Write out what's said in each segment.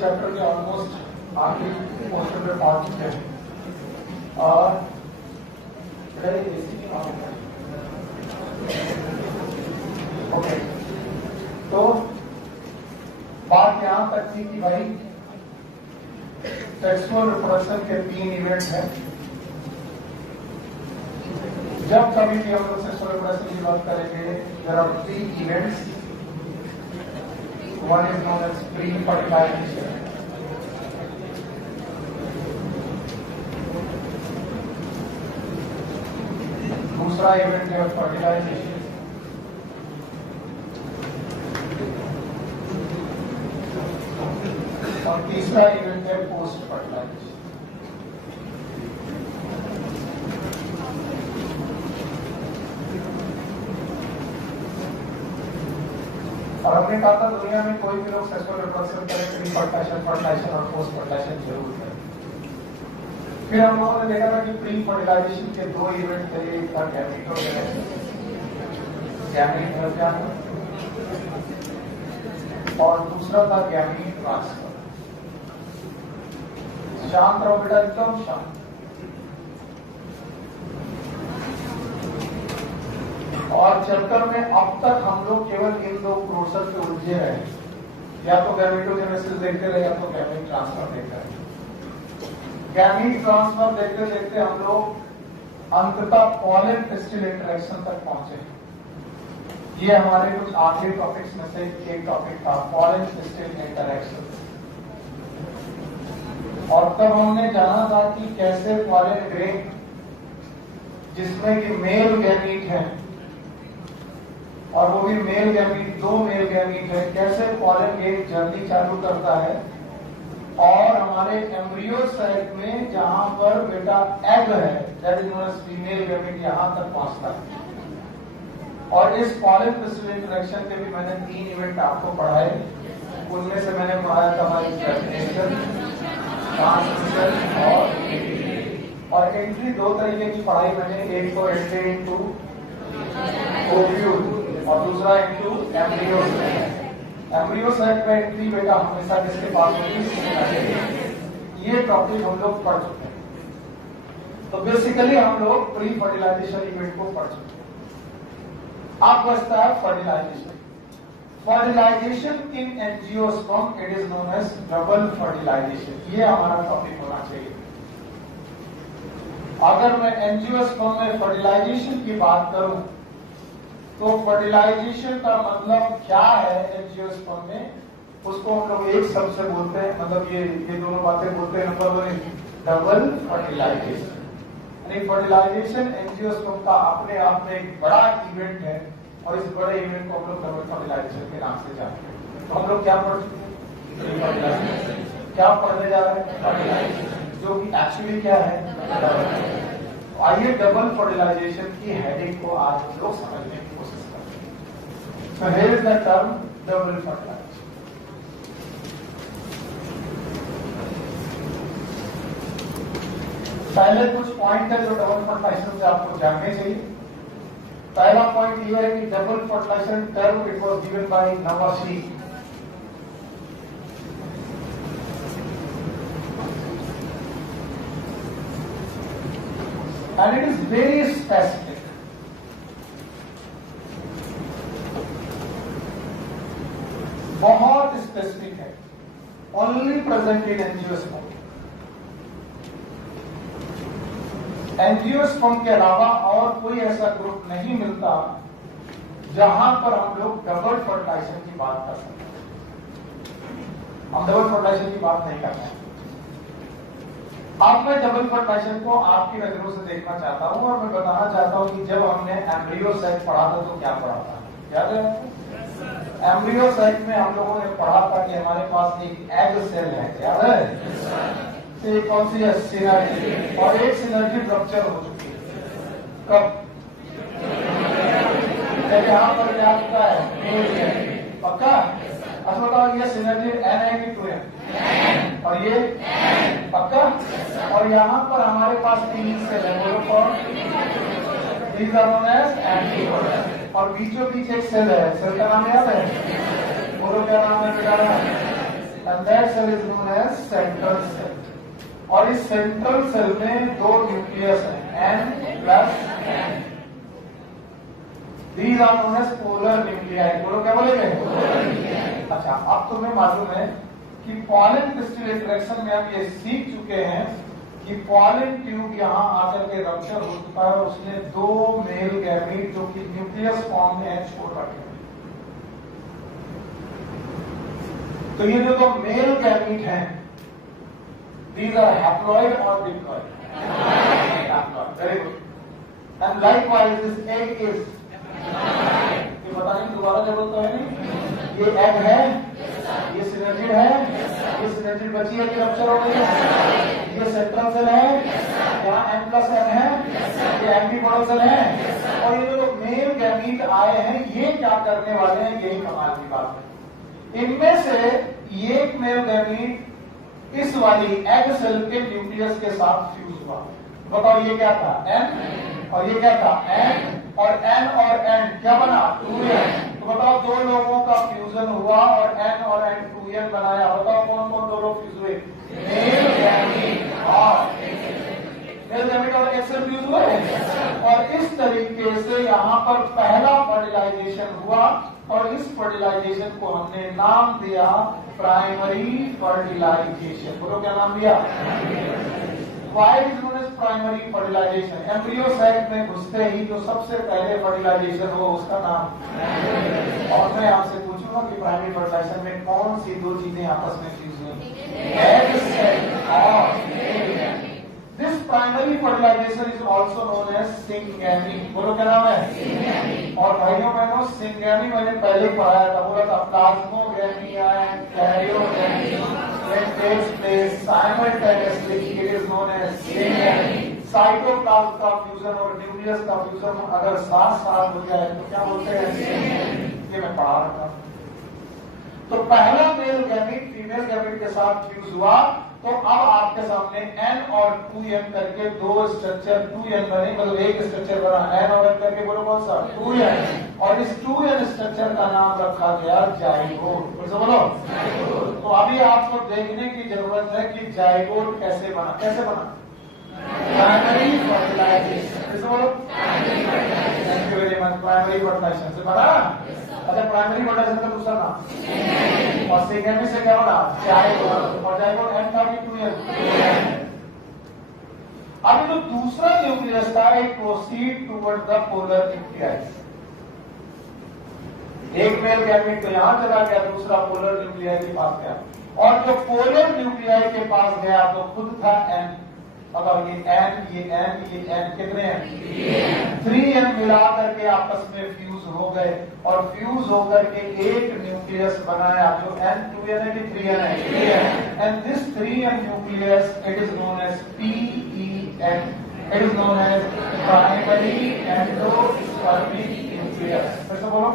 Chapter के almost आखिरी portion में पहुंच चुके हैं और ओके, तो बात यहां तक थी कि भाई सेक्सुअल रिप्रोडक्शन के 3 इवेंट हैं। जब कभी भी हम लोग सेक्सुअल रिप्रोडक्शन की बात करेंगे, there are 3 events. One is known as pre-fertilization. दूसरा इवेंट है फर्टिलाइजेशन। और तीसरा इवेंट है पोस्ट फर्टिलाइजेशन। और हमने कहा था दुनिया में कोई भी लोग सेक्सुअल रिप्रोडक्शन करें, प्री फर्टिलाइजेशन, फर्टिलाइजेशन और पोस्ट फर्टिलाइजेशन जरूर करें। फिर हम लोगों ने देखा था कि प्री फर्टिलाइजेशन के 2 इवेंट थे, एक था गैमेटोजेनेसिस, गैमेट क्या है, और दूसरा था गैमीट ट्रांसफर। शांत रहो बेटा, एकदम शांत। और चैप्टर में अब तक हम लोग केवल इन 2 प्रोसेस पे उलझे रहे, या तो गैमेटोजेनेसिस देखते रहे या तो गैमीट ट्रांसफर देखते रहे। गैमीट ट्रांसफर देखते देखते हम लोग अंततः पॉलन पिस्टिल इंटरेक्शन तक पहुंचे। ये हमारे कुछ आखिरी टॉपिक्स में से एक टॉपिक था, पॉलन पिस्टिल इंटरेक्शन। और तब हमने जाना था कि कैसे पॉलन ग्रेन जिसमें कि मेल गैमीट है और वो भी मेल गैमीट, 2 मेल गैमीट है, कैसे पॉलन एक जर्नी चालू करता है और हमारे एम्ब्रियो साइट में जहां पर बेटा एग है, that is known as female gamete, यहां तक पहुंचता है। और इस पॉलन पिस्टिल इंटरेक्शन के भी मैंने 3 इवेंट आपको पढ़ाए। उनमें से मैंने पढ़ाया था हमारी टर्मिनेशन, ट्रांसमिशन और एंट्री। 2 तरीके की पढ़ाई मैंने, एक तो एंट्री इनटू ओव्यूल और दूसरा into embryo site. Embryo site में एंट्री बेटा हमेशा किसके पास होगी? ये टॉपिक हम लोग पढ़ चुके हैं। तो बेसिकली हम लोग प्री फर्टिलाइजेशन इवेंट को पढ़ चुके हैं। अब बचता है fertilisation. Fertilisation in angiosperm, it is known as double fertilisation. ये हमारा टॉपिक होना चाहिए। अगर मैं एंजियोस्पर्म में फर्टिलाइजेशन की बात करूं तो फर्टिलाइजेशन का मतलब क्या है एंजियोस्पर्म में, उसको हम लोग एक शब्द से बोलते हैं, मतलब ये दोनों बातें बोलते हैं। Number 1 double fertilisation. यानी फर्टिलाइजेशन एंजियोस्पर्म का अपने आप में एक बड़ा इवेंट है और इस बड़े इवेंट को हम लोग डबल फर्टिलाइजेशन के नाम से जानते हैं। तो हम लोग क्या पढ़ चुके हैं? क्या पढ़ने जा रहे हैं? फर्टिलाइजेशन, जो कि एक्चुअली क्या है? आइए डबल फर्टिलाइजेशन की हेडिंग को आज हम लोग समझने की कोशिश करते हैं। So here is the term double fertilization. पहले कुछ पॉइंट है जो डबल फर्टिलाइजेशन से आपको जानने चाहिए। पहला पॉइंट यह है कि double fertilisation term it was given by नवासी। And it is very specific. बहुत स्पेसिफिक है, only present in angiosperm. Angiosperm के अलावा और कोई ऐसा ग्रुप नहीं मिलता जहां पर हम लोग डबल फर्टिलाइजेशन की बात कर सकते हैं। हम डबल फर्टिलाइजेशन की बात नहीं कर रहे हैं। अब मैं डबल फर्टिलाइजेशन को आपकी नजरों से देखना चाहता हूं और मैं बताना चाहता हूं कि जब हमने एम्ब्रियो साइट पढ़ा था तो क्या पढ़ा था, याद है? एम्ब्रियो साइट में हम लोगों ने पढ़ा था कि हमारे पास एक एग सेल है, याद है? तो ये कौन सी है? सिनर्जी। और एक सिनर्जी रप्चर हो चुकी है। कब? यहाँ पर क्या होता है? पक्का? अच्छा बताओ, ये सिनर्जी एन है कि 2 और ये पक्का? और यहाँ पर हमारे पास 3 सेल है, बोलो कौन? These are known as एंटीकोडन। और बीचों बीच एक सेल है, सेल का नाम याद है? बोलो क्या नाम है बेटा? And that cell is known as central cell. और इस सेंट्रल सेल में दो न्यूक्लियस हैं, N plus N। These are known as polar nuclei। बोलो क्या बोलेंगे? अच्छा, अब तुम्हें मालूम है कि पॉलन क्रिस्टल इंटरेक्शन में हम ये सीख चुके हैं कि पॉलन ट्यूब यहाँ आकर के रप्चर हो चुका है और उसने दो मेल गैमीट जो कि न्यूक्लियस फॉर्म में है छोड़ रखे। तो ये जो दो मेल गैमीट हैं, these are haploid or diploid? Haploid। Very good। And likewise this egg is, ये बताने दोबारा जरूरत तो है नहीं। ये एग है, ये सिनर्जिड है, ये सिनर्जिड बची है कि रप्चर हो गई है, ये सेंट्रल सेल है, यहाँ N प्लस N है, ये एंटीपोडल सेल है। और ये जो मेल गैमीट आए हैं ये क्या करने वाले हैं, यही कमाल की बात है। इनमें से ये मेल गैमीट इस वाली एग सेल के न्यूक्लियस के साथ फ्यूज हुआ। बताओ ये क्या था, N, और ये क्या था, N, और N और N क्या बना, 2N। तो बताओ दो लोगों का फ्यूजन हुआ और N और N 2N बनाया। बताओ कौन कौन दो लोग फ्यूज हुए, मेल गैमीट और एग सेल फ्यूज हुए। और इस तरीके से यहाँ पर पहला फर्टिलाइजेशन हुआ और इस फर्टिलाइजेशन को हमने नाम दिया प्राइमरी फर्टिलाइजेशन। बोलो क्या नाम दिया? Why is known as primary fertilization? Embryo site में घुसते ही जो सबसे पहले फर्टिलाइजेशन हो उसका नाम। और मैं आपसे पूछूंगा कि प्राइमरी फर्टिलाइजेशन में कौन सी दो चीजें आपस में फ्यूज हुई, एग सेल और this primary fertilisation is also known as syngamy. बोलो क्या नाम है? और भाइयों बहनों सिंगैमी मैंने पहले पढ़ाया था, बोला था plasmogamy and karyogamy when takes place simultaneously it is known as syngamy। Cytoplasm का फ्यूजन और न्यूक्लियस का फ्यूजन अगर साथ साथ हो जाए तो क्या बोलते हैं, syngamy। ये मैं पढ़ा रहा था। तो पहला मेल गैमीट फीमेल गैमीट के साथ फ्यूज हुआ तो अब आपके सामने N और 2N करके दो स्ट्रक्चर 2N बने, मतलब एक स्ट्रक्चर बना N और N करके, बोलो कौन सा, 2N। और इस 2N स्ट्रक्चर का नाम रखा गया जाइगोट। बोलो। तो अभी आपको देखने की जरूरत है कि जाइगोट कैसे बना, कैसे बना, प्राइमरी फर्टिलाइजेशन। कैसे बोलो, thank you very much, primary fertilisation से बना। अच्छा, प्राइमरी फर्टिलाइजेशन का दूसरा नाम, और सेकेंडरी से क्या बना, जाइगोट। और जाइगोट N था कि 2N। अब जो दूसरा न्यूक्लियस था it proceed toward the polar nucleus. एक मेल गैमीट तो यहां चला गया, दूसरा पोलर न्यूक्लियाई के पास गया। और जो पोलर न्यूक्लियाई के पास गया तो खुद था N। अब ये N, ये N, ये N कितने हैं, 3N मिला करके आपस में फ्यूज हो गए और फ्यूज होकर के एक न्यूक्लियस बनाया जो N 2N है कि 3N है। And this 3N nucleus it is known as PEN। It is known as primary endospermic nucleus. फिर से बोलो,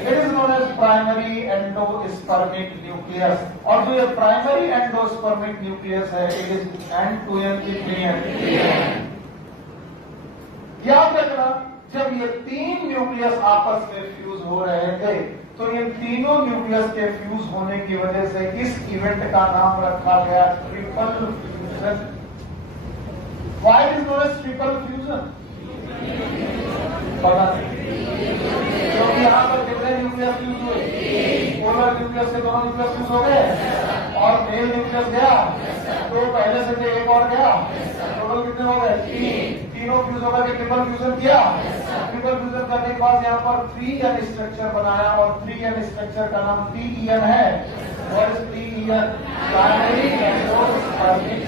it is known as primary endospermic nucleus. और जो ये प्राइमरी एंडोस्पर्मिक न्यूक्लियस है इट इज N 2N की 3N। याद रखना, जब ये तीन न्यूक्लियस आपस में फ्यूज हो रहे थे तो ये तीनों न्यूक्लियस के फ्यूज होने की वजह से इस इवेंट का नाम रखा गया triple fusion. Why is known as triple fusion? पता नहीं, क्योंकि यहाँ पर कितने न्यूक्लियस फ्यूज हुए, पोलर न्यूक्लियस से दोनों न्यूक्लियस फ्यूज हो गए और मेल न्यूक्लियस गया तो पहले से थे एक और गया, टोटल कितने हो गए, तीनों फ्यूज होकर के ट्रिपल फ्यूजन किया। ट्रिपल फ्यूजन करने के बाद यहाँ पर 3N स्ट्रक्चर बनाया और 3N स्ट्रक्चर का नाम PEN है। और इस PEN primary endospermic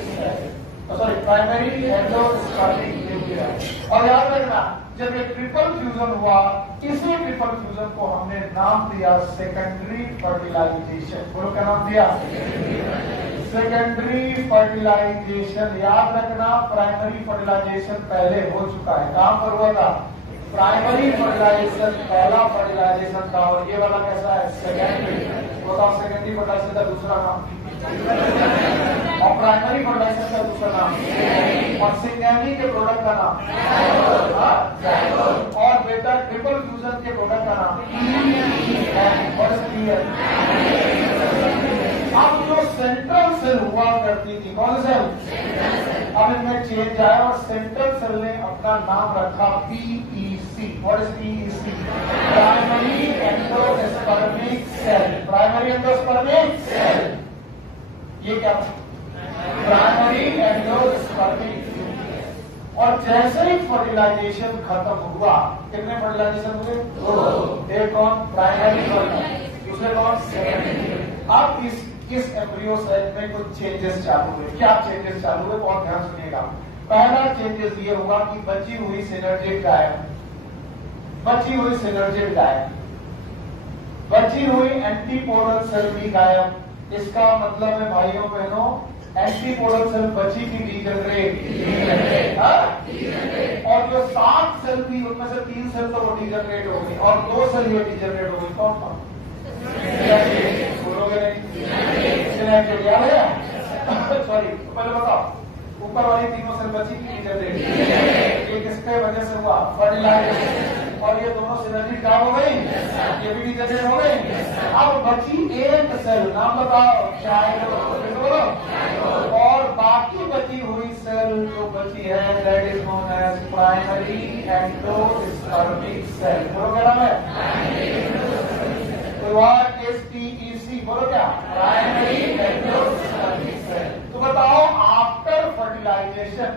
sorry primary endospermic nucleus. और याद रखना, जब ये ट्रिपल फ्यूजन हुआ इसी ट्रिपल फ्यूजन को हमने नाम दिया सेकेंडरी फर्टिलाइजेशन। बोलो क्या नाम दिया, सेकेंडरी फर्टिलाइजेशन। याद रखना, प्राइमरी फर्टिलाइजेशन पहले हो चुका है, कहां पर हुआ था, प्राइमरी फर्टिलाइजेशन पहला फर्टिलाइजेशन था और ये वाला कैसा है, सेकेंडरी। बताओ सेकेंडरी फर्टिलाइजेशन का दूसरा नाम और प्राइमरी फर्टिलाइजेशन का दूसरा नाम और सिंगैमी के प्रोडक्ट का नाम और बेटा ट्रिपल फ्यूजन के प्रोडक्ट का नाम और सेंट्रल सेल हुआ करती थी। कौन सेल? अब इनमें चेंज आया और सेंट्रल सेल ने अपना नाम रखा PEC। What is PEC? Primary endospermic cell. Primary endospermic cell, ये क्या? Primary endospermic. और जैसे ही फर्टिलाइजेशन खत्म हुआ, कितने फर्टिलाइजेशन हुए? 2। एक कौन? प्राइमरी, दूसरे कौन? सेकेंडरी। अब इस एम्ब्रियो सेल में कुछ चेंजेस चालू हुए। क्या चेंजेस चालू हुए? बहुत ध्यान सुनिएगा। पहला चेंजेस ये होगा कि बची हुई सिनर्जिड गायब, बची हुई सिनर्जिड गायब, बची हुई एंटीपोडल सेल भी गायब। इसका मतलब है भाइयों बहनों, एंटीपोडल सेल बची की डीजनरेट, और जो 7 सेल थी उनमें से 3 सेल तो वो डीजनरेट हो गई और 2 सेल ये डीजनरेट हो गई। कौन कौन? बोलोगे नहीं? याद है? सॉरी, पहले बताओ, ऊपर वाली तीनों सेल बची की डीजनरेट, ये किसके वजह से हुआ? फर्टिलाइजेशन। और ये दोनों सिनर्जी क्या हो गई? ये भी डीजनरेट हो गई। अब बची एक सेल, नाम बताओ, जाइगोट। और बाकी बची हुई सेल जो बची है, that is known as primary endospermic cell. बोलो क्या नाम है? What is PEC? बोलो क्या? Primary endospermic cell. तो बताओ, आफ्टर फर्टिलाइजेशन,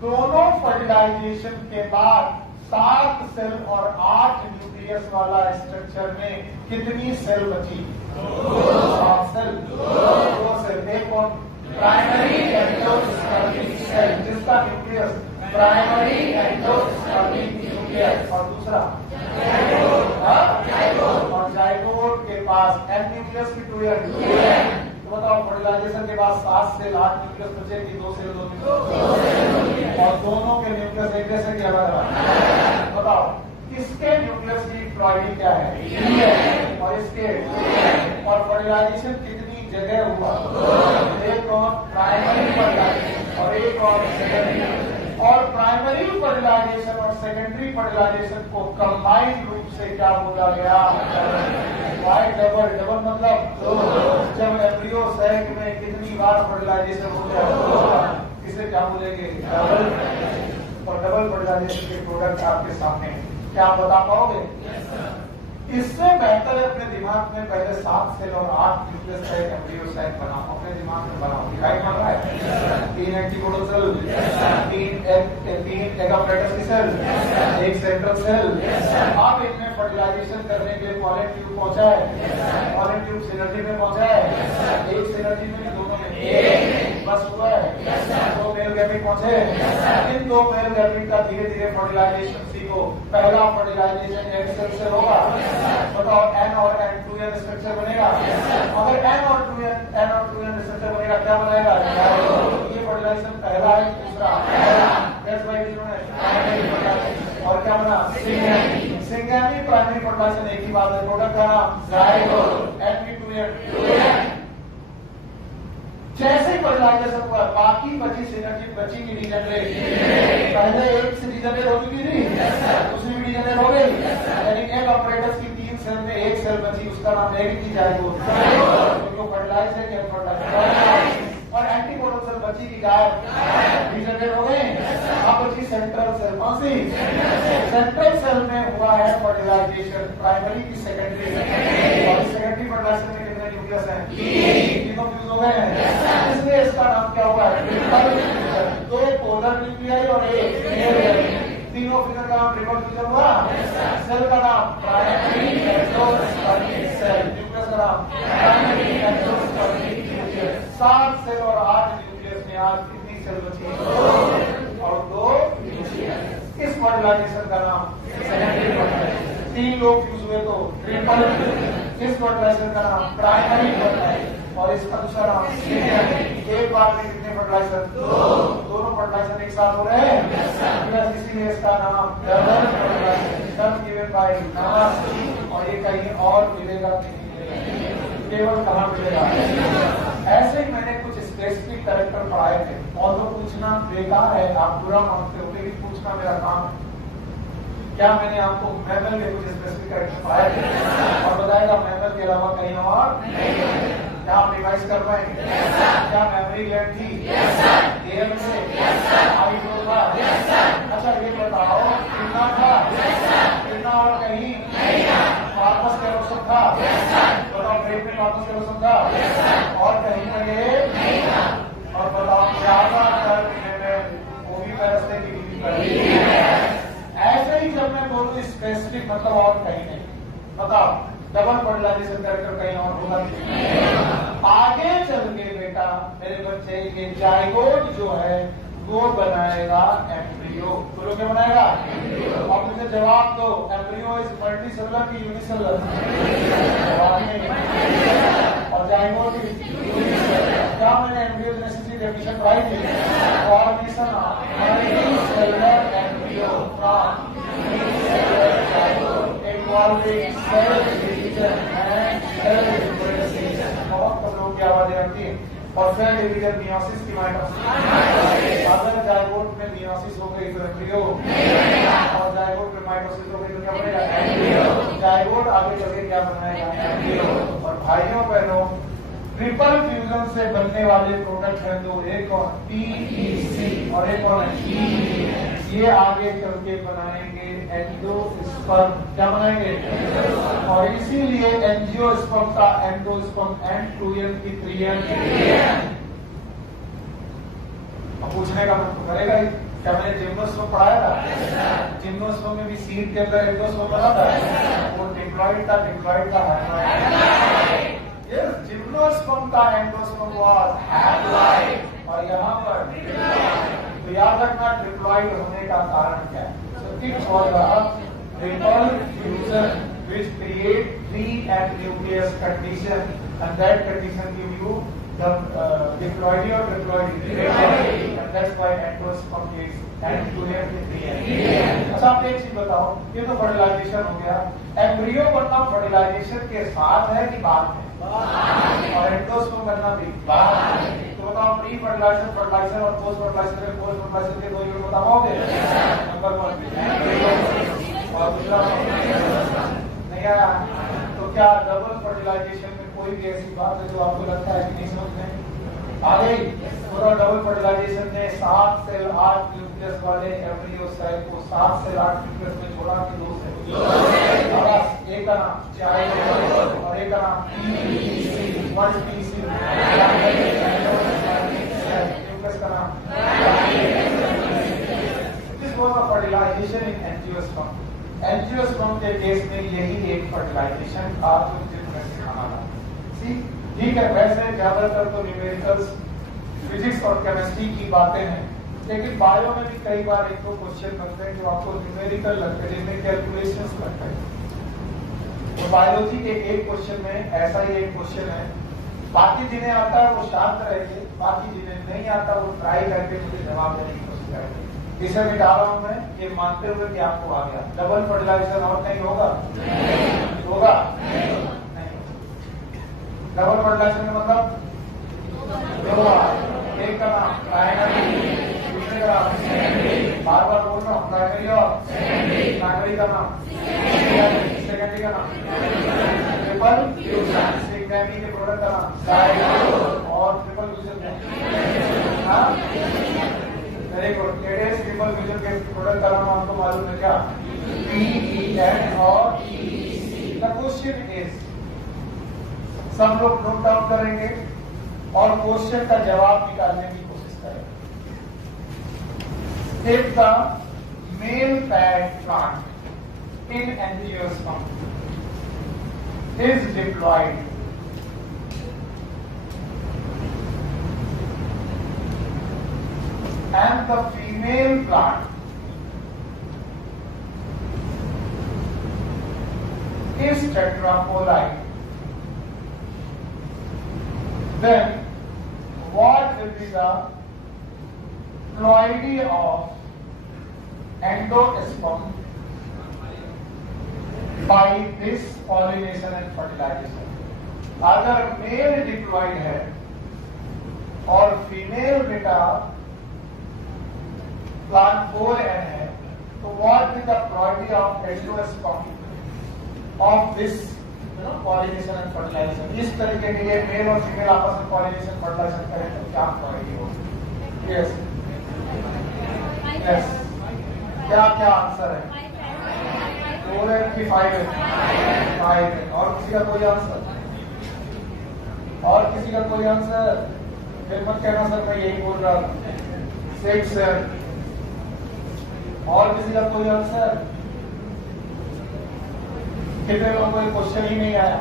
दोनों फर्टिलाइजेशन के बाद 7 सेल और 8 न्यूक्लियस वाला स्ट्रक्चर में कितनी सेल बची? 7 सेल, 2 सेल। एक कौन? प्राइमरी एंडोस्पर्मिक सेल, जिसका न्यूक्लियस प्राइमरी एंडोस्पर्मिक न्यूक्लियस, और दूसरा और जाइगोट के पास एन न्यूक्लियस की 2 एंड। तो बताओ, फर्टिलाइजेशन के बाद 7 सेल 8 न्यूक्लियस बचेगी, 2 सेल 2 न्यूक्लियस, और दोनों के न्यूक्लियस एक जैसे कि अलग। बताओ, किसके न्यूक्लियस की प्लॉइडी क्या है? और इसके। और फर्टिलाइजेशन कितनी जगह हुआ? एक कौन? प्राइमरी फर्टिलाइजेशन और एक और सेकेंडरी। और प्राइमरी फर्टिलाइजेशन और सेकेंडरी फर्टिलाइजेशन को कंबाइंड रूप से क्या बोला गया? Y double. डबल मतलब जब एम्ब्रियो सैक में कितनी बार फर्टिलाइजेशन हो गया, इसे क्या बोलेंगे? डबल। और डबल फर्टिलाइजेशन के प्रोडक्ट आपके सामने, क्या आप बता पाओगे? इससे बेहतर है अपने दिमाग में पहले 7 सेल और 8 न्यूक्लियस का एक एम्ब्रियो साइट बनाओ, अपने दिमाग में बनाओ। दिखाई पड़ रहा है? 3 एंटीपोडल सेल, 3 एगाप्लेटस की सेल, 1 सेंट्रल सेल। अब इनमें फर्टिलाइजेशन करने के लिए पॉलन ट्यूब पहुंचा है, पॉलन ट्यूब सिनर्जी में पहुंचा है। एक सिनर्जी में, दोनों में एक बस हुआ है। 2 मेल गैमेट पहुंचे। इन 2 मेल गैमेट का धीरे धीरे फर्टिलाइजेशन सीखो। पहला फर्टिलाइजेशन एक सेल से होगा। बताओ, N और N2N स्ट्रक्चर बनेगा। अगर N और 2N स्ट्रक्चर बनेगा, क्या बनाएगा? ये फर्टिलाइजेशन पहला है। दूसरा और क्या बना? Syngamy primary fertilisation. एक ही बात है, प्रोडक्ट का नाम जाइगोट, N2N। जैसे ही फर्टिलाइजेशन हुआ, बाकी बची सिनर्जी बची की डीजनरेट। पहले एक से डीजनरेट हो चुकी थी, दूसरी भी डीजनरेट हो गई। यानी एक ऑपरेटर्स की 3 सेल में 1 सेल बची, उसका नाम लेगी की जाइगोट। तो फर्टिलाइज है क्या? फर्टिलाइज। और एंटीपोडल सेल बची की गायब, डीजनरेट हो गई। अब बची सेंट्रल सेल। कौन सी? सेंट्रल सेल में हुआ है फर्टिलाइजेशन, प्राइमरी की सेकेंडरी। और सेकेंडरी फर्टिलाइजेशन में कितने न्यूक्लियस हैं? 3 फ्यूज हो गए हैं, इसलिए इसका नाम क्या हुआ है? Triple fusion. 2 पोलर न्यूक्लियाई और 1 पेयर। तीनों फ्यूजन का नाम ट्रिपल फ्यूजन हुआ। सेल का नाम प्राइमरी एंडोस्पर्मिक सेल, न्यूक्लियस का नाम प्राइमरी एंडोस्पर्मिक न्यूक्लियस। 7 सेल और 8 न्यूक्लियस में आज कितनी सेल बची? और 2 न्यूक्लियस। इस फर्टिलाइजेशन का नाम सेकेंडरी फर्टिलाइजेशन। 3 लोग फ्यूज हुए तो ट्रिपल फ्यूजन। इस फर्टिलाइजेशन का नाम प्राइमरी फर्टिलाइजेशन और इसका दूसरा नाम सेकेंडरी। एक बार में कितने फर्टिलाइजर? 2। दोनों फर्टिलाइजर एक साथ हो रहे हैं, इसीलिए इसका नाम डबल फर्टिलाइजेशन गिवन बाय नाम। और ये कहीं और मिलेगा नहीं, केवल कहाँ मिलेगा? ऐसे ही मैंने कुछ स्पेसिफिक कैरेक्टर पढ़ाए थे, और तो पूछना बेकार है, आप बुरा मानते हो, लेकिन पूछना मेरा काम है। क्या मैंने आपको मैमल के कुछ स्पेसिफिक कैरेक्टर पढ़ाए थे और बताएगा मैमल के अलावा कहीं और? क्या आप रिवाइज कर रहे हैं? क्या मेमोरी ग्लैंड थी? एयर से आई फ्लो था? अच्छा ये बताओ कितना था? कितना और कहीं वापस कैरोसन था? बताओ ब्रेक में वापस कैरोसन था? और कहीं पर ये और बताओ ज्यादा वो भी पैरस्ते की बीवी कर ऐसे ही जब मैं बोलूँ स्पेसिफिक मतलब और कहीं नहीं। बताओ डबल फर्टिलाइजेशन कैरेक्टर कहीं और होगा नहीं। आगे चल के बेटा मेरे बच्चे ये जाइगोट जो है वो बनाएगा एम्ब्रियो। बोलो क्या बनाएगा? अब मुझे जवाब दो, एम्ब्रियो इज मल्टीसेलुलर की यूनिसेलुलर? जवाब नहीं। और जाइगोट क्या मैंने एम्ब्रियो नेसेसिटी डेफिनेशन पढ़ाई थी? Formation of multicellular embryo from unicellular zygote involving cell division and cell differentiation. बहुत कम लोग की आवाजें आती है। और सेल डिवीजन मियोसिस की माइटोसिस। अगर जाइगोट में मियोसिस हो गई तो एम्ब्रियो, और जाइगोट में माइटोसिस हो गई तो क्या बनेगा? एम्ब्रियो। जाइगोट आगे चल के क्या बनाएगा? एम्ब्रियो। और भाइयों बहनों ट्रिपल फ्यूजन से बनने वाले प्रोडक्ट हैं दो, एक और PEC और एक और ये आगे चल के बनाएंगे एंडोस्पर्म। क्या बनाएंगे? और इसीलिए एंजियोस्पर्म का एंडोस्पर्म एंड 2n की 3n। अब पूछने का मन करेगा ही, क्या मैंने जिम्नोस्पर्म पढ़ाया था? जिम्नोस्पर्म में भी सीड के अंदर एंडोस्पर्म बना था। वो डिप्लॉइड था, डिप्लॉइड का हाइप्लॉइड। Yes, जिम्नोस्पर्म का एंडोस्पर्म वाज हैप्लॉइड और यहाँ पर तो याद रखना ट्रिप्लॉइड होने का कारण क्या है? So it was a triple fusion which create 3n nucleus condition and that condition give you the diploidy or triploidy and that's why endosperm is and 2n to 3n। अच्छा आप एक चीज बताओ, ये तो फर्टिलाइजेशन हो गया, एम्ब्रियो बनना फर्टिलाइजेशन के साथ है कि बाद में? और एंडोस्पर्म बनना भी बाद। तो बताओ प्री फर्टिलाइजेशन, फर्टिलाइजेशन और पोस्ट फर्टिलाइजेशन पोस्ट फर्टिलाइजेशन के दो यूनिट बताओगे? नंबर 1 और दूसरा नहीं आया। तो क्या डबल फर्टिलाइजेशन में कोई भी ऐसी बात है जो आपको लगता है कि नहीं समझ में आ गई? पूरा डबल फर्टिलाइजेशन ने 7 से 8 न्यूक्लियस वाले एम्ब्रियो सेल को 7 से 8 न्यूक्लियस में छोड़ा कि 2 से? एक का नाम जाइगोट और एक का नाम PEC मल्टीसी न्यूक्लियस का नाम। This was a fertilisation in angiosperm. Angiosperm के केस में यही एक फर्टिलाइजेशन आप जिसमें सिखाना था। ठीक है, वैसे ज्यादातर तो न्यूमेरिकल्स फिजिक्स और केमिस्ट्री की बातें हैं, लेकिन बायो में भी कई बार एक दो क्वेश्चन बनते हैं जो आपको न्यूमेरिकल लगते हैं, जिनमें कैलकुलेशंस लगते हैं। तो बायोलॉजी के एक क्वेश्चन में ऐसा ही एक क्वेश्चन है। बाकी जिन्हें आता है वो शांत रहेंगे, बाकी जिन्हें नहीं आता वो ट्राई करके मुझे जवाब देने की कोशिश करेंगे। इसे मिटा रहा हूं मैं ये मानते हुए कि आपको आ गया। डबल फर्टिलाइजेशन और कहीं होगा? होगा नहीं। डबल फर्टिलाइजेशन का मतलब एक का नाम प्राइमरी, दूसरे का नाम बार बार बोल रहा हूँ, प्राइमरी और प्राइमरी का नाम, सेकेंडरी का नाम ट्रिपल फ्यूजन, सेकेंडरी के प्रोडक्ट का नाम जाइगोट और triple fusion very good. Triple fusion के प्रोडक्ट का नाम आपको मालूम है क्या? PEN और PEC। द क्वेश्चन इज, सब लोग नोट डाउन करेंगे और क्वेश्चन का जवाब निकालने की कोशिश करेंगे। If the male pad plant in angiosperm is diploid and the female plant is tetraploid, then what will be the ploidy of endosperm by this pollination and fertilization? अगर mail diploid है और female बेटा plant 4n है, तो what will the ploidy of endosperm of this no pollination and fertilisation. इस तरीके के ये मेल और फीमेल आपस में पॉलिनेशन फर्टिलाइजेशन करें तो क्या क्वालिटी होगी? यस यस, क्या क्या आंसर है? 4 है कि 5 है? 5 है। और किसी का कोई आंसर? और किसी का कोई आंसर? फिर मत कहना सर मैं यही बोल रहा था। 6 है। और किसी का कोई आंसर? कितने लोगों को क्वेश्चन ही नहीं आया?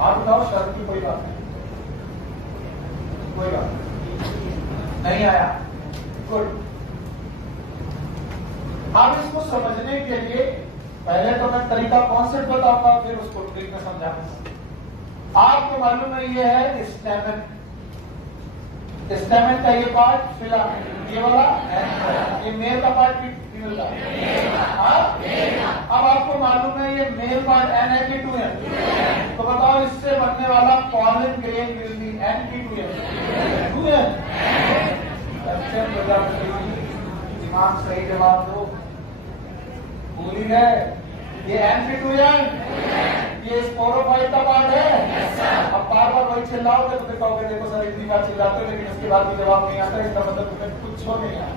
आप बताओ, शर्त की कोई बात नहीं, कोई बात नहीं आया। गुड। अब इसको समझने के लिए पहले तो मैं तरीका कॉन्सेप्ट बताऊंगा, फिर उसको ट्रिक में समझाऊंगा। आपको मालूम है ये है स्टेमन। स्टेमन का ये पार्ट फिलामेंट, ये वाला ये मेल का पार्ट फीमेल का। अब आपको मालूम है ये मेल पार्ट एन है कि 2n? तो बताओ इससे बनने वाला pollen grain will be N की 2n? 2n। दिमाग सही जवाब दो। पूरी है ये एन की 2n, ये स्पोरोफाइट का पार्ट है। अब बार बार वही चिल्लाओगे तो फिर कहोगे देखो सर इतनी बार चिल्लाते हो लेकिन उसके बाद भी जवाब नहीं आता, इसका मतलब तुम्हें कुछ हो नहीं आता।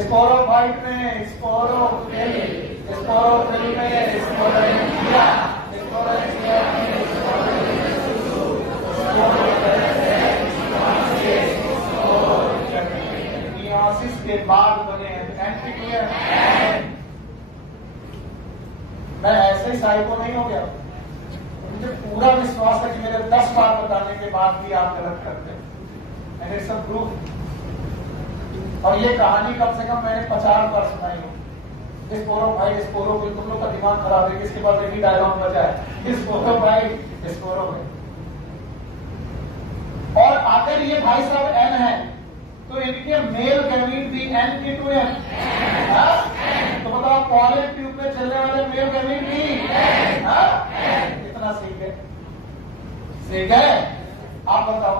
स्पोरोफाइट में स्पोरोफिल, स्पोरोफिल में स्पोरेंजिया, मियोसिस के बाद बने एंटीक्लियर। मैं ऐसे ही साइको नहीं हो गया, मुझे पूरा विश्वास है कि मेरे 10 बार बताने के बाद भी आप गलत करते हैं। And it's a proof. और ये कहानी कम से कम मैंने 50 बार सुनाई हो। स्पोरोफाइट, स्पोरोफिल, तुम लोग का दिमाग खराब है कि इसके बाद एक ही डायलॉग बचा है, स्पोरोफाइट, स्पोरोफिल। और अगर ये भाई साहब एन है तो इनके मेल गैमीट भी एन की 2n। तो बताओ पॉलन ट्यूब में चलने वाले मेल गैमीट भी इतना सीख है, सीख है। आप बताओ,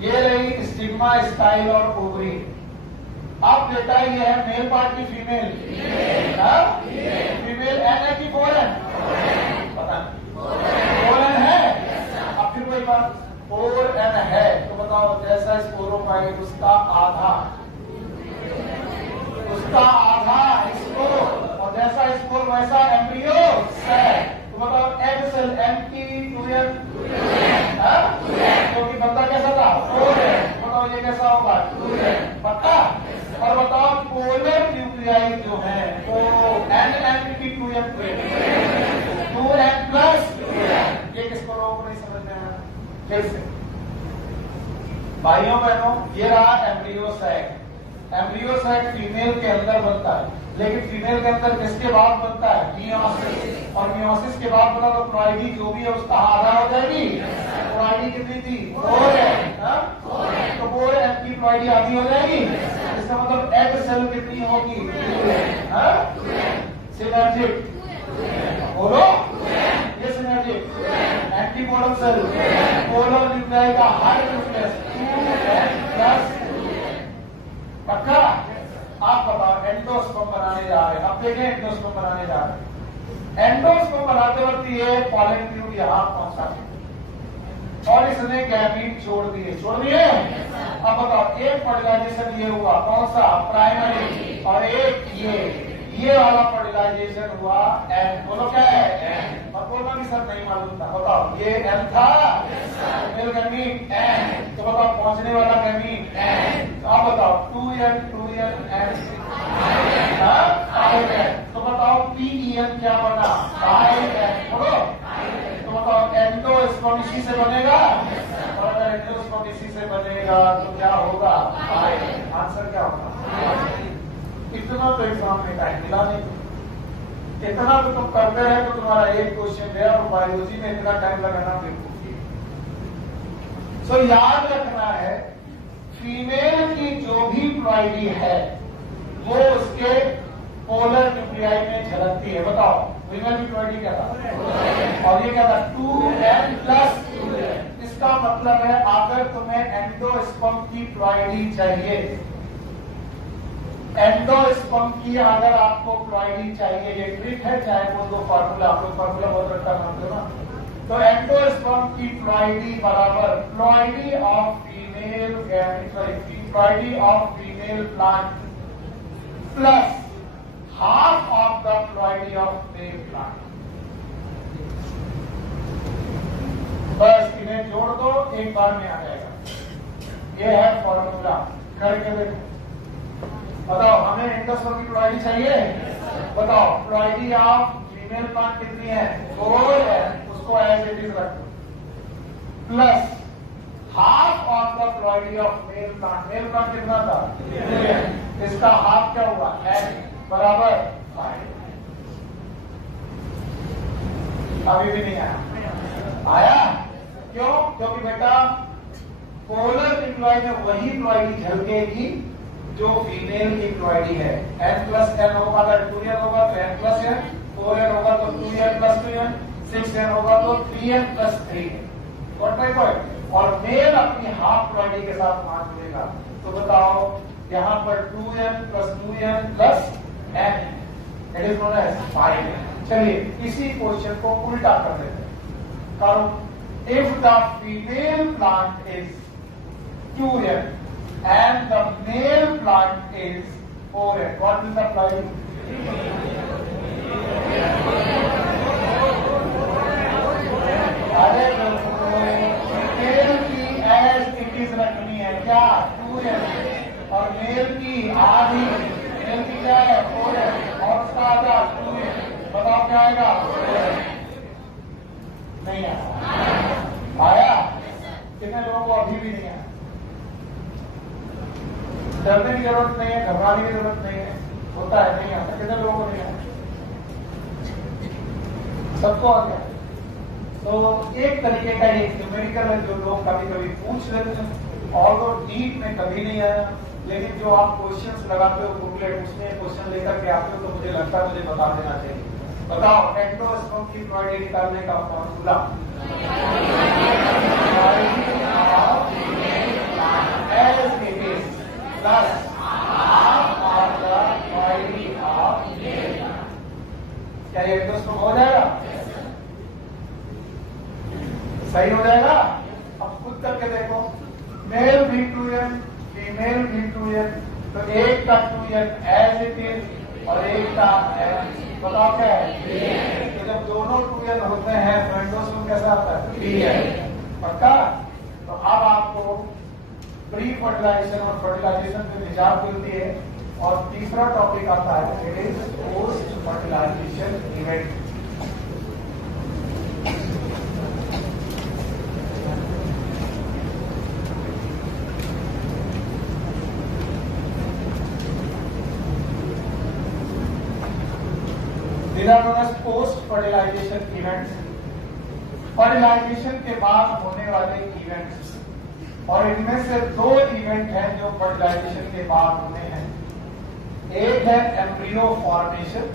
ये रही स्टिग्मा, स्टाइल और ओवरी। अब बेटा ये है मेल पार्ट की फीमेल, फीमेल एन है कि 4n? पता नहीं, 4n है। अब फिर कोई बात 4n है तो बताओ जैसा स्पोरोफाइट उसका आधा इसको, और जैसा स्पोर वैसा एम्ब्रियो सेल। तो बताओ एग सेल एन की 2n, क्योंकि बंदा कैसा था 4n। बताओ ये कैसा होगा 2n, पक्का। और बताओ पोलर न्यूक्लियाई जो है वो एन की 2n, 2n प्लस। ये किसको लोगों को नहीं समझ में आया? फिर से भाइयों बहनों, ये रहा embryo sac. Embryo sac female के अंदर बनता है, लेकिन फीमेल के अंदर किसके बाद बनता है? मियोसिस। और मियोसिस के बाद बना तो प्लॉइडी जो भी है उसका आधा हो जाएगी। प्लॉइडी कितनी थी? 4n। तो 4n की प्लॉइडी आधी हो जाएगी। इसका मतलब एग सेल कितनी होगी? सिनर्जिक, बोलो ये सिनर्जिक। एंटीपोलर सेल, पोलर न्यूक्लियाई का हर न्यूक्लियस 2n प्लस, पक्का। आप बताओ एंडोस्पर्म बनाने जा रहे हैं, अब देखें एंडोस्पर्म बनाने जा रहे हैं। एंडोस्पर्म बनाते वक्त ये पॉलन ट्यूब यहाँ पहुंचा और इसने गैमीट छोड़ दिए, अब बताओ एक फर्टिलाइजेशन ये हुआ, कौन सा? प्राइमरी। और एक ये वाला फर्टिलाइजेशन हुआ एन। बोलो क्या है? एन। और बोलना भी सर नहीं मालूम था, बताओ ये एन था, मेल गैमीट एन। तो बताओ पहुंचने वाला गैमीट एन। तो आप बताओ 2n, 2n एन, 5n। तो बताओ PEN क्या बना? 5n। बोलो। तो बताओ एंडोस्पर्म इसी से बनेगा, और अगर एंडोस्पर्म इसी से बनेगा तो क्या होगा? 5n। आंसर क्या होगा? इतना तो एग्जाम में टाइम मिला नहीं, इतना तो तुम करते रहे तो तुम्हारा एक क्वेश्चन गया, और बायोलॉजी में इतना टाइम लगाना बेवकूफी। सो याद रखना है फीमेल की जो भी प्लॉइडी है वो उसके पोलर न्यूक्लियाई में झलकती है। बताओ फीमेल की प्लॉइडी क्या था? और ये क्या था? 2n plus. इसका मतलब है अगर तुम्हें एंडोस्पर्म की प्लॉइडी चाहिए एंडोस्पर्म की अगर आपको प्लॉइडी चाहिए, ये ट्रिक है, चाहे वो दो फार्मूला, आप लोग फार्मूला बहुत रखा मानते हो ना, तो एंडोस्पर्म की प्लॉइडी बराबर ploidy of female ploidy of female plant plus half of the ploidy of male plant. बस इन्हें जोड़ दो, एक बार में आ जाएगा। ये है फॉर्मूला, करके देखो। बताओ हमें एंडोस्पर्म की प्लॉइडी चाहिए, बताओ प्लॉइडी ऑफ फीमेल प्लांट कितनी है, 4 है, उसको एज इट इज रखो, plus half of the ploidy of male plant. Male plant कितना था, 2, इसका हाफ क्या हुआ, बराबर 5। अभी भी नहीं आया? क्यों? क्योंकि बेटा पोलर इम्प्लॉय में वही प्लॉइडी झलकेगी जो फीमेल की प्लॉइडी है। n+n होगा, अगर 2n होगा तो n+n, 4n होगा तो 2n + 2n, 6n होगा तो 3n + 3n। Got my point? और मेल अपनी हाफ प्लॉइडी के साथ मान जुड़ेगा, तो बताओ यहां पर 2n + 2n + n, it is known as 5n। चलिए इसी क्वेश्चन को उल्टा कर देते हैं। करो if the female plant is 2n and the male plant is 4n, what is the ploidy? अरे फीमेल की एज इट इज रखनी है क्या, 2n, और मेल की आधी, मेल की क्या है 4n, और उसका आधा 2n। बताओ क्या आएगा, नहीं आया? कितने लोगों को अभी भी नहीं आया? डरने की जरूरत नहीं है, घबराने की जरूरत नहीं है, होता है, नहीं आता। कितने लोगों को नहीं आता? सबको आ गया। तो एक तरीके का ये न्यूमेरिकल है जो लोग कभी कभी पूछ लेते हैं, और वो डीप में कभी नहीं आया, लेकिन जो आप क्वेश्चंस लगाते हो बुकलेट, उसमें क्वेश्चन लेकर के आते हो, तो मुझे लगता है मुझे बता देना चाहिए। बताओ एंडोस्पर्म की प्लॉइडी निकालने का formula, plus half of the ploidy of male. क्या ये एंडोस्पर्म हो जाएगा? सही हो जाएगा? अब खुद करके देखो, मेल भी 2n, फीमेल भी 2n, तो एक का 2n एज इट इज और एक का n, बताओ क्या है? तो जब दोनों 2n होते हैं तो एंडोस्पर्म कैसा आता है, 3n। पक्का? तो अब आपको प्री फर्टिलाइजेशन और फर्टिलाइजेशन की निजात मिलती है, और तीसरा टॉपिक आता है it is post fertilisation event. These are known as post fertilization events। फर्टिलाइजेशन के बाद होने वाले इवेंट्स, और इनमें से 2 इवेंट हैं जो फर्टिलाइजेशन के बाद होने हैं। एक है embryo formation,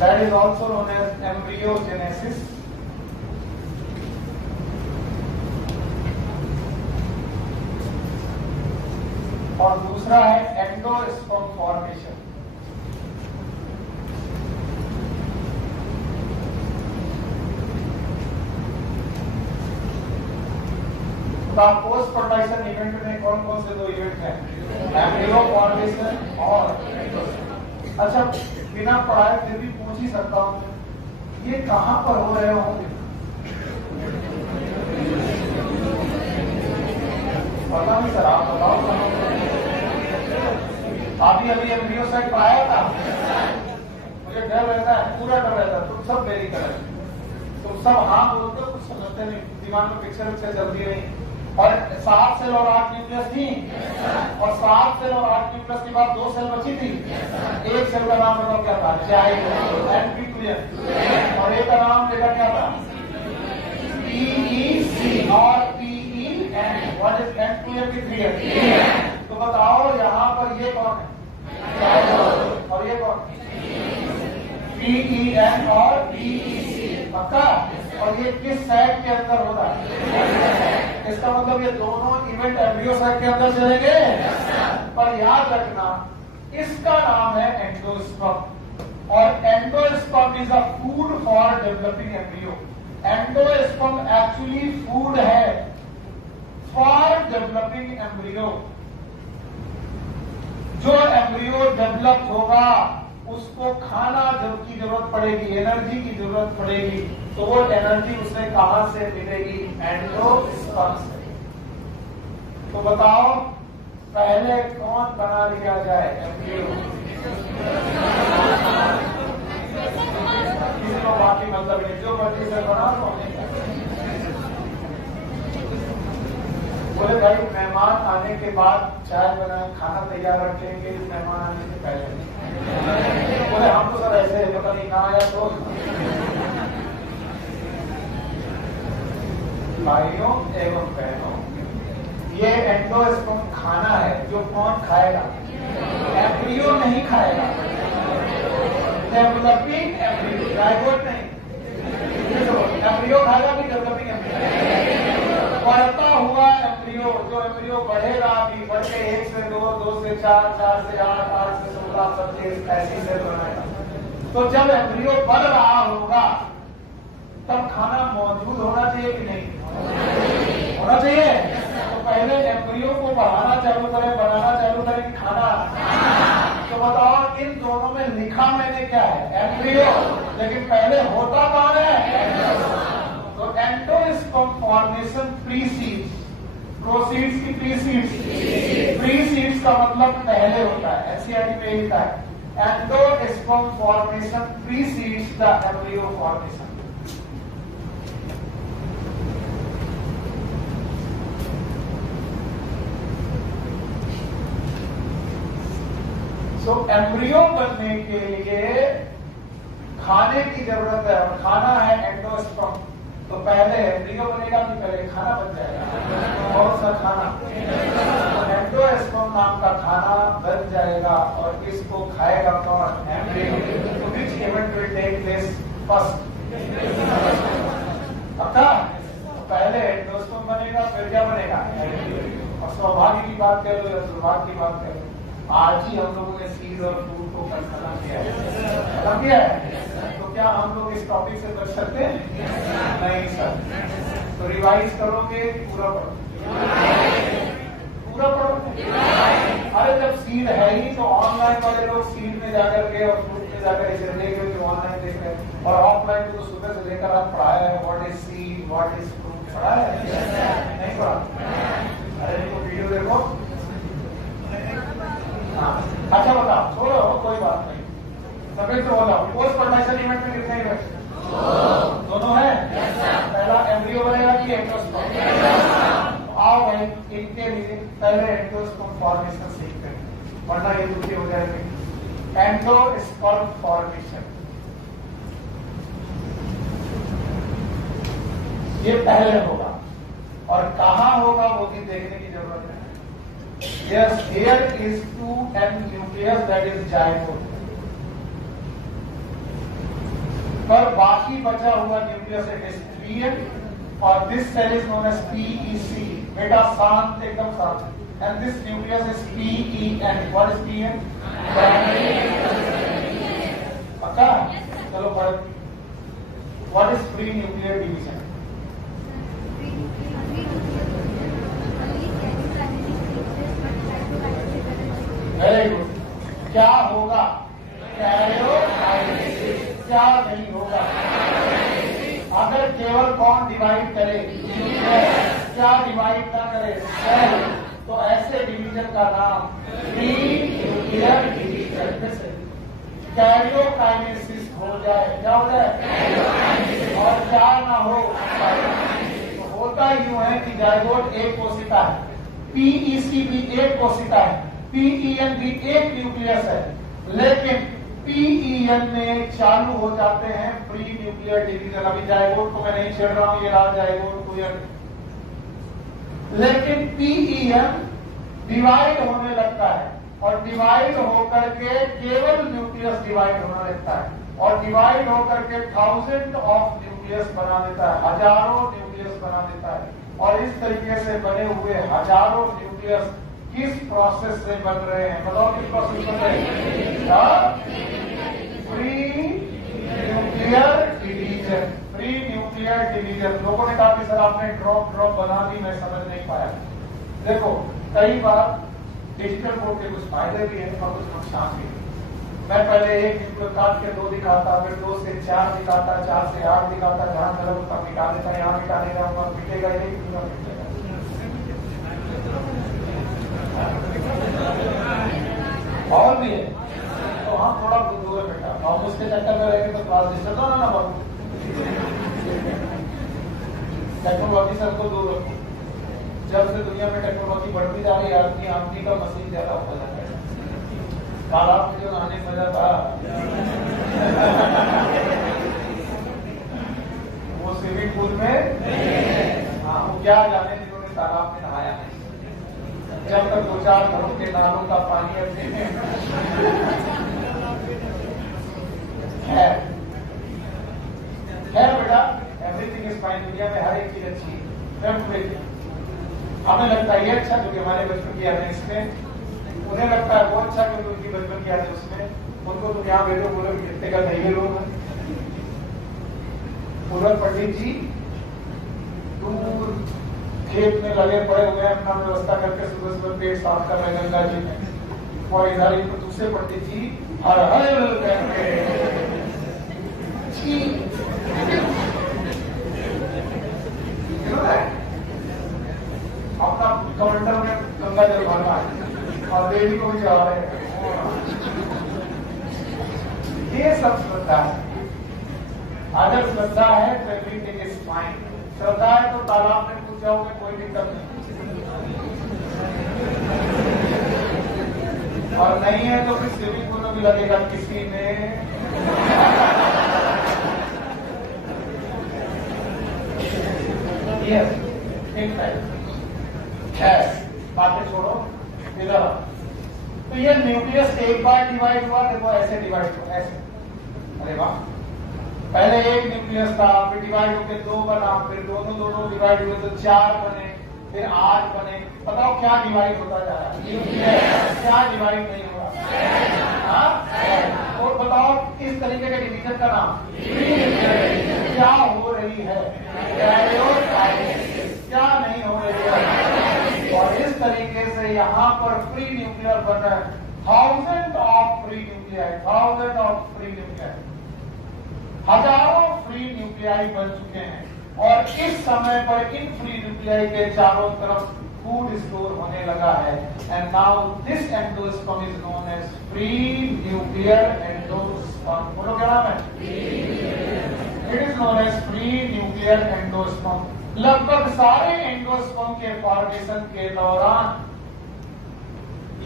that is also known as embryogenesis, और दूसरा है endosperm formation. Post fertilisation event में कौन कौन से 2 इवेंट हैं, एम्ब्रियो फॉर्मेशन और, अच्छा बिना पढ़ाए फिर भी पूछ ही सकता हूं, ये कहां पर हो रहे होंगे? पता नहीं सर, आप बताओ। अभी एम्ब्रियो साइड पढ़ाया था, मुझे डर रहता है, पूरा डर रहता है। तुम सब मेरी तरह, तुम सब हाँ बोलते हो, कुछ समझते नहीं, दिमाग में पिक्चर चलती रही। और 7 सेल और 8 न्यूक्लियस थी, और 7 सेल और 8 न्यूक्लियस के बाद 2 सेल बची थी। एक सेल का नाम बताओ क्या था, एंटीक्लियर, और एक का नाम लेकर क्या था, PEC और PEN। व्हाट इज एंटीक्लियर की 3 तो बताओ यहाँ पर ये कौन है, और ये कौन, PEN और PEC। पक्का? और ये किस साइड के अंदर हो रहा है, इसका मतलब ये दोनों इवेंट एम्ब्रियो साइट के अंदर चलेंगे। पर याद रखना इसका नाम है एंडोस्पर्म और endosperm is a food for developing embryo. Endosperm actually food है फॉर डेवलपिंग एम्ब्रियो। जो एम्ब्रियो डेवलप होगा उसको खाना की जरूरत पड़ेगी, एनर्जी की जरूरत पड़ेगी, तो वो एनर्जी उसे कहां से मिलेगी? एंडोस्पर्म से। तो बताओ पहले कौन बना लिया जाए एम्ब्रियो? किसी को बाकी मतलब नहीं, जो मर्जी से बना तो बोले भाई मेहमान आने के बाद चाय बनाए, खाना तैयार रखेंगे मेहमान आने से पहले। बोले हम तो सब ऐसे पता नहीं कहाँ आया। तो भाइयों एवं बहनों, ये एंडोस्पर्म खाना है जो कौन खाएगा? एम्ब्रियो नहीं खाएगा। डेवलपिंग एम्ब्रियो, जायगोट नहीं। एम्ब्रियो खाएगा कि डेवलपिंग एम्ब्रियो? बढ़ता हुआ एम्ब्रियो, जो एम्ब्रियो बढ़ेगा अभी, बढ़ के 1 से 2, 2 से 4, 4 से 8, 8 से 16, 27 ऐसी सेल बनाएगा। तो जब एम्ब्रियो बढ़ रहा होगा तब खाना मौजूद होना चाहिए कि नहीं? होना चाहिए। तो पहले एम्ब्रियो को बढ़ाना चालू करें, बनाना चालू करें कि खाना? तो बताओ इन दोनों में लिखा मैंने क्या है? एम्ब्रियो। लेकिन पहले होता कौन है? तो एंडोस्पर्म फॉर्मेशन प्रीसीड्स, प्रोसीड्स की प्रीसीड्स, प्रीसीड्स का मतलब पहले होता है। एनसीईआरटी में लिखा है endosperm formation precedes the embryo formation. तो एम्ब्रियो बनने के लिए खाने की जरूरत है और खाना है एंडोस्पर्म। तो पहले एम्ब्रियो बनेगा कि पहले खाना बन जाएगा? बहुत सा खाना। तो एंडोस्पर्म नाम का खाना बन जाएगा और इसको खाएगा कौन? एम्ब्रियो। तो which event will take place first? पक्का? पहले एंडोस्पर्म बनेगा फिर क्या बनेगा? और सौभाग्य की बात कर लो या दुर्भाग्य की बात कर लो, आज ही हम लोगों ने सीड और फूड को खत्म किया है। तो क्या हम लोग इस टॉपिक से बच सकते हैं? नहीं सर। तो रिवाइज करोगे पूरा पढ़ो, पूरा पढ़ो। अरे जब सीड है ही तो ऑनलाइन वाले लोग सीड में जाकर के और फूड में जाकर इसे देख रहे हो, ऑनलाइन देख रहे हैं। और ऑफलाइन तो सुबह से लेकर आप पढ़ाया है what is seed, what is fruit, पढ़ाया है? नहीं पढ़ा। अरे देखो वीडियो देखो। अच्छा बताओ, छोड़ो कोई बात नहीं। सभी तो बोला पोस्ट फर्टिलाइजेशन इवेंट में कितने इवेंट? दोनों है। पहला एम्ब्रियो बनेगा कि एंडोस्पर्म? आओ भाई इनके लिए पहले एंडोस्पर्म फॉर्मेशन सीखते हैं, वरना ये दूसरी हो जाएगी। एंडोस्पर्म फॉर्मेशन ये पहले होगा और कहां होगा वो भी देखने की जरूरत है। Yes, here is 2n nucleus, that is zygote. पर बाकी बचा हुआ न्यूक्लियस is 3n और this cell is known as PEC. बेटा शांत, एकदम शांत। And this nucleus is PEN. What is PN? पक्का? चलो पढ़ो। What is free nuclear division? Very good. क्या होगा? कैरियोकाइनेसिस। क्या नहीं होगा? अगर केवल कौन डिवाइड करे? क्या डिवाइड ना करे? सेल। तो ऐसे डिवीजन का नाम फ्री न्यूक्लियर डिवीजन। कैरियोकाइनेसिस हो जाए, क्या हो जाए? और क्या ना हो? तो होता यूं है कि जाइगोट एक कोशिका है, पीईसी भी एक कोशिका है, पीईएन भी एक न्यूक्लियस है, लेकिन पीईएन में चालू हो जाते हैं प्री न्यूक्लियर डिवीजन। अभी जाइगोट को मैं नहीं छेड़ रहा हूं, ये रहा जाइगोट को, लेकिन पीईएन डिवाइड होने लगता है और डिवाइड होकर के केवल न्यूक्लियस डिवाइड होने लगता है और डिवाइड होकर के 1000 ऑफ न्यूक्लियस बना देता है, हजारों न्यूक्लियस बना देता है। और इस तरीके से बने हुए हजारों न्यूक्लियस किस प्रोसेस से बन रहे हैं? बताओ किस प्रोसेस बन रहे हैं? Pre nuclear division. Pre nuclear division. लोगों ने कहा कि सर आपने ड्रॉप बना दी, मैं समझ नहीं पाया। देखो, कई बार डिजिटल बोर्ड के कुछ फायदे भी हैं और कुछ नुकसान भी हैं। मैं पहले एक न्यूक्लियर काट के 2 दिखाता, फिर 2 से 4 दिखाता, 4 से 8 दिखाता, जहां गलत होता मिटा देता, यहाँ मिटाने जाऊंगा मिटेगा ही नहीं, पूरा मिटेगा। और भी है तो हम थोड़ा दूर है बेटा, हम उसके चक्कर में रहेंगे तो क्लास डिस्टर्ब होना ना बाबू। टेक्नोलॉजी से हमको दूर रखो। जब से दुनिया में टेक्नोलॉजी बढ़ती जा रही है, आदमी का मशीन ज्यादा होता जा रहा है। तालाब में जो नहाने मजा था वो स्विमिंग पूल में, हाँ वो क्या जाने जिन्होंने तालाब में नहाया नहीं। जब तक 2-4 घरों के नालों का पानी अपने है बेटा, एवरीथिंग इज फाइन। दुनिया में हर एक चीज अच्छी है। हमें लगता है ये अच्छा क्योंकि हमारे बचपन की यादें इसमें, उन्हें लगता है वो अच्छा क्योंकि उनकी बचपन की यादें उसमें। उनको तुम यहाँ भेजो, बोलो कितने का नहीं लोग हैं। उधर पंडित जी दूर खेत में लगे पड़े हुए हैं, अपना व्यवस्था करके सुबह सुबह पेट साफ कर रहे गंगा जी में। और इधर दूसरे पंडित जी हर हर अपना कमंडल में गंगा जल भरना है और देवी को भी चढ़ा रहे हैं। ये सब श्रद्धा है। अगर श्रद्धा है तो एवरीथिंग इज फाइन। श्रद्धा है तो तालाब में कूद जाओगे, कोई दिक्कत नहीं। और नहीं है तो फिर स्विमिंग पूल में भी लगेगा किसी में। यस, ठीक है। बातें छोड़ो, इधर। तो ये न्यूक्लियस एक बार डिवाइड हुआ, देखो ऐसे डिवाइड हुआ, ऐसे। अरे वाह, पहले एक न्यूक्लियस था, फिर डिवाइड होकर 2 बना, फिर दोनों डिवाइड हुए तो 4 बने, फिर 8 बने। बताओ क्या डिवाइड होता जा रहा है? क्या डिवाइड नहीं हुआ? और बताओ इस तरीके के डिवीजन का नाम क्या हो रही है? क्या नहीं हो रही है? और इस तरीके से यहाँ पर फ्री न्यूक्लियर बन रहा है। 1000 of free nuclei, 1000 of free nuclei, हजारों फ्री न्यूक्लियाई बन चुके हैं। और इस समय पर इन फ्री न्यूक्लियाई के चारों तरफ फूड स्टोर होने लगा है। And now this endosperm is known as free nuclear endosperm. बोलो क्या नाम है? It is known as free nuclear endosperm. लगभग सारे एंडोस्पर्म के फॉर्मेशन के दौरान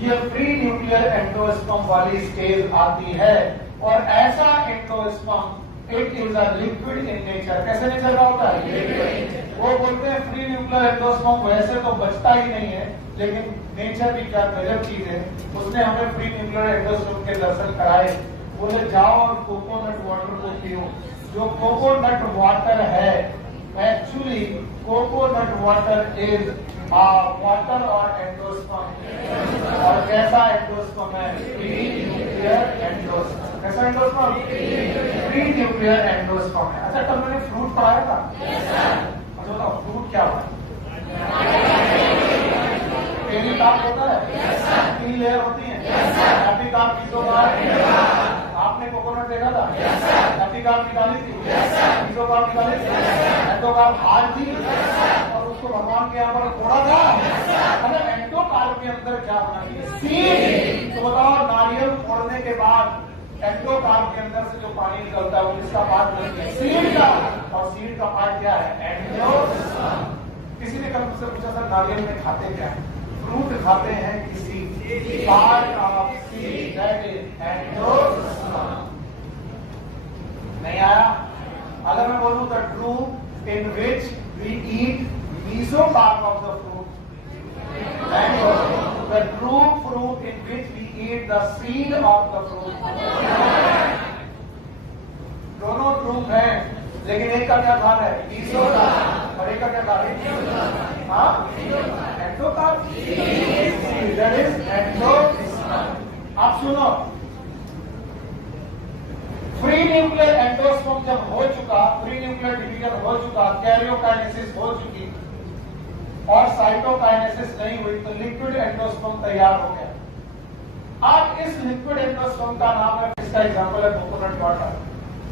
ये फ्री न्यूक्लियर एंडोस्पर्म वाली स्टेज आती है। और ऐसा endosperm it is a liquid in nature. कैसे नेचर का होता है? वो बोलते हैं फ्री न्यूक्लियर एंडोस्पर्म वैसे तो बचता ही नहीं है, लेकिन नेचर भी क्या गजब चीज है। उसने हमें फ्री न्यूक्लियर एंडोस्पर्म के दर्शन कराए। बोले जाओ और कोकोनट वाटर को पियो। जो कोकोनट वाटर है, actually coconut water is water और एंडोस्पर्म। और कैसा एंडोस्पर्म है? Free nuclear endosperm. कैसा एंडोस्पर्म? फ्री न्यूक्लियर एंडोस्पर्म है। अच्छा, कल मैंने फ्रूट पढ़ाया था। अच्छा बताओ, फ्रूट क्या होता है? एपिकार्प होता है, 3 लेयर होती है। एपिकार्प आपने कोकोनट देखा था? एपिकार्प निकाली थी, मेसोकार्प निकाली थी, एंडोकार्प हार्ड थी और उसको भगवान के यहाँ पर तोड़ा था। अगर एंडोकार्प के अंदर क्या होना चाहिए? सीड। तो बताओ, नारियल फोड़ने के बाद एंडोकार्प के अंदर से जो पानी निकलता है वो किसका पार्ट नहीं है? सीड का। और सीड का पार्ट क्या है? एंडोस्पर्म। किसी ने कल मुझसे पूछा था नारियल में खाते क्या है? फ्रूट खाते हैं किसी part of seed, that is endosperm. नहीं आया? अगर मैं बोलूं the truth in which we eat mesocarp of the fruit, the true fruit in which we eat the seed of the fruit. दोनों ट्रूथ हैं, लेकिन एक का क्या खाना है? मेसोकार्प, और एक का क्या कार्य? Endocarp, that is endosperm. आप सुनो, फ्री न्यूक्लियर एंडोस्पर्म जब हो चुका, फ्री न्यूक्लियर डिवीजन हो चुका, कैरियोकाइनेसिस हो चुकी और साइटोकाइनेसिस नहीं हुई तो लिक्विड एंडोस्पर्म तैयार हो गया। आज इस लिक्विड एंडोस्पर्म का नाम है, इसका एग्जांपल है कोकोनट वाटर।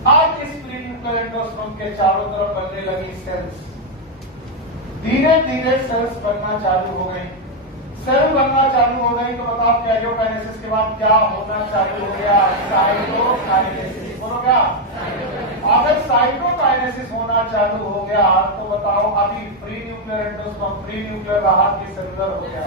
आज इस फ्री न्यूक्लियर एंडोस्पर्म के चारों तरफ बनने लगी सेल्स, धीरे धीरे सेल्स बनना चालू हो गई। सेल बनना चालू हो गई तो बताओ कैरियोकाइनेसिस के बाद क्या होना चालू हो गया? साइटोकाइनेसिस। बोलो क्या? अगर साइटोकाइनेसिस होना चालू हो गया तो बताओ अभी free nuclear endosperm, free nuclear बाहर की सेलुलर हो गया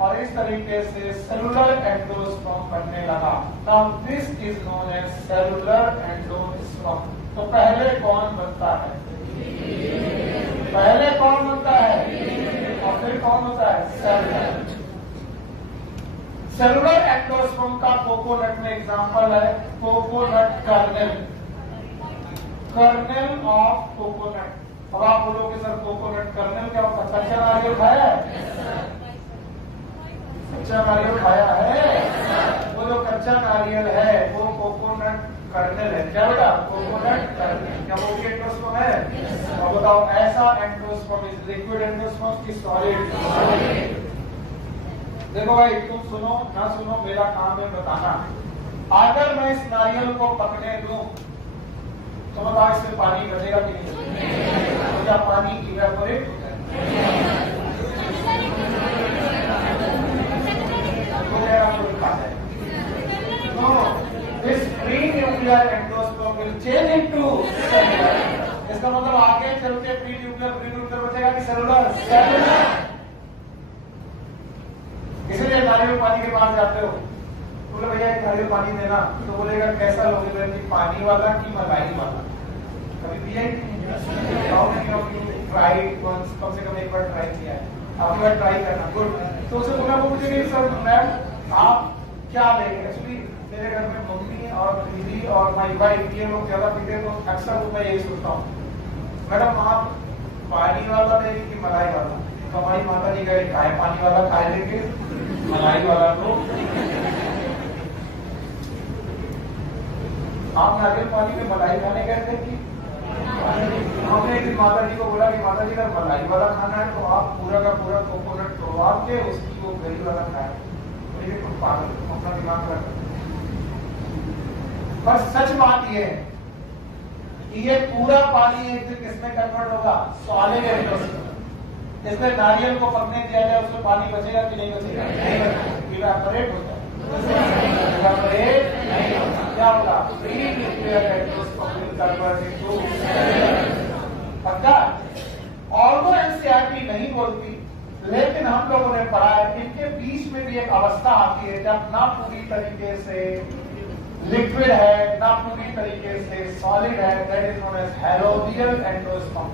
और इस तरीके से सेलुलर एंडोस्पर्म बनने लगा। Now this is known as cellular endosperm. तो पहले कौन बनता है? पहले कौन बनता है और फिर कौन होता है? सेलुलर। सेलुलर एंडोस्पर्म का कोकोनट में एग्जांपल है coconut kernel, kernel of coconut. अब आप बोलोगे सर कोकोनट कर्नेल क्या होता है? कच्चा नारियल खाया है? कच्चा नारियल खाया है? वो जो कच्चा नारियल है वो कोकोनट कर्नेल है। क्या बेटा? Coconut kernel. क्या वो भी एंडोस्पर्म है? और बताओ ऐसा एंडोस्पर्म इज लिक्विड एंडोस्पर्म की सॉलिड? देखो भाई, तुम सुनो ना सुनो, मेरा काम है बताना। अगर मैं इस नारियल को पकने दूं तो बताओ इसमें पानी बचेगा कि नहीं? तो क्या पानी इवेपोरेट होता है? तो this free nuclear endosperm will change into cellular. इसका मतलब आगे चल के फ्री न्यूक्लियर बचेगा कि सेलुलर? सेलुलर। इसलिए नारियल पानी के पास जाते हो, बोले भैया एक नारियल पानी देना, तो बोलेगा कैसा लोगे? पानी वाला कि मलाई वाला? कभी पिया ही नहीं? ट्राई वंस, कम से कम एक बार ट्राई किया है, आपकी बार ट्राई करना। गुड। तो उसे बोला, वो मुझे नहीं सर मैम आप क्या लेंगे? एक्चुअली मेरे घर में मम्मी और दीदी और माई वाइफ ये लोग ज्यादा पीते, तो अक्सर मैं यही सोचता हूँ मैडम आप पानी वाला लेंगे कि मलाई वाला? तो हमारी माता जी कहे खाए पानी वाला खाए लेंगे, मलाई वाला तो आप नारियल पानी में मलाई खाने गए थे कि? हमने एक दिन माता जी को बोला कि माता जी अगर मलाई वाला खाना है तो आप पूरा का पूरा कोकोनट तोड़वा के उसकी वो गरी वाला खाए। लेकिन तुम पागल, तुम अपना दिमाग रख। पर सच बात ये है कि ये पूरा पानी एक दिन किसमें कन्वर्ट होगा? Solid endosperm. इसमें नारियल को पकने दिया जाए उसमें पानी बचेगा कि नहीं बचेगा? इवेपोरेट होता है। इवेपोरेट नहीं होता। क्या होगा? Free nuclear endosperm will convert into cellular. पक्का? ऑल्दो एनसीईआरटी नहीं बोलती, लेकिन हम लोगों ने पढ़ा है इनके बीच में भी एक अवस्था आती है जब ना पूरी तरीके से लिक्विड है ना पूरी तरीके से सॉलिड है। दैट इज नोन एज हैलोवियल एंडोस्पर्म।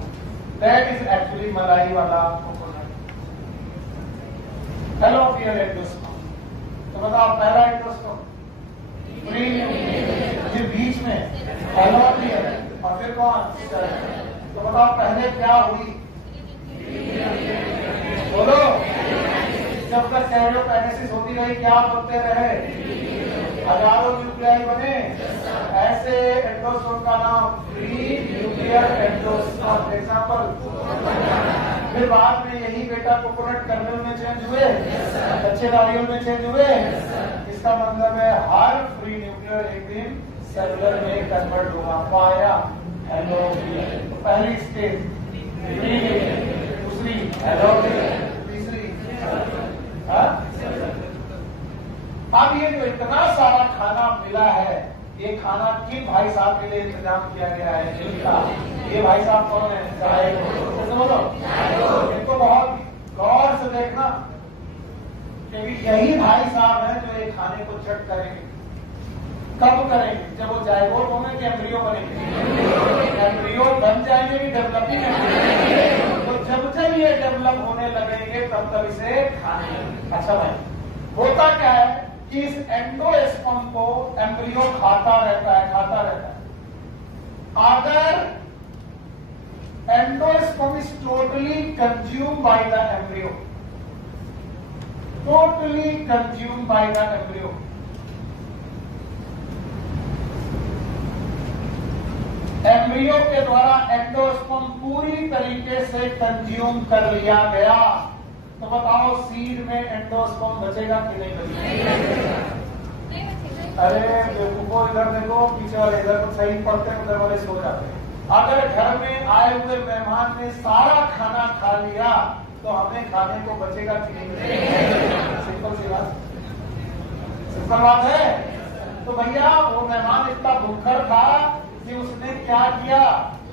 That is actually मलाई वाला कोकोनट। हैलोवियल एंडोस्पर्म। तो बताओ पहला एंडोस्पर्म फ्री न्यूक्लियर, बीच में हैलोवियल और फिर कौन? तो बताओ पहले क्या हुई? बोलो। जब तक कैरियोकाइनेसिस होती रही क्या बनते रहे? हजारों न्यूक्लियाई बने। ऐसे एंडोस्पर्म का नाम फ्री न्यूक्लियर एंडोस्पर्म। एग्जांपल, फिर बाद में यही बेटा कोकोनट कर्नेल में चेंज हुए, कच्चे नारियल में चेंज हुए। इसका मतलब है हर फ्री न्यूक्लियर एक दिन सेलुलर में कन्वर्ट होगा। पाया हैलोवियल। पहली स्टेज फ्री न्यूक्लियर, दूसरी हैलोवियल, तीसरी अब ये जो इतना सारा खाना मिला है, ये खाना किन भाई साहब के लिए इंतजाम किया गया है? इनका। ये भाई साहब कौन है? बोलो। इनको बहुत गौर से देखना, क्योंकि यही भाई साहब हैं जो ये खाने को चट करेंगे। कब करेंगे? जब वो जायगोट होंगे कि एम्ब्रियो बनेंगे? एम्ब्रियो बन जाएंगे कि डेवलपिंग एम्ब्रियो? तो जब ये डेवलप होने लगेंगे तब इसे खाने। अच्छा भाई, होता क्या है कि इस एंडोस्पर्म को एम्ब्रियो खाता रहता है। अगर endosperm is totally consume by the embryo, totally consume by the embryo. Embryo के द्वारा एंडोस्पर्म पूरी तरीके से कंज्यूम कर लिया गया। तो बताओ सीड में एंडोस्पर्म बचेगा कि नहीं बचेगा? अरे बेवकूफो, इधर देखो, पीछे वाले इधर सही पढ़ते हैं, उधर वाले सो जाते हैं। अगर घर में आए हुए मेहमान ने सारा खाना खा लिया तो हमें खाने को बचेगा कि नहीं बचेगा? सिंपल सी बात, सिंपल बात है। तो भैया वो मेहमान इतना भूखर था कि उसने क्या किया,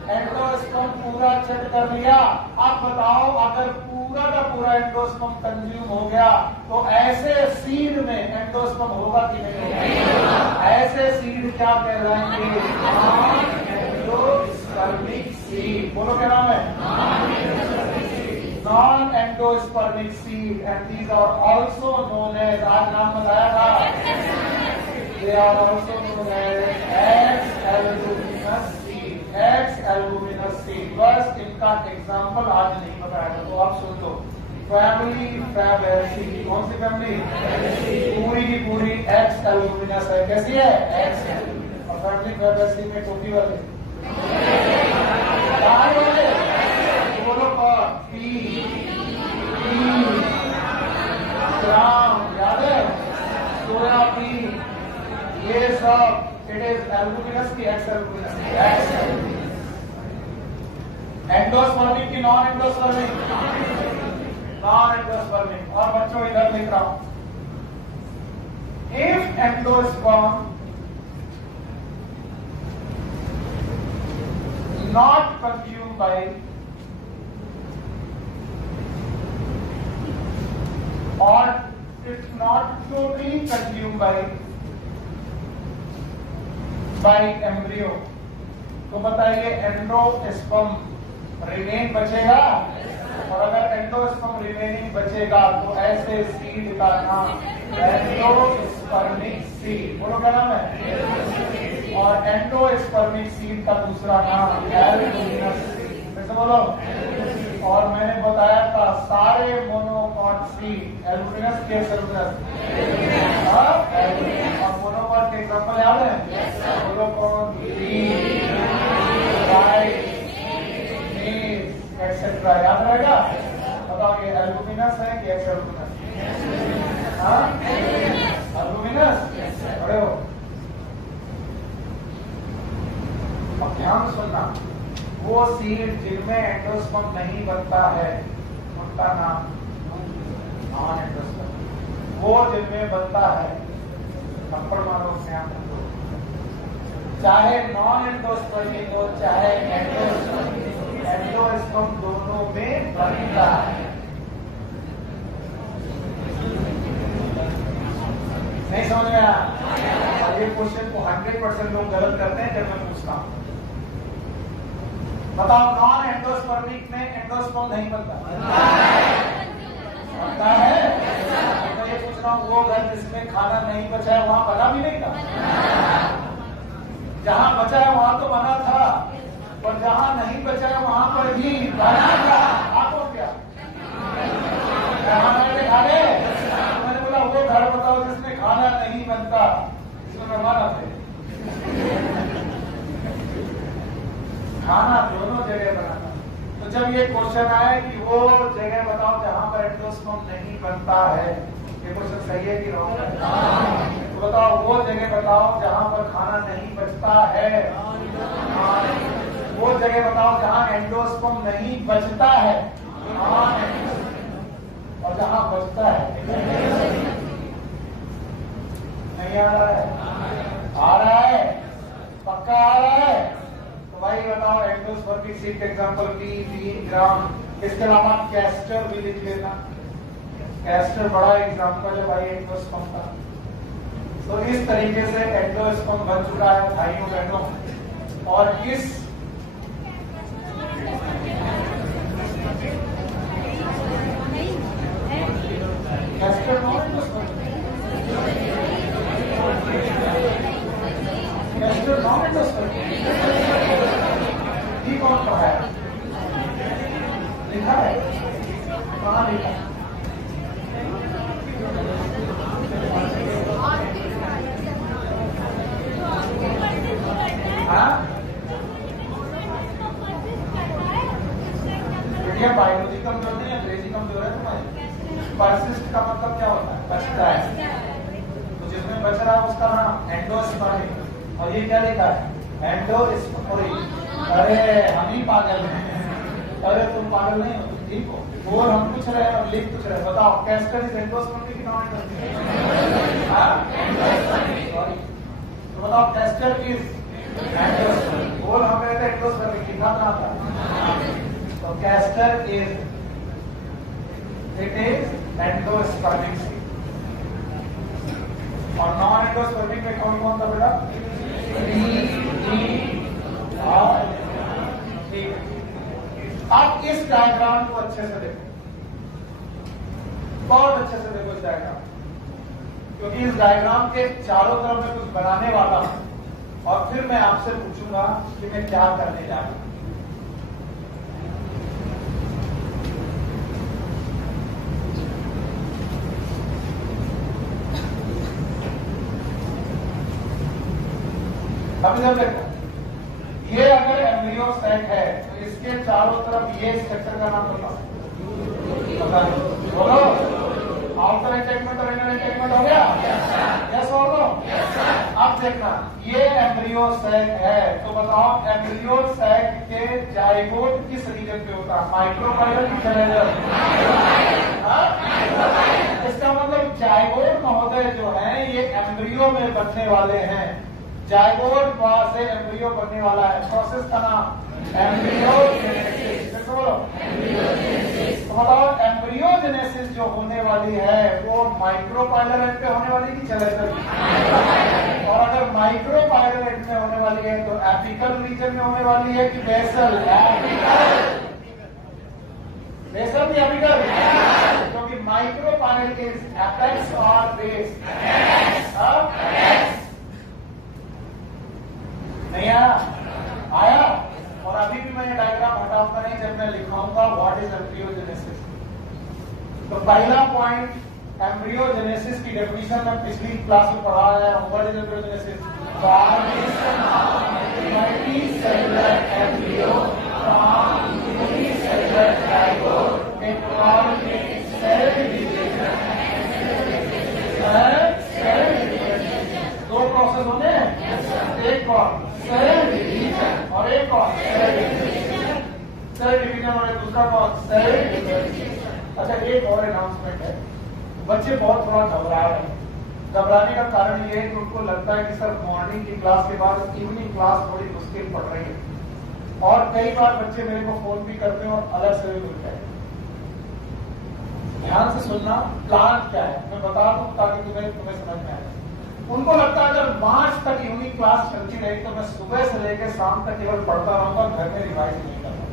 एंडोस्पर्म पूरा चट कर लिया। अब बताओ अगर पूरा का पूरा एंडोस्पर्म कंज्यूम हो गया तो ऐसे सीड में एंडोस्पर्म होगा कि नहीं होगा? ऐसे सीड क्या कहलाएंगे? Endospermic seed. बोलो क्या नाम है? Non endospermic seed. And these are also known as, आज नाम बताया था, they are also known as X-albuminous seed, X-albuminous seed। बस इनका एग्जाम्पल आज नहीं बताया, तो आप सुन लो। फैमिली फैबेसी, कौन सी फैमिली? पूरी की पूरी X-albuminous है। कैसी है? X। और फैमिली फैबेसी में टोपी वाले बोलो पी ग्राम, याद है? सोयाबीन, ये सब इट इज एल्बुमिनस की एक्स-एल्बुमिनस? एंडोस्पर्मिक की नॉन एंडोस्पर्मिक? Non endospermic. और बच्चों इधर लिख रहा हूं, if endosperm not consumed by or it's not totally consumed by embryo, तो बताइए एंडोस्पर्म रिमेन बचेगा? और अगर एंडोस्पर्म रिमेनिंग बचेगा तो ऐसे सीड का नाम एंडोस्पर्मिक सीड। बोलो क्या नाम है? और एंडोस्पर्मिक सीड का दूसरा नाम एल्बुमिनस सीड। कैसे बोलो? और मैंने बताया था सारे मोनोकॉट सीड एल्बुमिनस के एल्बुमिनस, और मोनोकॉट के एग्जांपल याद है? बोलो कौन? एक्सेट्रा, याद रहेगा? बताओ ये एल्बुमिनस है कि एक्स-एल्बुमिनस? एल्बुमिनस। बड़े हो, अब ध्यान सुनना, वो सीड जिनमें एंडोस्पर्म नहीं बनता है उनका नाम नॉन एंडोस्पर्म। वो जिनमें बनता है, थप्पड़ मारो ध्यान रखो, चाहे नॉन एंडोस्पर्मिक हो चाहे एंडोस्पर्मिक, एंडोस्पर्म दोनों में बनता है। नहीं समझ में आया? ये क्वेश्चन को 100% लोग गलत करते हैं जब मैं पूछता हूं। बताओ नॉन एंडोस्पर्मिक में एंडोस्पर्म नहीं बनता? बनता है। तो ये पूछ रहा हूँ, वो घर जिसमें खाना नहीं बचा है वहां बना भी नहीं था? जहां बचा है वहां तो बना था, और जहां नहीं बचा है वहां पर भी बना था। आपको क्या मैंने बोला वो घर बताओ जिसमें खाना नहीं बनता, इसमें मेहमान आते। खाना दोनों जगह बनाना। तो जब ये क्वेश्चन आए कि वो जगह बताओ जहां पर एंडोस्पर्म नहीं बनता है, ये क्वेश्चन सही है कि रॉन्ग है? तो बताओ वो जगह बताओ जहां पर खाना नहीं बचता है। वो जगह बताओ जहां एंडोस्पर्म नहीं बचता है, और जहां बचता है नहीं आ रहा है? आ रहा है? पक्का आ रहा है? तो भाई बताओ एंडोस्पर्मिक सीड के एग्जांपल पी ग्राम। इसके अलावा कैस्टर भी लिख लेना, कैस्टर बड़ा एग्जांपल है भाई एंडोस्पर्म का। तो इस तरीके से एंडोस्पर्म बन चुका है भाइयों बहनों। और इस castor non endosperm, castor non endosperm, कौन सा है? लिखा है? कहाँ लिखा है? बेटिया बायोलॉजी कमजोर नहीं है, अंग्रेजी कमजोर है तुम्हारी। परसिस्ट का मतलब क्या होता है? बचता है। तो जिसमें बच रहा है उसका नाम एंडोस्पर्मिक। और ये क्या लिखा है? एंडोस्पर्मिक। अरे हम ही पागल हैं। अरे तुम पागल नहीं हो, ठीक हो। और हम पूछ रहे हैं और लिख पूछ रहे हैं। बताओ कैस्टर इज एंडोस्पर्मिक की नॉन एंडोस्पर्मिक? सॉरी, तो बताओ कैस्टर इज एंडोस्पर्मिक। और हम कहते हैं एंडोस्पर्मिक, लिखा कहाँ था? तो castor is, it is endospermic seed. और नॉन एंडोस्पर्मिक में कौन कौन था बेटा? अब इस डायग्राम को अच्छे से देखो, बहुत अच्छे से देखो इस डायग्राम, क्योंकि इस डायग्राम के चारों तरफ मैं कुछ बनाने वाला हूं और फिर मैं आपसे पूछूंगा कि मैं क्या करने जा रहा हूं। अभी जब देखो, ये अगर एम्ब्रियो सेट है तो इसके चारों तरफ ये स्ट्रक्चर का नाम बता बोलो। आउटर एंटेगमेंट और इनर एंटेगमेंट हो गया? यस और नो? अब देखना, ये एम्ब्रियो सेट है तो बताओ एम्ब्रियो सेट के जाइगोट किस रीजन पे होता है? माइक्रोपाइलर की सेलेर? इसका मतलब जाइगोट महोदय जो है ये एम्ब्रियो में बनने वाले हैं। जाइगोट वहां से एम्ब्रियो बनने वाला है। प्रोसेस का नाम एम्ब्रियोजेनेसिस। बोलो तो बताओ एम्ब्रियोजेनेसिस जो होने वाली है वो माइक्रोपाइलर एंड पे होने वाली की चलेटर? और अगर माइक्रोपाइलर एंड में होने वाली है तो एपिकल रीजन में होने वाली है कि बेसल? बेसल या एपिकल? क्योंकि माइक्रोपाइलर इज एपेक्स और बेस। नहीं आया? और अभी भी मैं ये डायग्राम हटाऊंगा नहीं जब मैं लिखाऊंगा व्हाट इज एम्ब्रियोजेनेसिस। तो पहला पॉइंट एम्ब्रियोजेनेसिस की डेफिनेशन में पिछली क्लास में पढ़ा है। What is embryogenesis? Multicellular embryo from unicellular zygote involving cell division। दो प्रोसेस होते हैं, एक कौन? सेल डिवीजन और एक कौन? सेल डिवीजन और दूसरा कौन? Cell division. अच्छा, एक और अनाउंसमेंट है। बच्चे बहुत थोड़ा घबरा रहे हैं। घबराने का कारण ये है कि उनको लगता है कि सर मॉर्निंग की क्लास के बाद इवनिंग क्लास थोड़ी मुश्किल पड़ रही है। और कई बार बच्चे मेरे को फोन भी करते हैं और अलग से भी मिलते हैं। ध्यान से सुनना, प्लान क्या है मैं बता दूं ताकि तुम्हें समझ में आए। उनको लगता है अगर मार्च तक इवनिंग क्लास चलती रही तो मैं सुबह से लेकर शाम तक केवल पढ़ता रहूंगा, घर में रिवाइज नहीं करता।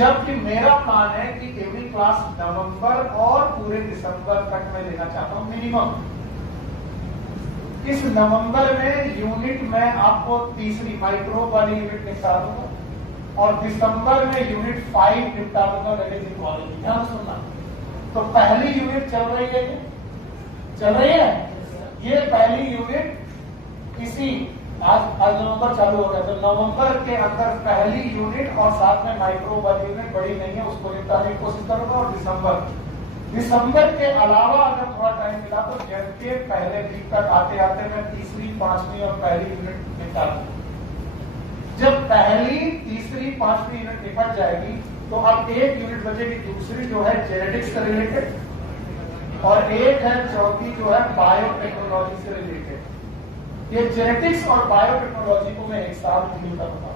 जबकि मेरा प्लान है कि इवनिंग क्लास नवंबर और पूरे दिसंबर तक मैं लेना चाहता हूं मिनिमम। इस नवंबर में यूनिट में आपको तीसरी माइक्रो वाली यूनिट निपटा दूंगा और दिसंबर में यूनिट 5 निपटा दूंगा लेकिन कॉलेज। ध्यान सुनना, तो पहली यूनिट चल रही है, चल रही है ये पहली यूनिट इसी आज नवंबर चालू हो गया तो नवंबर के अंदर पहली यूनिट और साथ में माइक्रो वाली यूनिट बड़ी नहीं है उसको निपटाने की कोशिश करूंगा। और दिसंबर के अलावा अगर थोड़ा टाइम मिला तो जन के पहले वीक तक आते आते मैं तीसरी, पांचवी और पहली यूनिट निपटा दूंगा। जब पहली, तीसरी, पांचवी यूनिट निपट जाएगी तो अब एक यूनिट बचेगी, दूसरी जो है जेनेटिक्स से रिलेटेड और एक है चौथी जो है बायोटेक्नोलॉजी से रिलेटेड। ये जेनेटिक्स और बायोटेक्नोलॉजी को मैं एक साथ डील करूंगा।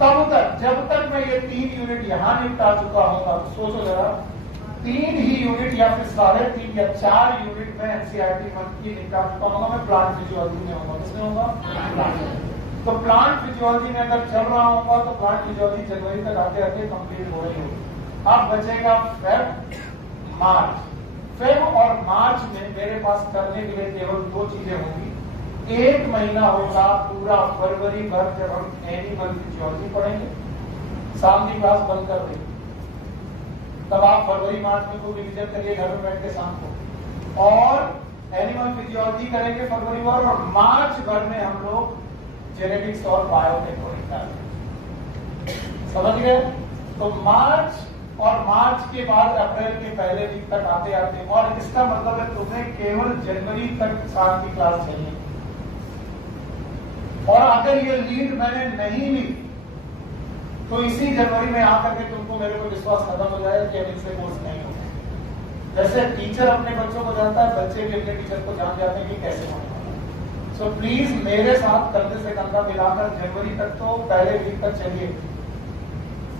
तब तक जब तक मैं ये 3 यूनिट यहां निपटा चुका होगा तो सोचो जरा 3 ही यूनिट या फिर 3.5 या 4 यूनिट में एनसीईआरटी मंथ की निपटा चुका होगा। मैं प्लांट फिजियोलॉजी में होगा, किसमें होगा? तो प्लांट फिजियोलॉजी में अगर चल रहा होगा तो प्लांट फिजियोलॉजी जनवरी तक आते आते कंप्लीट हो रही होगी। अब बचेगा फेब, मार्च। फेब और मार्च में मेरे पास करने के लिए केवल 2 चीजें होंगी। एक महीना होगा पूरा फरवरी भर जब हम एनिमल फिजियोलॉजी पढ़ेंगे, शाम की क्लास बंद कर देंगे। तब आप फरवरी मार्च में खूब रिवीजन करिए घर में बैठ के शाम को, और एनिमल फिजियोलॉजी करेंगे फरवरी में, और मार्च भर में हम लोग जेनेटिक्स और बायोटेक्नोलॉजी। समझ गए? तो मार्च और मार्च के बाद अप्रैल के पहले वीक तक आते आते, और इसका मतलब है तुम्हें केवल जनवरी तक साल की क्लास चाहिए। और अगर ये लीड मैंने नहीं ली तो इसी जनवरी में आकर के तुमको मेरे को विश्वास खत्म हो जाएगा कि अब इनसे कोर्स नहीं होगा। जैसे टीचर अपने बच्चों को जानता है, बच्चे भी अपने टीचर को जान जाते हैं कि कैसे होने वाला। सो प्लीज मेरे साथ कंधे से कंधा मिलाकर जनवरी तक तो पहले वीक तक चलिए।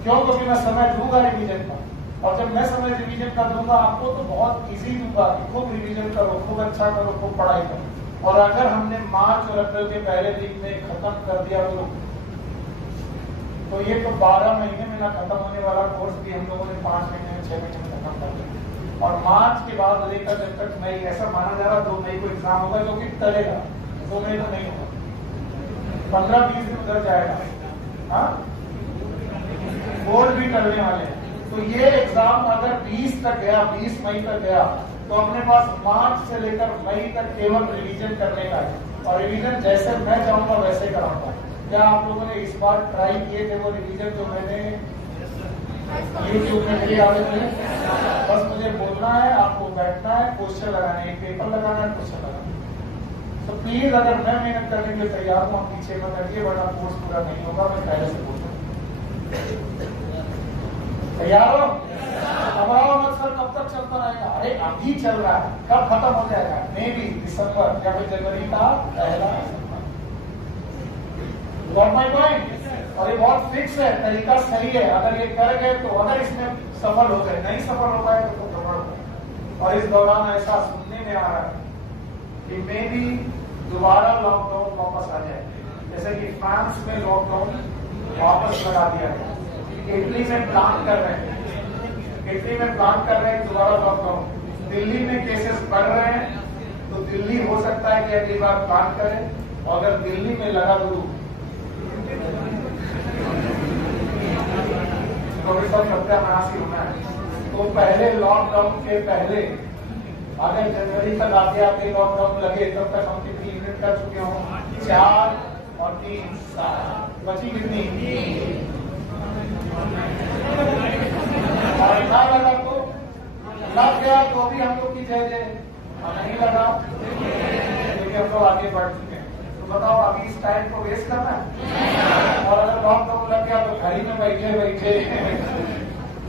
क्यों? क्योंकि मैं समय दूंगा रिवीजन का, और जब मैं समय रिवीजन का दूंगा आपको तो बहुत इजी दूंगा कि खूब रिवीजन करो, खूब अच्छा करो, खूब पढ़ाई करो। और अगर हमने मार्च और अप्रैल के पहले वीक में खत्म कर दिया तो ये तो 12 महीने में ना खत्म होने वाला कोर्स भी हम लोगों ने 5 महीने में 6 महीने में खत्म कर दिया। और मार्च के बाद लेकर जब तक मई, ऐसा माना जा रहा 2 मई को एग्जाम होगा जो कि टलेगा, 2 मई को नहीं होगा, 15-20 दिन उधर जाएगा। हाँ, बोर्ड भी टलने वाले हैं। तो ये एग्जाम अगर 20 तक गया, 20 मई तक गया, तो अपने पास मार्च से लेकर मई तक केवल रिवीजन करने का है। और रिवीजन जैसे मैं चाहूंगा वैसे कराऊंगा। क्या आप लोगों ने इस बार ट्राई किए थे वो रिवीजन जो मैंने यूट्यूब में मेरी आदत है? बस मुझे बोलना है, आपको बैठना है, क्वेश्चन लगाना है, पेपर लगाना है, क्वेश्चन लगाना है। तो प्लीज अगर मैं मेहनत करने के लिए तैयार हूँ, आप पीछे मत हटिए, वरना कोर्स पूरा नहीं होगा। मैं पहले से बोल रहा हूँ, तैयार हो? हमारा मत सर कब तक चलता रहेगा? अरे अभी चल रहा है, कब खत्म हो जाएगा? मे बी दिसंबर या फिर जनवरी का पहला। Got my point? और ये बहुत फिक्स है, तरीका सही है। अगर ये कर गए तो, अगर इसमें सफल हो गए, नहीं सफल हो पाए तो गड़बड़ हो। और इस दौरान ऐसा सुनने में आ रहा है कि मे बी दोबारा लॉकडाउन वापस आ जाए, जैसे कि फ्रांस में लॉकडाउन वापस लगा दिया है, इटली में प्लान कर रहे हैं, दोबारा लॉकडाउन। दिल्ली में केसेस बढ़ रहे हैं, तो दिल्ली हो सकता है कि अगली बार प्लान करें। और अगर दिल्ली में लगा गुरु सत्यानाशी होना है, तो पहले लॉकडाउन के पहले अगर जनवरी तक आते आते लॉकडाउन लगे, तब तक हम कितनी यूनिट कर चुके हों? 4 और 3 7, बची कितनी? और ना लगा तो लग गया तो भी हम लोग की जय जय, और नहीं लगा क्योंकि हम लोग आगे बढ़ चुके हैं। तो बताओ अभी इस टाइम को वेस्ट करना है? और अगर लॉकडाउन लग गया तो घर ही में बैठे बैठे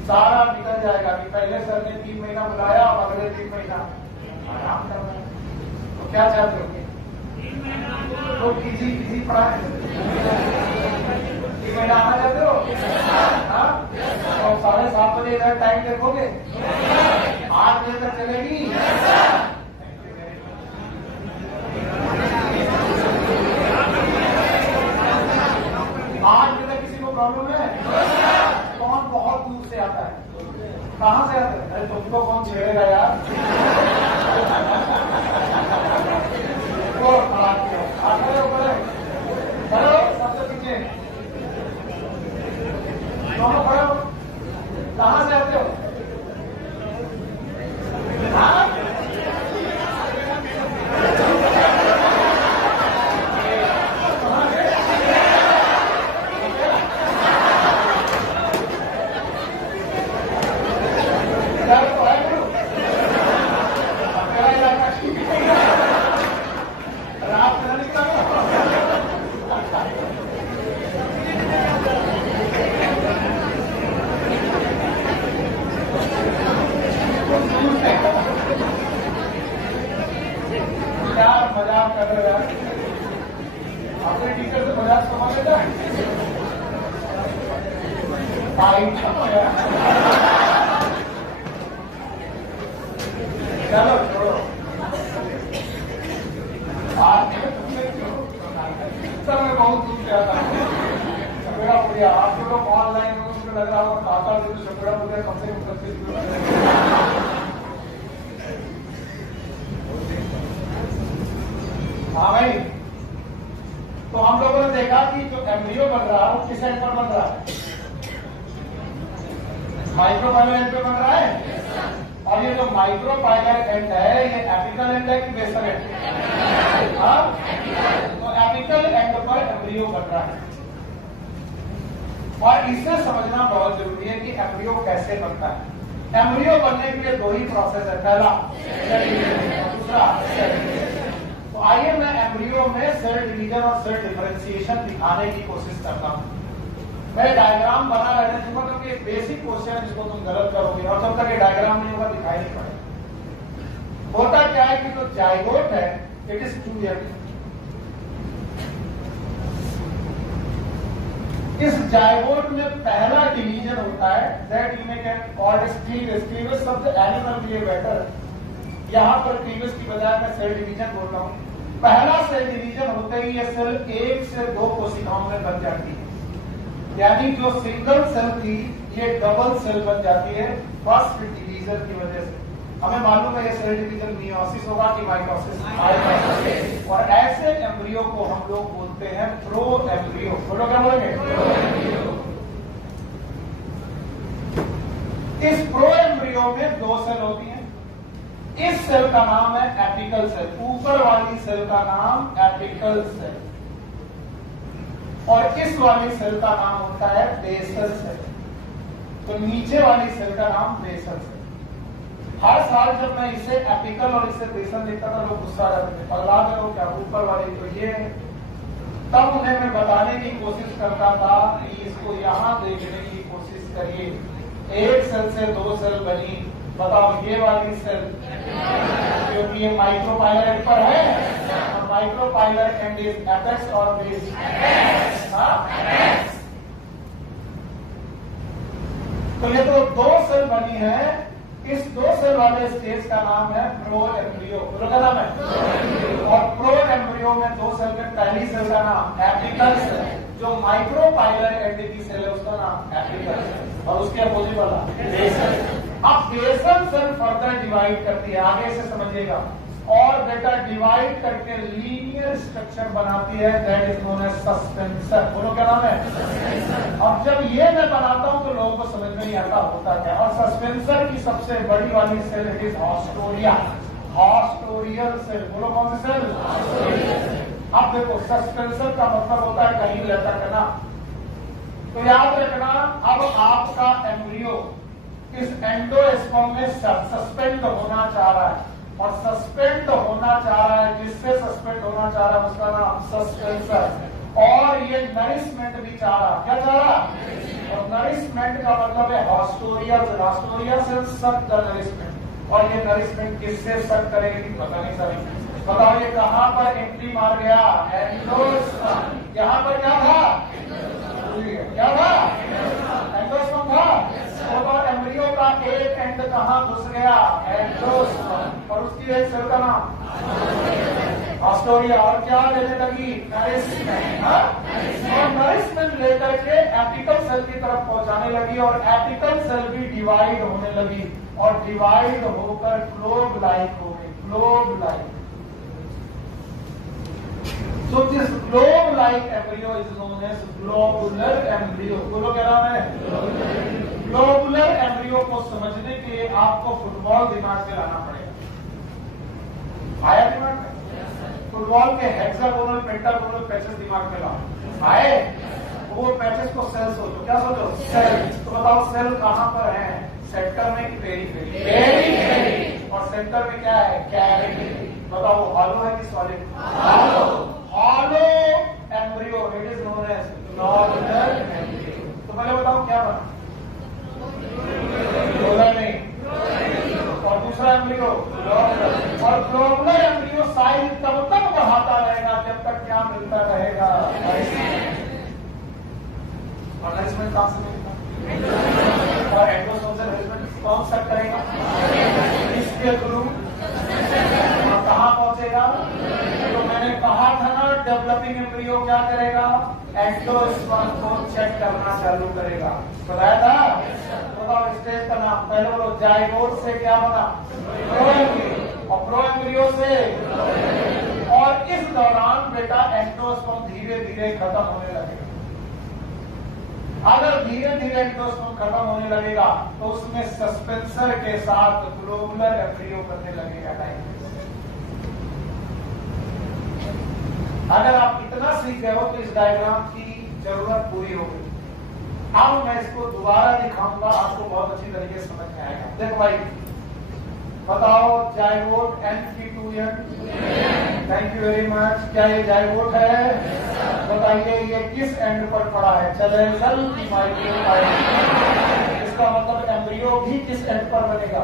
सारा निकल जाएगा कि पहले सर ने 3 महीना बुलाया और अगले 3 महीना आराम करना है। तो क्या चाहते हो? तो इजी पढ़ाए 3 महीना आना चाहते हो? हाँ, और 7:30 बजे इधर टाइम देखोगे, 8 बजे तक चलेगी। 8 बजे तक किसी को प्रॉब्लम है? कौन बहुत दूर से आता है? कहाँ से आता है? अरे तुमको कौन छेड़ेगा यार? सबसे पीछे दोनों खड़े हो। कहाँ से आते हो? हाँ? मजाक कर रहे यार, अपने टीचर से मजाक समझ लेता है। चलो छोड़ो, सर मैं बहुत दूर से आता हूँ। सपेड़ा पुड़िया आप लोग ऑनलाइन में उसमें लग रहा होगा खाता से, तो सपेड़ा पुड़िया कम से कम 25 किलोमीटर। हाँ भाई, तो हम लोगों ने देखा कि जो एम्ब्रियो बन रहा है वो किस एंड पर बन रहा है? माइक्रोपाइलर एंड पे बन रहा है। और ये जो माइक्रोपाइलर एंड है ये एपिकल एंड है कि बेसल एंड? तो एपिकल एंड पर एम्ब्रियो बन रहा है। और इसे समझना बहुत जरूरी है कि एम्ब्रियो कैसे बनता है। एम्ब्रियो बनने के लिए दो ही प्रोसेस है, पहला दूसरा सेल। तो आइए मैं एम्ब्रियो में सेल डिवीजन और सेल डिफरेंशिएशन दिखाने की कोशिश करता हूं। मैं डायग्राम बना रहने दूंगा क्योंकि एक बेसिक क्वेश्चन है जिसको तुम गलत करोगे और जब तक ये डायग्राम नहीं होगा दिखाई नहीं पड़ेगा। होता क्या है कि जो जाइगोट है इट इज 2 इस जाइगोट में पहला डिवीजन होता है that you may can call it cleavage शब्द एनिमल के लिए बेटर। यहां पर क्लीवेज की बजाय मैं सेल डिवीजन बोल रहा हूं। पहला सेल डिवीजन होते ही ये सेल 1 से 2 कोशिकाओं में बन जाती है, यानी जो सिंगल सेल थी ये डबल सेल बन जाती है फर्स्ट डिवीजन की वजह से। हमें मालूम है ये सेल डिवीजन मियोसिस होगा कि माइटोसिस। और ऐसे एम्ब्रियो को हम लोग बोलते हैं प्रो एम्ब्रियो। बोलो क्या बोलेंगे? इस प्रो एम्ब्रियो में 2 सेल होती हैं। इस सेल का नाम है एपिकल सेल, ऊपर वाली सेल का नाम एपिकल सेल, और इस वाली सेल का नाम होता है बेसल सेल। तो नीचे वाली सेल का नाम बेसल सेल। हर साल जब मैं इसे एपिकल और इसे बेसल देखता था लोग गुस्सा आ जाते थे, पगला गए हो क्या, ऊपर वाली तो ये। तब उन्हें मैं बताने की कोशिश करता था कि इसको यहां देखने की कोशिश करिए, 1 सेल से 2 सेल बनी। बताओ ये वाली सेल, क्योंकि ये माइक्रोपाइलर पर है और माइक्रोपाइलर एंड इज एपेक्स और बेस। तो ये तो 2 सेल बनी है। इस 2 सेल वाले स्टेज का नाम है प्रो एम्ब्रियो। क्या नाम है? और प्रो एम्ब्रियो में 2 सेल में पहली सेल का नाम एपिकल सेल, जो माइक्रोपाइलर एंड की सेल है उसका नाम एपिकल सेल, और उसके अपोजिट वाला बेसल। अब बेसल सेल फर्दर डिवाइड करती है, आगे से समझिएगा, और बेटा डिवाइड करके लीनियर स्ट्रक्चर बनाती है that is known as suspensor. बोलो क्या नाम है? अब जब ये मैं बनाता हूं तो लोगों को समझ में नहीं आता होता क्या। और सस्पेंसर की सबसे बड़ी वाली cell is haustoria, haustorial cell. बोलो कौन सी सेल? अब देखो सस्पेंसर का मतलब होता है कहीं लटकना। तो याद रखना, अब आपका एम्ब्रियो इस एंडोस्पर्म में सस्पेंड होना चाह रहा है, और सस्पेंड होना चाह रहा है, जिससे सस्पेंड होना चाह रहा है उसका नाम सस्पेंसर। और ये नरिशमेंट भी चाह रहा, क्या चाह रहा? और नरिशमेंट का मतलब है हॉस्टोरिया। हॉस्टोरिया से सक द नरिशमेंट, और ये नरिशमेंट किससे सक करेगी पता नहीं सर। बताओ ये कहां पर एंट्री मार गया? एंडोस्पर्म। यहाँ पर क्या था? क्या था? एंडोस्पर्म था। तो एम्ब्रियो का एक एंड कहां घुस गया? एंडोस्पर्म। और उसकी एक सेल का नाम हॉस्टोरिया। और क्या लेने लगी? नरिशमेंट। और नरिशमेंट लेकर के एपिकल सेल की तरफ पहुंचाने लगी, और एपिकल सेल भी डिवाइड होने लगी, और डिवाइड होकर ग्लोब लाइक हो गई। Globe like. So this globe-like embryo is known as globular embryo. बोलो क्या नाम है? Globular embryo को समझने के लिए आपको फुटबॉल दिमाग में लाना पड़ेगा। आया दिमाग में? फुटबॉल के हेक्सागोनल पेंटागोनल पैचेस दिमाग में लाओ। आए? वो पैचेस को सेल सोचो। क्या सोचो? सेल। तो बताओ सेल कहाँ पर है? सेंटर में कि पेरिफेरी? पेरिफेरी। और सेंटर में क्या है? कैविटी। बताओ वो हॉलो है कि solid? Hollow. Hollow embryo it is known as globular embryo. तो पहले बताओ क्या बना? ग्लोबुलर नहीं। और दूसरा एम्ब्रियो ग्लोबुलर। और ग्लोबुलर एम्ब्रियो साइज तब तक बढ़ाता रहेगा जब तक क्या मिलता रहेगा? और नरिशमेंट कहां से मिलेगा? और एंडोसोमल नरिशमेंट कौन सा करेगा? इसके थ्रू। और कहां पहुंचेगा? तो मैंने कहा था ना डेवलपिंग एम्ब्रियो क्या करेगा? एंडोस्पर्म को चेक करना चालू करेगा। बताया था? बताओ स्टेज का नाम पहले बोलो। जाइगोट से क्या बना? Pro embryo. और प्रो एम्ब्रियो से, और इस दौरान बेटा एंडोस्पर्म धीरे धीरे खत्म होने लगेगा। अगर धीरे धीरे एंडोस्पर्म खत्म होने लगेगा तो उसमें सस्पेंसर के साथ ग्लोबुलर एम्ब्रियो करने लगेगा टाइम। अगर आप इतना सीख गए हो तो इस डायग्राम की जरूरत पूरी हो गई। अब मैं इसको दोबारा दिखाऊंगा, आपको बहुत अच्छी तरीके से समझ में आएगा। देखो भाई बताओ, zygote NP2N, thank you very much. क्या ये जाइगोट है? बताइए ये किस एंड पर पड़ा है, चलेंसल की माइक्रोपाइलेट? इसका मतलब एम्ब्रियो भी किस एंड पर बनेगा?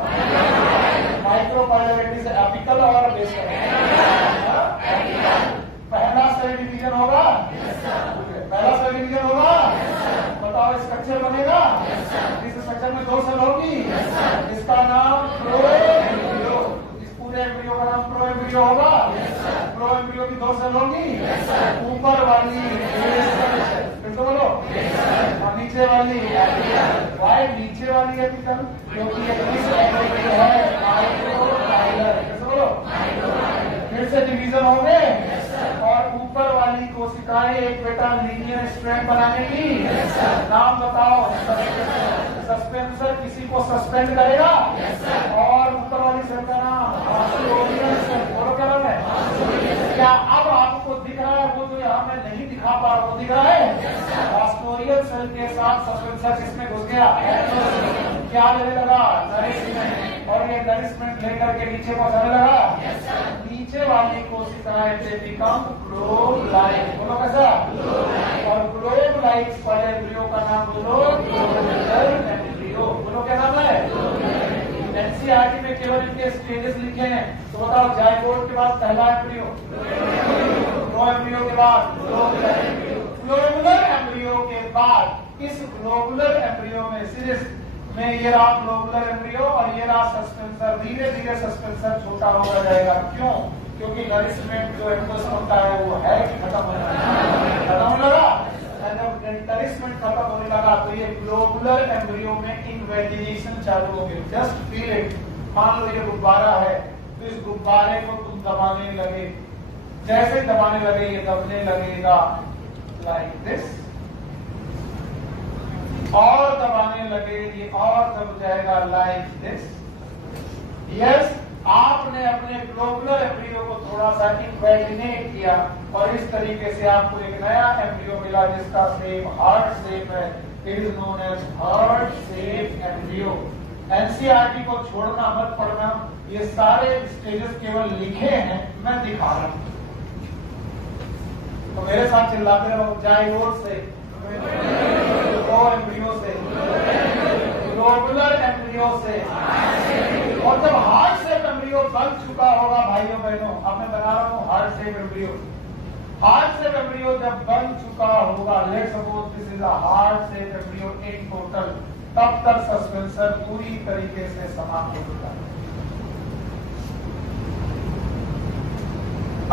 माइक्रोपाइलेट से एपिकल और बेसल? पहला सेल डिवीजन होगा, पहला सेल डिवीजन होगा। बताओ स्ट्रक्चर बनेगा, इस स्ट्रक्चर में 2 सेल होगी, इसका नाम प्रो एम्ब्रियो। इस पूरे एम्ब्रियो का नाम प्रो एम्ब्रियो होगा। प्रो एम्ब्रियो की 2 सेल होगी, ऊपर वाली फिर तो बोलो, और नीचे वाली एपिकल। वाई नीचे वाली एपिकल? क्योंकि ये किस एम्ब्रियो है? माइक्रोपाइलर। फिर बोलो, फिर से डिवीजन हो गए। और ऊपर वाली कोशिकाएं एक बेटा लीनियर स्ट्रैंड बनाएंगी। नाम बताओ। सस्पेंसर किसी को सस्पेंड करेगा, और ऊपर वाली सेल का नाम आस्टोरियल सेल। बोलो क्या नाम है? क्या अब आपको दिख रहा है वो जो यहाँ मैं नहीं दिखा पा रहा, वो दिख रहा है? आस्टोरियल सेल के साथ सस्पेंसर किसमें घुस गया? क्या लेने लगा? नरिशमेंट। और ये नरिशमेंट लेकर के नीचे पहुंचाने लगा। नीचे वाली कोशिकाएं से बिकम ग्लोबुलाइट। बोलो कैसा? और ग्लोबुलाइट्स वाले एम्ब्रियो का नाम बोलो ग्लोबुलर एम्ब्रियो। बोलो क्या नाम है? एनसीईआरटी में केवल इनके स्टेजेस लिखे हैं, तो बताओ जाइगोट के बाद पहला एम्ब्रियो, प्रो एम्ब्रियो के बाद ग्लोबुलर एम्ब्रियो, ग्लोबुलर एम्ब्रियो के बाद इस ग्लोबुलर एम्ब्रियो में सीरीज में ये रहा ग्लोबुलर एम्ब्रियो और ये रहा सस्पेंसर। धीरे धीरे सस्पेंसर छोटा होता जाएगा। क्यों? क्योंकि नरिशमेंट जो एंडोस्पर्म का है वो है कि खत्म होने लगा? खत्म होने लगा। जब नरिशमेंट खत्म होने लगा तो ये ग्लोबुलर एम्ब्रियो में इन्वेजिनेशन चालू हो गई। Just feel it. मान लो ये गुब्बारा है, तो इस गुब्बारे को तुम दबाने लगे, जैसे दबाने लगे ये दबने लगेगा लाइक दिस, और दबाने लगे ये और दब जाएगा लाइक दिस। यस, आपने अपने ग्लोबुलर एम्ब्रियो को थोड़ा सा इन्वेजिनेट किया और इस तरीके से आपको एक नया एम्ब्रियो मिला जिसका शेप हार्ट शेप है। It is known as heart shape embryo. NCERT को छोड़ना मत पढ़ना, ये सारे स्टेजेस केवल लिखे हैं, मैं दिखा रहा हूं। तो मेरे साथ चिल्लाते रहो, जाइगोट से, प्रो एम्ब्रियो से, ग्लोबुलर एम्ब्रियो से, और जब हार्ट शेप एम्ब्रियो बन चुका होगा भाइयों बहनों, अब मैं बना रहा हूँ heart shape embryo. Heart shape embryo जब बन चुका होगा, let's suppose this is a heart shape embryo in total, तब तक सस्पेंसर पूरी तरीके से समाप्त हो चुका है।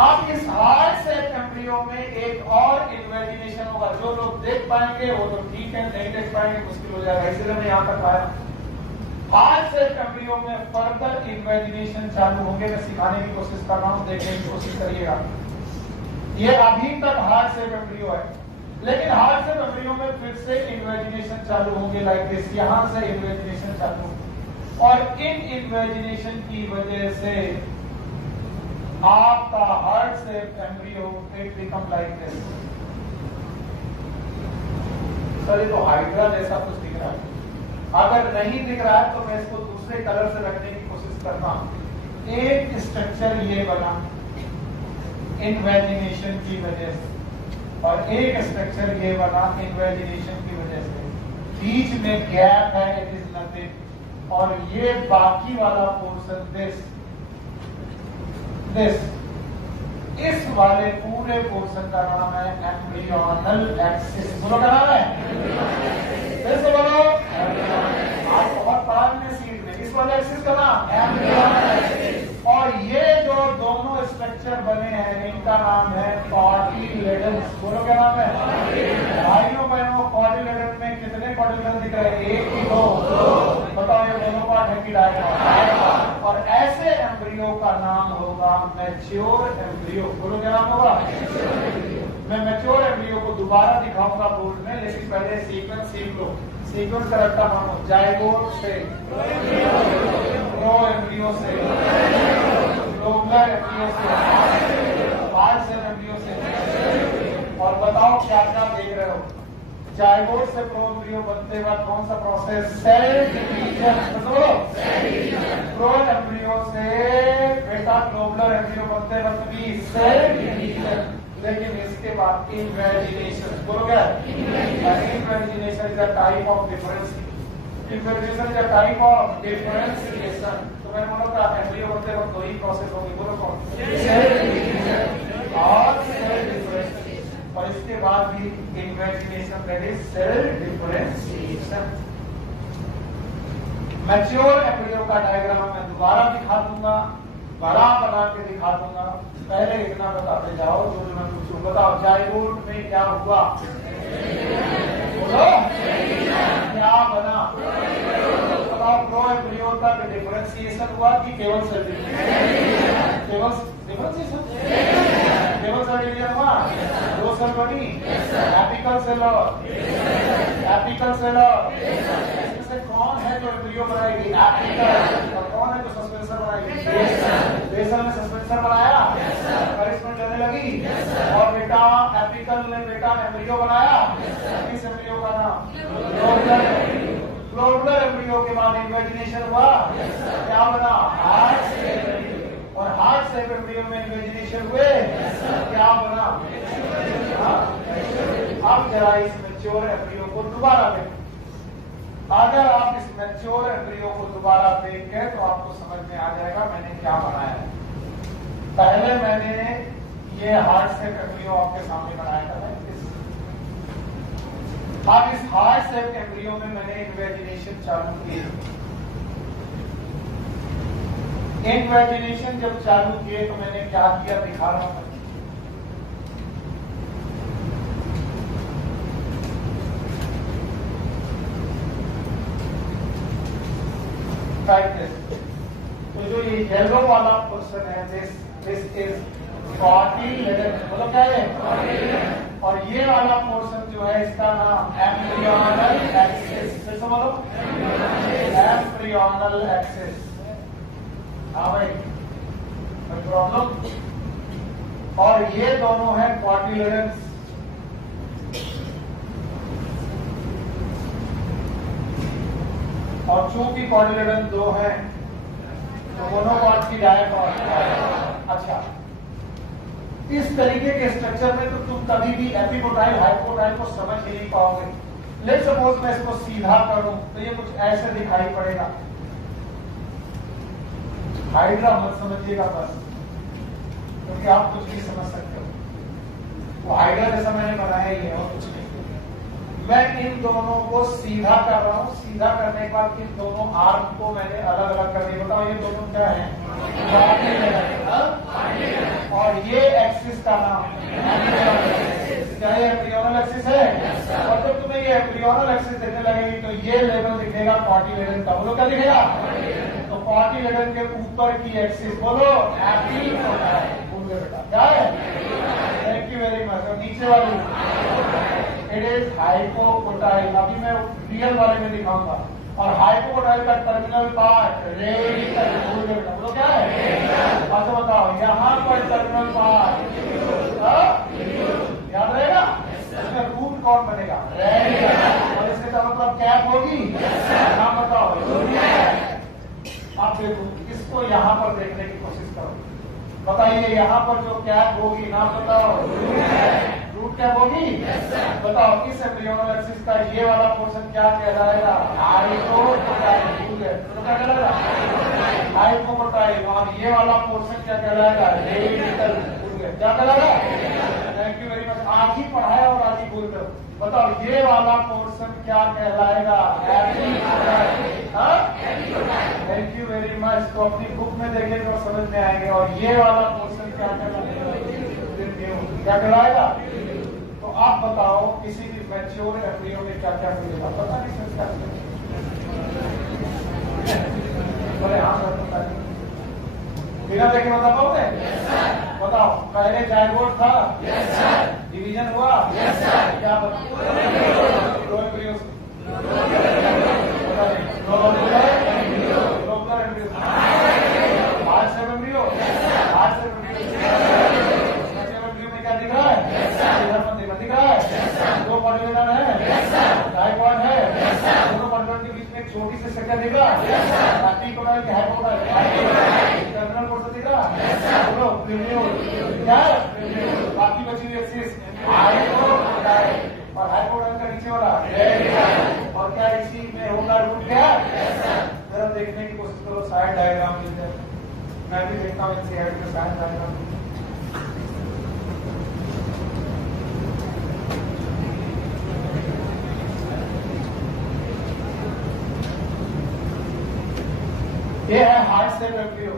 अब इस हार्ट शेप एम्ब्रियो में एक और इन्वेजिनेशन होगा। जो लोग देख पाएंगे वो तो ठीक है, नहीं देख पाएंगे मुश्किल हो जाएगा, इसलिए मैं यहाँ तक आया। हार्ट शेप एम्ब्रियो में फर्दर इन्वेजिनेशन चालू होंगे। मैं सिखाने की कोशिश कर रहा हूँ, देखने की कोशिश करिएगा। ये अभी तक हार्ट शेप एम्ब्रियो है, लेकिन हार्ट शेप एम्ब्रियो में फिर से इन्वेजिनेशन चालू होंगे लाइक दिस। यहाँ से इन्वेजिनेशन चालू, और इन इन्वेजिनेशन की वजह से आपका heart shape embryo it become like this. Sir ये तो हाइड्रा जैसा कुछ दिख रहा है। अगर नहीं दिख रहा है तो मैं इसको दूसरे कलर से रखने की कोशिश करता हूं। एक स्ट्रक्चर ये बना इन्वेजिनेशन की वजह से, और एक स्ट्रक्चर ये बना इन्वेजिनेशन की वजह से। बीच में गैप है, इट इज नथिंग, और ये बाकी वाला पोर्शन दिस, इस वाले पूरे पोर्शन का नाम है एम्ब्रियोनल एक्सिस। बोलो क्या नाम है? फिर से बोलो। आप बहुत बाद में सीट में, इस वाले एक्सिस का नाम एम्ब्रियोनल एक्सिस। और ये जो दोनों स्ट्रक्चर बने हैं इनका नाम है कॉटिलेडन्स। बोलो क्या नाम है? भाइयों बहनों, कॉटिलेडन में कितने कॉटिलेडन दिख रहे हैं? एक की दो? बताओ ये दोनों पार्ट है कि डायग्राम। और ऐसे एम्ब्रियो का नाम होगा मैच्योर एम्ब्रियो। बोलो क्या नाम होगा? मैं मैच्योर एम्ब्रियो को दोबारा दिखाऊंगा बोर्ड में, लेकिन पहले सीक्वेंस सीख लो। सीक्वेंस का रखता मानो, जाइगोट से, प्रो एम्ब्रियो से, ग्लोबुलर एम्ब्रियो से, हार्ट सेल एम्ब्रियो से। और बताओ क्या क्या देख रहे हो? जाइगोट से प्रो एम्ब्रियो बनते वक्त कौन सा प्रोसेस? Cell division. बताओ, प्रो एम्ब्रियो से बेटा ग्लोबुलर एम्ब्रियो बनते वक्त भी सेल डिवीजन। लेकिन इसके बाद इन्वेजिनेशन। बोलो क्या? Invagination is a type of difference. Invagination is a type of differentiation. तो मैं बोला था एम्ब्रियो बनते वक्त दो ही प्रोसेस होगी। बोलो कौन? सेल डिवीजन और सेल डिफरेंशिएशन। और इसके बाद भी invagination, that is cell differentiation. Mature embryo का डायग्राम मैं दोबारा दिखा दूंगा, बड़ा बना के दिखा दूंगा। पहले इतना बताते जाओ जो मैं पूछूं। बताओ जाइगोट में क्या हुआ? बोलो क्या बना? बताओ प्रो एम्ब्रियो तक डिफरेंशिएशन हुआ कि केवल सेल डिवीजन? केवल डिफरेंशिएशन, केवल सेल डिवीजन हुआ। दो सेल बनी, एपिकल सेल और एपिकल सेल। इसमें से कौन है जो एम्ब्रियो बनाएगी? एपिकल। और कौन है जो सस्पेंसर बनाएगी? बेसल ने सस्पेंसर बनाया, करिश्मा लेने लगी। और बेटा एपिकल ने बेटा एम्ब्रियो बनाया। इस एम्ब्रियो का नाम ग्लोबुलर। ग्लोबुलर एम्ब्रियो के बाद इन्वेजिनेशन हुआ, क्या बना? Heart cell. और हार्ट सेल एम्ब्रियो में इन्वेजिनेशन हुए, क्या बना? अब जरा इस मैच्योर एम्ब्रियो को दोबारा देखो। अगर आप इस मैच्योर एम्ब्रियो को दोबारा देखें तो आपको समझ में आ जाएगा मैंने क्या बनाया है। पहले मैंने ये हार्ट सेल एम्ब्रियो आपके सामने बनाया था। अब इस हार्ट सेल एम्ब्रियो में मैंने इन्वेजिनेशन चालू की। इन्वेजिनेशन जब चालू किए तो मैंने क्या किया दिखा रहा हूं। तो जो ये येलो वाला पोर्शन है, दिस इज कॉटिलेडन। बोलो क्या है? और ये वाला पोर्शन जो है इसका नाम एम्ब्रियोनल एक्सिस। फिर से बोलो, एम्ब्रियोनल एक्सिस। हाँ भाई, कोई प्रॉब्लम? और ये दोनों है कॉटिलेडन। और चूंकि कॉटिलेडन दो है तो मोनोकॉट की डायकॉट। अच्छा, इस तरीके के स्ट्रक्चर में तो तुम कभी भी एपिकोटाइल हाइपोटाइल को समझ ही नहीं पाओगे। लेट्स सपोज मैं इसको सीधा करूं तो ये कुछ ऐसे दिखाई पड़ेगा। हाइड्रा मत समझिएगा बस, क्योंकि आप कुछ भी समझ सकते हो। वो हाइड्रा जैसा मैंने बनाया ही है और कुछ नहीं। मैं इन दोनों को सीधा कर रहा हूं। सीधा करने के बाद इन दोनों आर्म को मैंने अलग अलग कर दिया। बताओ ये दोनों क्या है? और ये एक्सिस का नाम क्या है? एम्ब्रियोनल एक्सिस है। और जब तुम्हें ये एम्ब्रियोनल एक्सिस दिखने लगेगी तो ये लेवल दिखेगा कॉटिलेडन का। बोलो क्या दिखेगा? तो कॉटिलेडन के ऊपर की एक्सिस बोलो एपिकोटाइल। बोल दे बेटा क्या है? Thank you very much. और नीचे वाली इट इज हाइपोकोटाइल। अभी मैं रियल वाले में दिखाऊंगा। और हाइपोकोटाइल का टर्मिनल पार्ट रेडिकल। बोलो क्या है? अच्छा बताओ, यहाँ पर टर्मिनल पार्ट याद रहेगा? इसमें रूट कौन बनेगा? रेडिकल। और इसके मतलब कैप होगी। नाम बताओ। आप देखो, इसको यहाँ पर देखने की कोशिश करो। बताइए यहाँ पर जो कैप होगी, नाम बताओ। रूट कैप होगी। बताओ इस एम्ब्रियोनल एक्सिस का ये वाला पोर्शन क्या कहलाएगा? हाइपोकोटाइल। तो क्या कहलाएगा? हाइपोकोटाइल। और ये वाला पोर्शन क्या कहलाएगा? रेडिकल। क्या कहलाएगा? Thank you very much. आज ही पढ़ाया और आज ही भूल कर। बताओ ये वाला पोर्शन क्या कहलाएगा? Thank you very much. तो अपनी बुक में देखेंगे और समझ में आएंगे। और ये वाला पोर्शन क्या कहलाएगा? क्या कहलाएगा? तो आप बताओ किसी भी मैच्योर एम्ब्रियो में क्या क्या मिलेगा? पता नहीं सर क्या पता नहीं। बिना देखे बता पाओगे? बताओ। पहले जाइगोट था, डिवीजन हुआ, क्या यहाँ पर दो एम्ब्रियो से में क्या दिख रहा है? दिख रहा है। दो पॉलीगोन है, डाइकॉट है, दोनों पॉलीगोन के बीच में एक छोटी सी सेक्टर दिख रहा है, एपिकोटाइल के हाइपोटाइल, टर्मिनल पोर्शन दिख रहा है, बोलो क्या है? बाकी बची हुई एक्सिस हाइपोटाइल और हाइपोटाइल का नीचे वाला और क्या इसी में होगा रूट क्या? जरा देखने की कोशिश करो, साइड डायग्राम मिलते हैं। मैं भी देखता हूँ इनसे हेड के साइड डायग्राम। ये है heart shape embryo.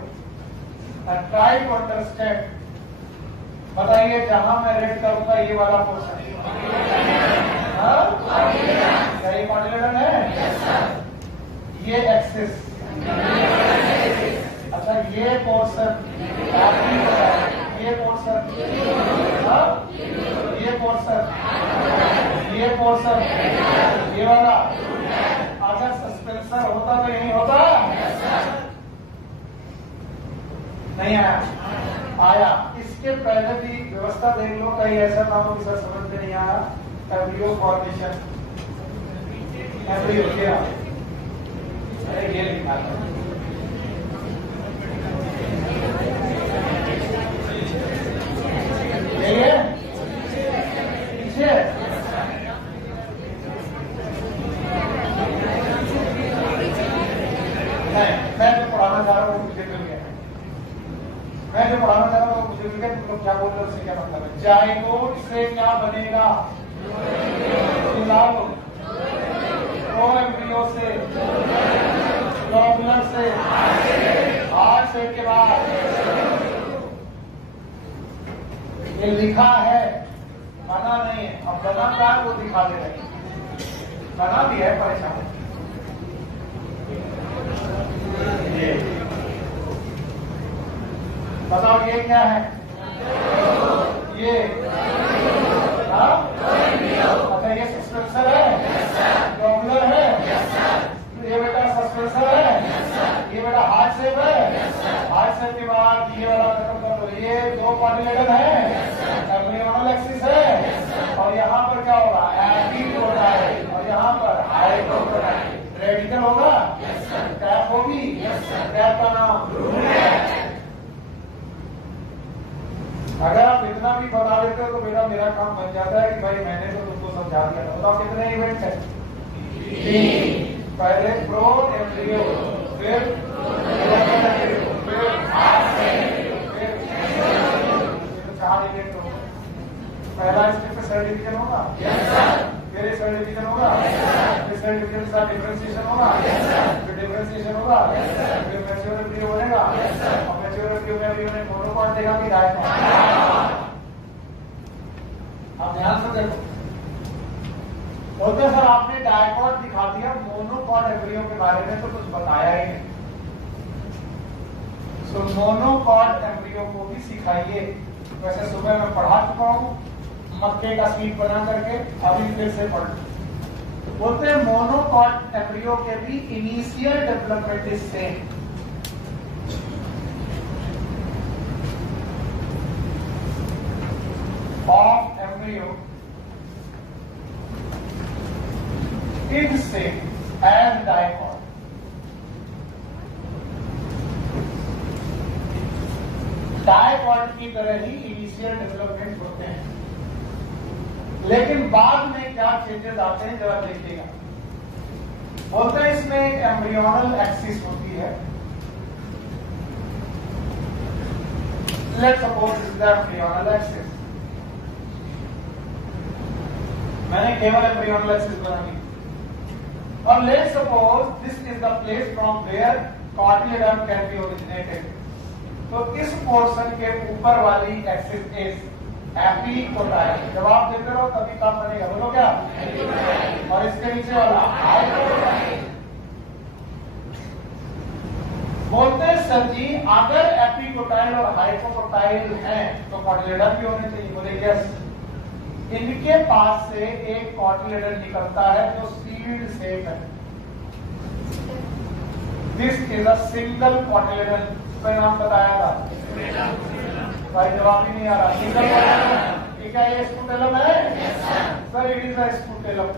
Try to understand. बताइए जहां मैं रेड करूंगा ये वाला पोर्शन क्या ये कॉन्टिलेडन है? ये एक्सिस। अच्छा ये पोर्शन ये पोर्शन ये पोर्शन ये पोर्शन ये वाला अगर सस्पेंसर होता तो यही होता नहीं आया। आया। इसके पहले भी व्यवस्था देख लो, कहीं ऐसा ना हो कि सर समझ में नहीं आया। एम्ब्रियो फॉर्मेशन एम्ब्रियो क्या? अरे ये लिखा था ये पीछे नहीं, मैं जो पढ़ाना चाह रहा हूँ मुझे मिल गया। मैं जो पढ़ाना चाह रहा हूँ मुझे मिल गया। तुम लोग क्या बोल रहे हो उससे क्या मतलब है? जाइगोट से क्या बनेगा? प्रो एम्ब्रियो से, ग्लोबुलर से, हार्ट शेप के बाद ये लिखा है, बना नहीं है। अब बना क्या वो दिखा दे रहे, बना भी है, परेशान। ये बताओ ये क्या है? ये अच्छा ये सस्पेंसर है, ग्लोबुलर है, ये बेटा सस्पेंसर है, ये बेटा हार्ट शेप है। हार्ट शेप के बाद ये वाला खत्म कर दो। ये दो कॉन्टिलेडन है, एम्ब्रियोनल एक्सिस है और यहाँ पर क्या होगा? एपिकोटाइल और यहाँ पर हाइपोटाइल। रेडिकल होगा, टैप होगी, टैप का नाम। अगर आप इतना भी बता देते हो तो बेटा मेरा काम बन जाता है कि भाई मैंने तो तुमको समझा दिया था। बताओ कितने इवेंट्स हैं? पहले प्रो एम्ब्रियो, फिर चार इवेंट होगा। पहला स्टेप पे सेल डिवीजन होगा, फिर सेल डिवीजन होगा, फिर सेल डिवीजन के साथ डिफरेंशिएशन होगा, फिर डिफरेंशिएशन होगा, फिर मैच्योर एम्ब्रियो बनेगा और मैच्योर एम्ब्रियो में अभी उन्हें मोनोकॉट देगा कि डायकॉट। आप ध्यान से देखो, बोलते सर आपने डायकॉट दिखा दिया, मोनोकॉट एम्ब्रियो के बारे में तो कुछ बताया ही नहीं। तो मोनोकॉट एम्ब्रियो को भी सिखाइए। वैसे सुबह मैं पढ़ा चुका हूं मक्के का सीट बना करके, अभी फिर से पढ़। बोलते हैं मोनोकॉट एम्ब्रियो के भी initial development is same. Of embryo is same as dicot. Dicot की तरह ही इनिशियल डेवलपमेंट होते हैं, लेकिन बाद में क्या चेंजेस आते हैं जरा देखिएगा। बोलते हैं इसमें एक एम्ब्रियोनल एक्सिस होती है। Let's suppose this is the embryonal axis. मैंने केवल एम्ब्रियोनल एक्सिस बना दी और let's suppose this is the place from where cotyledon can be originated. तो इस पोर्शन के ऊपर वाली एक्सिस इज एपिकोटाइल। जवाब देते रहो तभी काम बनेगा। बोलो क्या? और इसके नीचे वाला हाइपोटाइल। बोलते हैं सर जी अगर एपिकोटाइल और हाइपोटाइल हैं तो कॉटिलेडन भी होने चाहिए। बोले यस। इनके पास से एक कॉटिलेडन निकलता है जो सीड शेप है। This is a single cotyledon. मैं नाम बताया था, भाई जवाब ही नहीं आ रहा। सिंगल कॉटिलेडन क्या ये स्पूटेलम है? Sir it is a scutellum.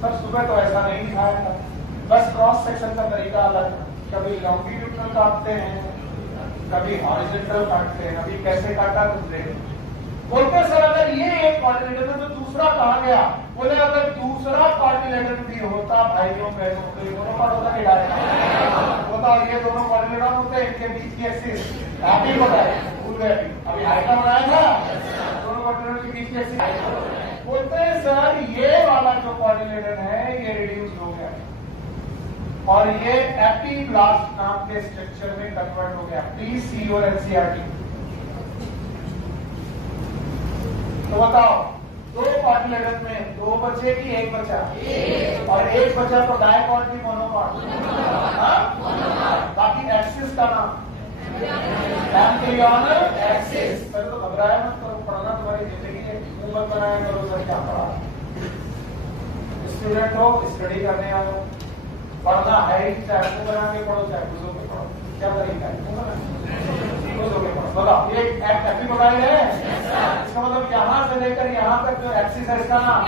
Sir सुबह तो ऐसा नहीं दिखाया था, बस क्रॉस सेक्शन का तरीका अलग। कभी लॉन्गिट्यूडनल काटते हैं, कभी हॉरिजॉन्टल काटते हैं। अभी कैसे काटा तुम देखो। बोलते सर अगर ये एक कॉर्डिनेटर है तो दूसरा कहाँ गया? बोले अगर दूसरा कॉर्डिनेटर भी होता भाइयों बहनों तो ये दोनों पार्ट होता कि डायरेक्ट होता। ये दोनों कॉर्डिनेटर होते हैं, इनके बीच की एक्सिस हैप्पी होता है, फुल हैप्पी। अभी हाइटा बनाया था, दोनों कॉर्डिनेटर के बीच की एक्सिस। बोलते हैं सर ये वाला जो कॉर्डिनेटर है ये रिड्यूस हो गया और ये एपिब्लास्ट नाम के स्ट्रक्चर में कन्वर्ट हो गया। प्लीज सी और एनसीईआरटी। तो बताओ दो कॉटिलेडन में दो बचे कि एक बचा? और एक बचा तो डायकॉट की मोनोकॉट। बाकी एक्सिस का नाम एम्ब्रियोनल एक्सिस। सर तो घबराया मत करो, पढ़ना तुम्हारी जिंदगी है, मुंह मत बनाया करो। सर क्या पढ़ा? स्टूडेंट हो, स्टडी करने आ जाओ, पढ़ना है ही, चाहे मुंह बना के पढ़ो चाहे घुसो के पढ़ो। क्या तरीका है? मुंह बना घुसो के पढ़ो। बताओ ये एपी बताई है, इसका मतलब यहाँ से लेकर यहाँ तक जो एक्सिस है इसका नाम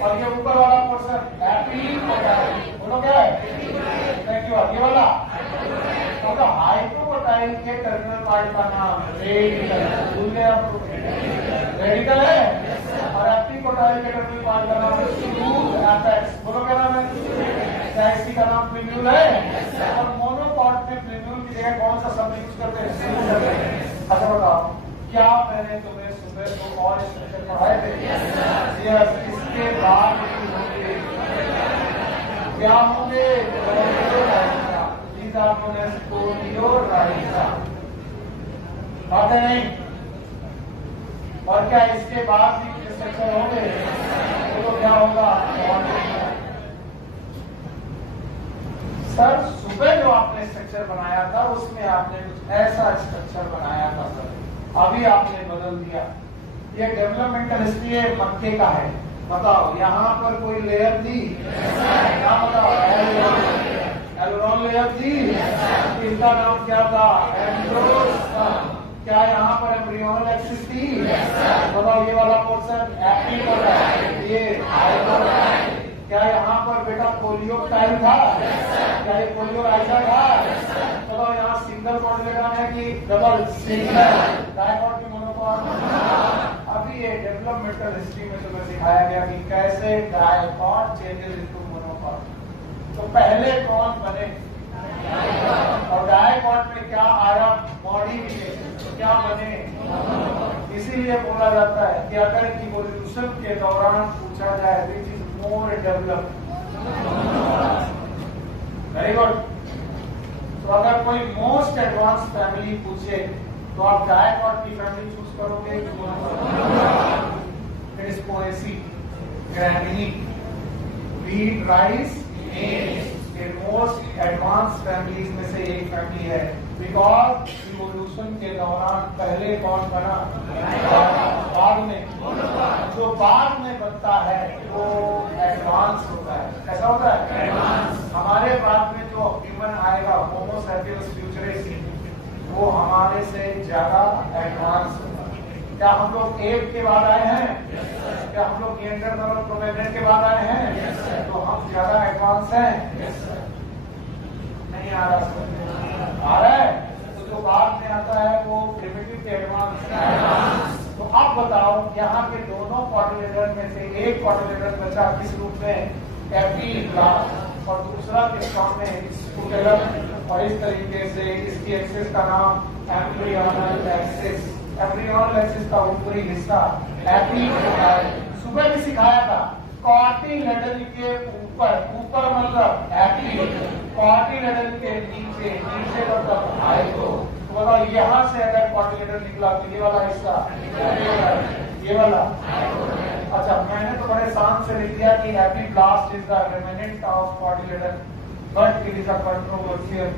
और ये ऊपर वाला पोर्शन एपी। बोलो क्या है? Thank you. ये वाला तो हाइपोटाइल के टर्मिनल पार्ट का नाम रेडिकल। भूल गए आप? रेडिकल है। और एपिकोटाइल के टर्मिनल पार्ट का नाम स्मूथ एपेक्स। बोलो क्या नाम है? इसी का नाम प्लिम्यूल है। और मोनोकॉट में प्लिम्यूल की जगह कौन सा शब्द यूज करते हैं? अच्छा बताओ, क्या मैंने तुम्हें सुबह को और स्ट्रक्चर पढ़ाए थे? यस। इसके बाद क्या होंगे? These are known as coleorhiza. बात है नहीं? और क्या इसके बाद भी कुछ स्ट्रक्चर होंगे? तो क्या होगा? सर सुबह जो आपने स्ट्रक्चर बनाया था उसमें आपने कुछ ऐसा स्ट्रक्चर बनाया था सर, अभी आपने बदल दिया। ये डेवलपमेंटल हिस्ट्री है, मक्के का है। बताओ यहाँ पर कोई लेयर थी? क्या बताओ? एल्वेओल लेयर थी। इनका नाम क्या था? एंड्रोस्टर्म। क्या यहाँ पर एम्ब्रियोनल एक्सिस थी? बताओ ये वाला पोर्शन एपिकोटाइल, ये हाइपोटाइल। क्या यहाँ पर बेटा कोलियोटाइल था? क्या ये कोलियोराइजा था? बताओ यहाँ सिंगल कॉटिलेडन है कि डबल? सिंगल। डायकॉट की मोनोकॉट। अभी ये डेवलपमेंटल हिस्ट्री में तुम्हें सिखाया गया कि कैसे डायकॉट चेंजेस इनटू मोनोकॉट। तो पहले कौन बने? और डायकॉट में क्या आया? मॉडिफिकेशन। तो क्या बने? इसीलिए बोला जाता है कि अगर इवोल्यूशन के दौरान पूछा जाए which is more developed. Very good. तो अगर कोई मोस्ट एडवांस फैमिली पूछे तो आप डायकॉट की फैमिली चूज करोगे? Poaceae, Gramineae, wheat, rice, maize, के मोस्ट एडवांस फैमिलीज में से एक फैमिली है। बिकॉज इवोल्यूशन के दौरान पहले कौन बना? बाद में। जो बाद में बनता है वो एडवांस होता है। कैसा होता है? एडवांस। हमारे बाद में जो ह्यूमन आएगा, होमो सैपियंस फ्यूचरिस्ट, वो हमारे से ज्यादा एडवांस होगा। क्या हम लोग एप के बाद आए हैं? क्या हम लोग निएंडरथाल क्रो-मैग्नेट के बाद आए हैं? तो हम ज्यादा एडवांस हैं? नहीं आ रहा? आ रहा है? तो जो बाद में आता है वो प्रिमिटिव के एडवांस। तो अब बताओ यहाँ के दोनों कॉटिलेडन में से एक कॉटिलेडन बचा किस रूप में? एपिब्लास्ट। और दूसरा किस फॉर्म में? स्पूटेलम। और इस तरीके से इसकी एक्सिस का नाम एम्ब्रियोनल एक्सिस। एम्ब्रियोनल एक्सिस का ऊपरी हिस्सा एपिकोटाइल। सुबह भी सिखाया था कॉटिलेडन के ऊपर, ऊपर मतलब एपी, कॉटिलेडन के नीचे, नीचे मतलब हाइपो। तो बताओ यहाँ से अगर कॉटिलेडन निकला तो ये वाला हिस्सा, ये वाला। अच्छा मैंने तो बड़े शान से लिख दिया कि epiblast is the remnant of cotyledon, but it is a controversial.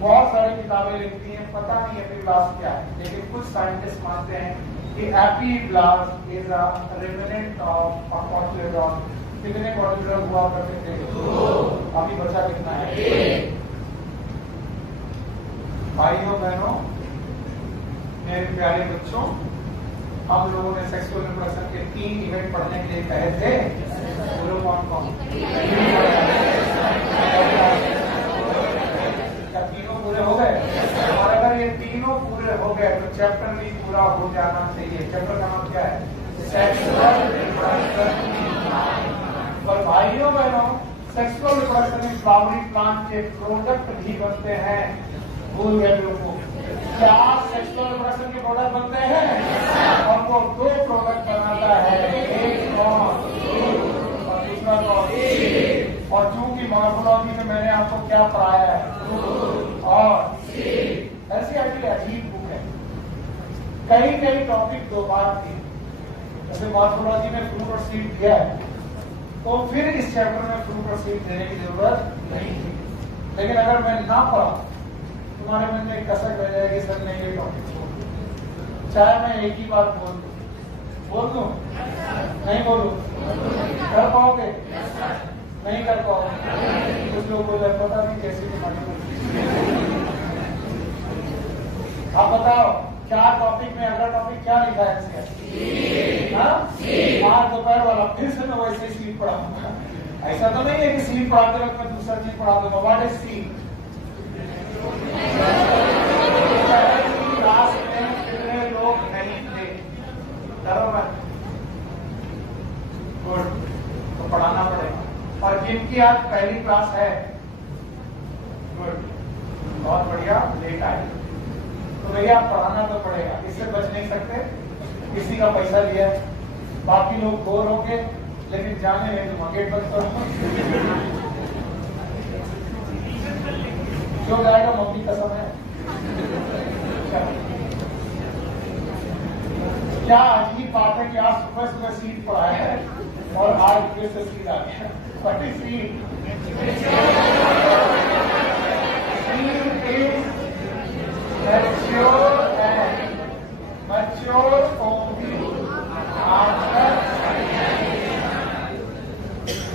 बहुत सारी किताबें लिखती हैं, पता नहीं एपिब्लास्ट क्या है, लेकिन कुछ साइंटिस्ट मानते हैं कि epiblast is a remnant of cotyledon. कितने कॉटिलिडॉन हुआ करते थे? अभी बचा कितना है? भाइयों बहनों, मेरे प्यारे बच्चों, हम लोगों ने सेक्सुअल रिप्रोडक्शन के 3 इवेंट पढ़ने के लिए कहे थे। बोलो कौन कौन? क्या तीनों पूरे हो गए? और अगर ये तीनों पूरे हो गए तो चैप्टर भी पूरा हो जाना चाहिए। चैप्टर का नाम क्या है? Sexual reproduction. और भाइयों बहनों, सेक्सुअल रिप्रोडक्शन में फ्लावरिंग प्लांट के प्रोडक्ट भी बनते हैं। भूल गए लोगों, क्या सेक्सुअल रिप्रोडक्शन के प्रोडक्ट बनते हैं? और वो 2 प्रोडक्ट बनाता है, एक कौन और दूसरा कौन? और चूंकि मॉर्फोलॉजी में मैंने आपको क्या पढ़ाया है और ऐसी अजीब बुक है, कई टॉपिक 2 बार थी। जैसे मॉर्फोलॉजी में फ्रूट और सीड दिया है, तो फिर इस चैप्टर में फ्रूट और सीड देने की जरूरत नहीं थी। लेकिन अगर मैं ना पढ़ा, तुम्हारे मन में कसक रह जाएगी, सर नहीं ये टॉपिक छोड़। चाहे मैं एक ही बात बोल दूं, नहीं बोलूं, कर पाओगे? नहीं कर पाओगे। कुछ लोग को पता नहीं कैसे तुम्हारी। आप बताओ क्या टॉपिक में, अगला टॉपिक क्या लिखा है इसका? आज दोपहर वाला फिर से मैं वैसे ही सीट पढ़ाऊंगा। ऐसा तो नहीं है कि सीट पढ़ाते वक्त मैं दूसरा चीज पढ़ा दूंगा। What is seat? क्लास में कितने लोग नहीं थे? डरो मत, गुड, तो पढ़ाना पड़ेगा। और जिनकी आज पहली क्लास है, गुड, बहुत बढ़िया, लेट आए तो भैया पढ़ाना तो पड़ेगा, इससे बच नहीं सकते। किसी का पैसा लिया है, बाकी लोग बोर होंगे, लेकिन जाने में तुम गेट बंद करो। क्यों जाएगा? मम्मी कसम है। क्या अजीब बात है कि आज सुबह सीट पढ़ाया है और आज फिर से सीट आ गया। बड़ी सीट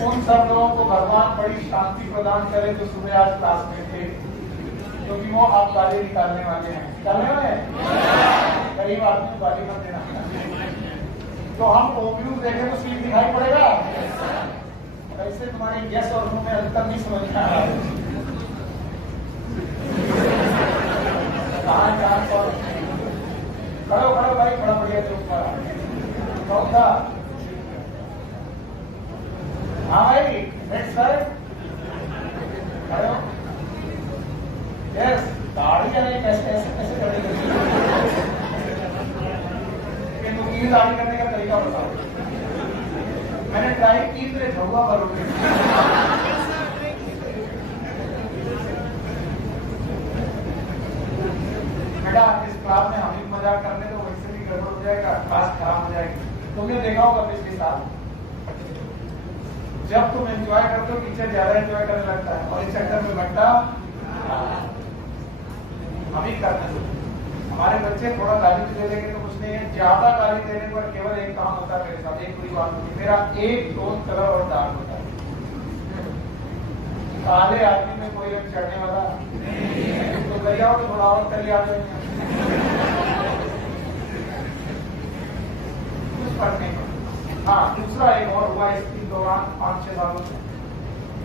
उन सब लोगों को भगवान बड़ी शांति प्रदान करे जो सुबह आज क्लास में थे, क्योंकि वो आप गाली निकालने वाले हैं। निकालने वाले हैं? गरीब आदमी गाली मत देना। तो हम ओव्यूज देखें तो सीट दिखाई पड़ेगा। कैसे तुम्हारे यस और नो में अंतर नहीं समझ में आ रहा है? खड़ो भाई, बड़ा बढ़िया चुप का। हाँ भाई, नेक्स्ट सर, खड़ो। यस, दाढ़ी कैसे करेंगे? दाढ़ी करने का तरीका बताओ। मैंने ट्राई की, मेरे झुआ करोगे। बेटा इस क्लास में हम ही मजाक करने तो वैसे भी गड़बड़ हो जाएगा, क्लास खराब हो जाएगी। तुमने देखा होगा पिछले साल जब तुम एंजॉय करते हो, टीचर ज्यादा एंजॉय करने लगता है और इस चक्कर में बट्टा हम ही करते हैं। हमारे बच्चे थोड़ा गाली दे देंगे तो कुछ नहीं है, ज्यादा गाली देने पर केवल एक काम होता है मेरे साथ, एक बुरी बात होती है, मेरा एक टोन कलर और डार्क होता है। काले आदमी में कोई रंग चढ़ने वाला तो ले जाओ, तो थोड़ा और कल आ जाएंगे, कुछ फर्क नहीं पड़ता। हाँ, दूसरा एक और हुआ इसके दौरान 5-6 सालों में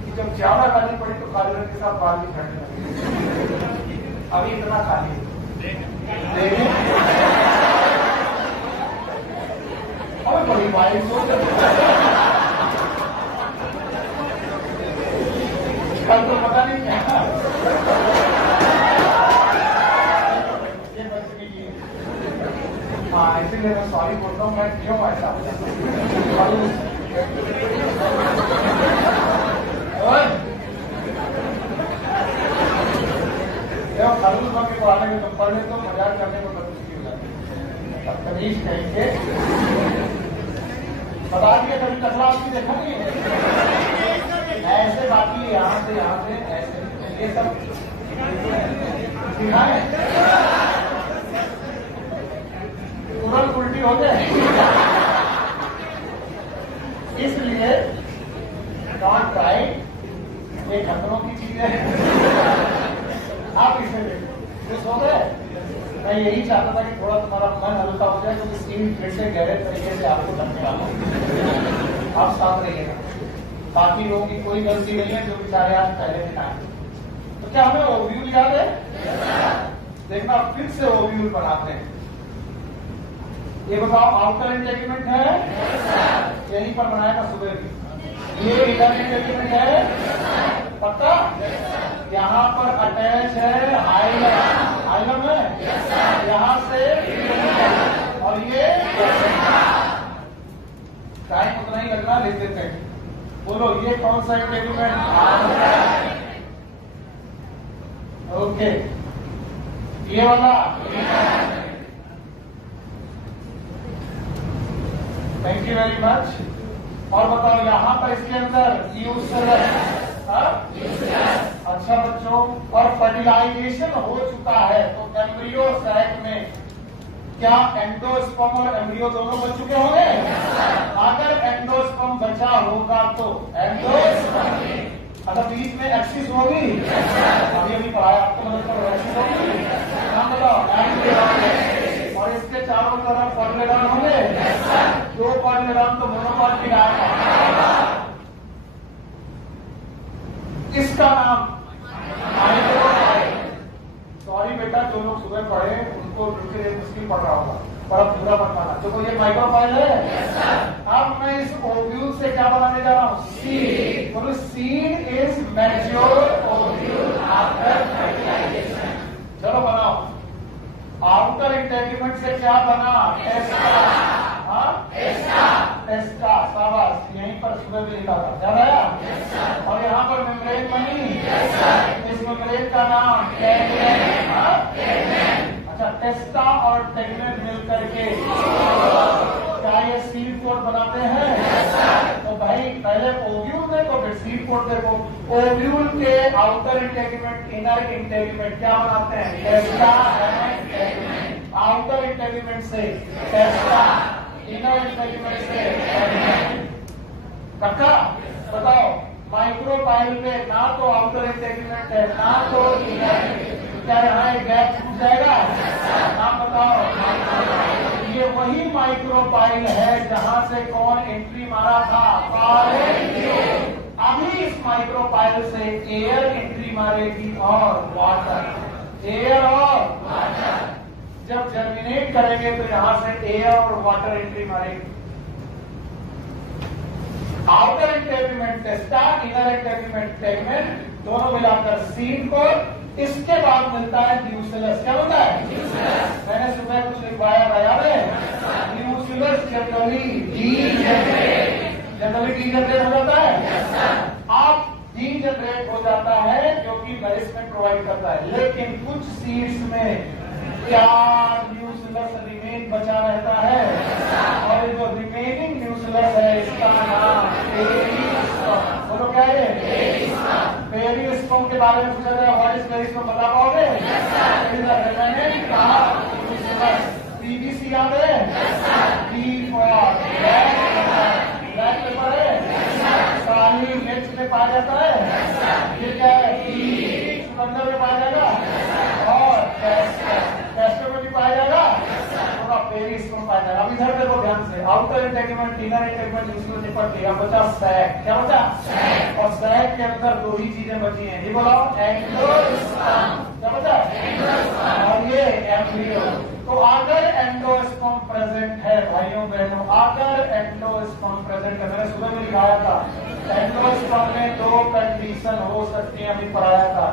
कि जब ज्यादा काली पड़ी तो काले रंग के साथ बाल भी झड़ने लगे। अभी इतना काली देखिए और बड़ी बारिश हो, कल तो पता नहीं क्या ये बच्चे। हाँ, इसीलिए मैं सॉरी बोल रहा हूँ, मैं क्यों ऐसा खरूज के वाले में तो पढ़ने तो मजाक करने में बदतमीजी हो जाती है। तमीज कहेंगे बता दिया, कभी टकला आपकी देखा नहीं है? ऐसे बाकी यहाँ से ऐसे ये सब दिखाए। तुरंत उल्टी हो जाए। इसलिए डोंट ट्राई, ये खतरों की चीज है। आप इसे देखो, खुश हो गए। मैं यही चाहता था कि थोड़ा तुम्हारा मन हल्का हो जाए, क्योंकि सीन फिर से गहरे तरीके से आपको लगने वाला है। आप साथ रहिएगा, बाकी लोगों की कोई गलती नहीं है जो बेचारे आज पहले दिन आए। तो क्या हमें ओव्यूल याद है? देखना, फिर से ओव्यूल बनाते हैं। ये बताओ, आउटर इंटेगमेंट है? यहीं पर बनाया था सुबह भी। ये इनर इंटेगमेंट है? पक्का? यहाँ पर अटैच है हाइलम, हाइलम है यहाँ से, और ये टाइम उतना ही लगना, लिख देते हैं। बोलो, ये कौन सा इंटेगमेंट? ओके, ये वाला। Thank you very much. और बताओ, यहाँ पर इसके अंदर यूसरस। अच्छा बच्चों, और फर्टिलाइजेशन हो चुका है, तो एम्ब्रियो सैक में क्या एंडोस्पर्म और एम्ब्रियो दोनों बच चुके होंगे? अगर एंडोस्पर्म बचा होगा तो एंडोस्पर्म, अगर बीच में एक्सिस होगी, अभी अभी पढ़ाया आपको, मतलब एक्सिस होगी, नाम बताओ, एंडोस्पर्म। और इसके चारों तरफ कॉर्डिनेटॉन होंगे, दो कॉर्डिनेटॉन तो मोनोकॉट भी आएगा। इसका नाम माइक्रोपाइल। सॉरी बेटा, जो लोग सुबह पढ़े उनको बिल्कुल मुश्किल पड़ रहा होगा, पर अब पूरा बनवाना। तो ये माइक्रोपाइल है। अब मैं इस ओव्यूल से क्या बनाने जा रहा हूँ? सीड। बोलो, seed is mature ovule after fertilization. चलो बनाओ। आउटर इंटेगमेंट से क्या बना? टेस्टा। टेस्टा, शाबाश, यहीं पर सुबह भी लिखा था, याद आया? और यहाँ पर मेम्ब्रेन बनी, इस मेम्ब्रेन का नाम टेगमेन। अच्छा, टेस्टा और टेगमेन मिलकर के क्या ये सीड कोट बनाते हैं? तो भाई पहले ओव्यूल देखो, फिर सीड कोट देखो। ओव्यूल के आउटर इंटेगमेंट, इनर इंटेगमेंट क्या बनाते हैं? टेस्टा एंड टेगमेन। आउटर इंटेगमेंट से टेस्टा, इनर इंटेगमेंट से टेगमेन। पक्का? बताओ, माइक्रोपाइल में ना तो आउटर इंटेगमेंट है, ना तो इनर, क्या यहाँ एक गैप छूट जाएगा? नाम बताओ। ये वही माइक्रोपाइल है जहां से कौन एंट्री मारा था? अभी इस माइक्रोपाइल से एयर एंट्री मारेगी और वाटर, एयर और वाटर। जब जर्मिनेट करेंगे तो यहां से एयर और वाटर एंट्री मारेगी। Outer integument टेस्टा, inner integument tegmen, दोनों मिलाकर सीड को। इसके बाद मिलता है न्यूक्लियस। क्या होता है? मैंने सुबह कुछ लिखवाया था, याद है? न्यूक्लियस जनरली डीजनरेट हो जाता है। आप डीजनरेट हो जाता है क्योंकि नरिशमेंट प्रोवाइड करता है, लेकिन कुछ सीड्स में क्या न्यूक्लियस रिमेन बचा रहता है, और जो रिमेनिंग न्यूक्लियस है इसका नाम पेरिस्पर्म। बोलो, क्या है? पेरिस्पर्म के बारे में पूछा जाए, व्हाट इज पेरिस्पर्म, बता पाओगे? पीबीसी याद है? पी फॉर ब्लैक पेपर है, काली मिर्च में पाया जाता है। ये क्या है? चुकंदर में पाया जाएगा, और कैस्टर में भी पाया जाएगा, थोड़ा पेरिस्पर्म पाया जाएगा। अब इधर देखो ध्यान से, आउटर इंटेगमेंट, इनर इंटेगमेंट, इसमें निपट गया, बचा सैक। क्या बचा? और सैक के अंदर दो ही चीजें बची हैं, ये बोलो, एंडोस्पर्म। क्या बचा? और ये एम्ब्रियो। तो अगर एंडोस्पर्म प्रेजेंट है भाइयों बहनों, अगर एंडोस्पर्म प्रेजेंट है, मैंने सुबह में लिखाया था, एंडोस्पर्म में दो कंडीशन हो सकती है, अभी पढ़ाया था।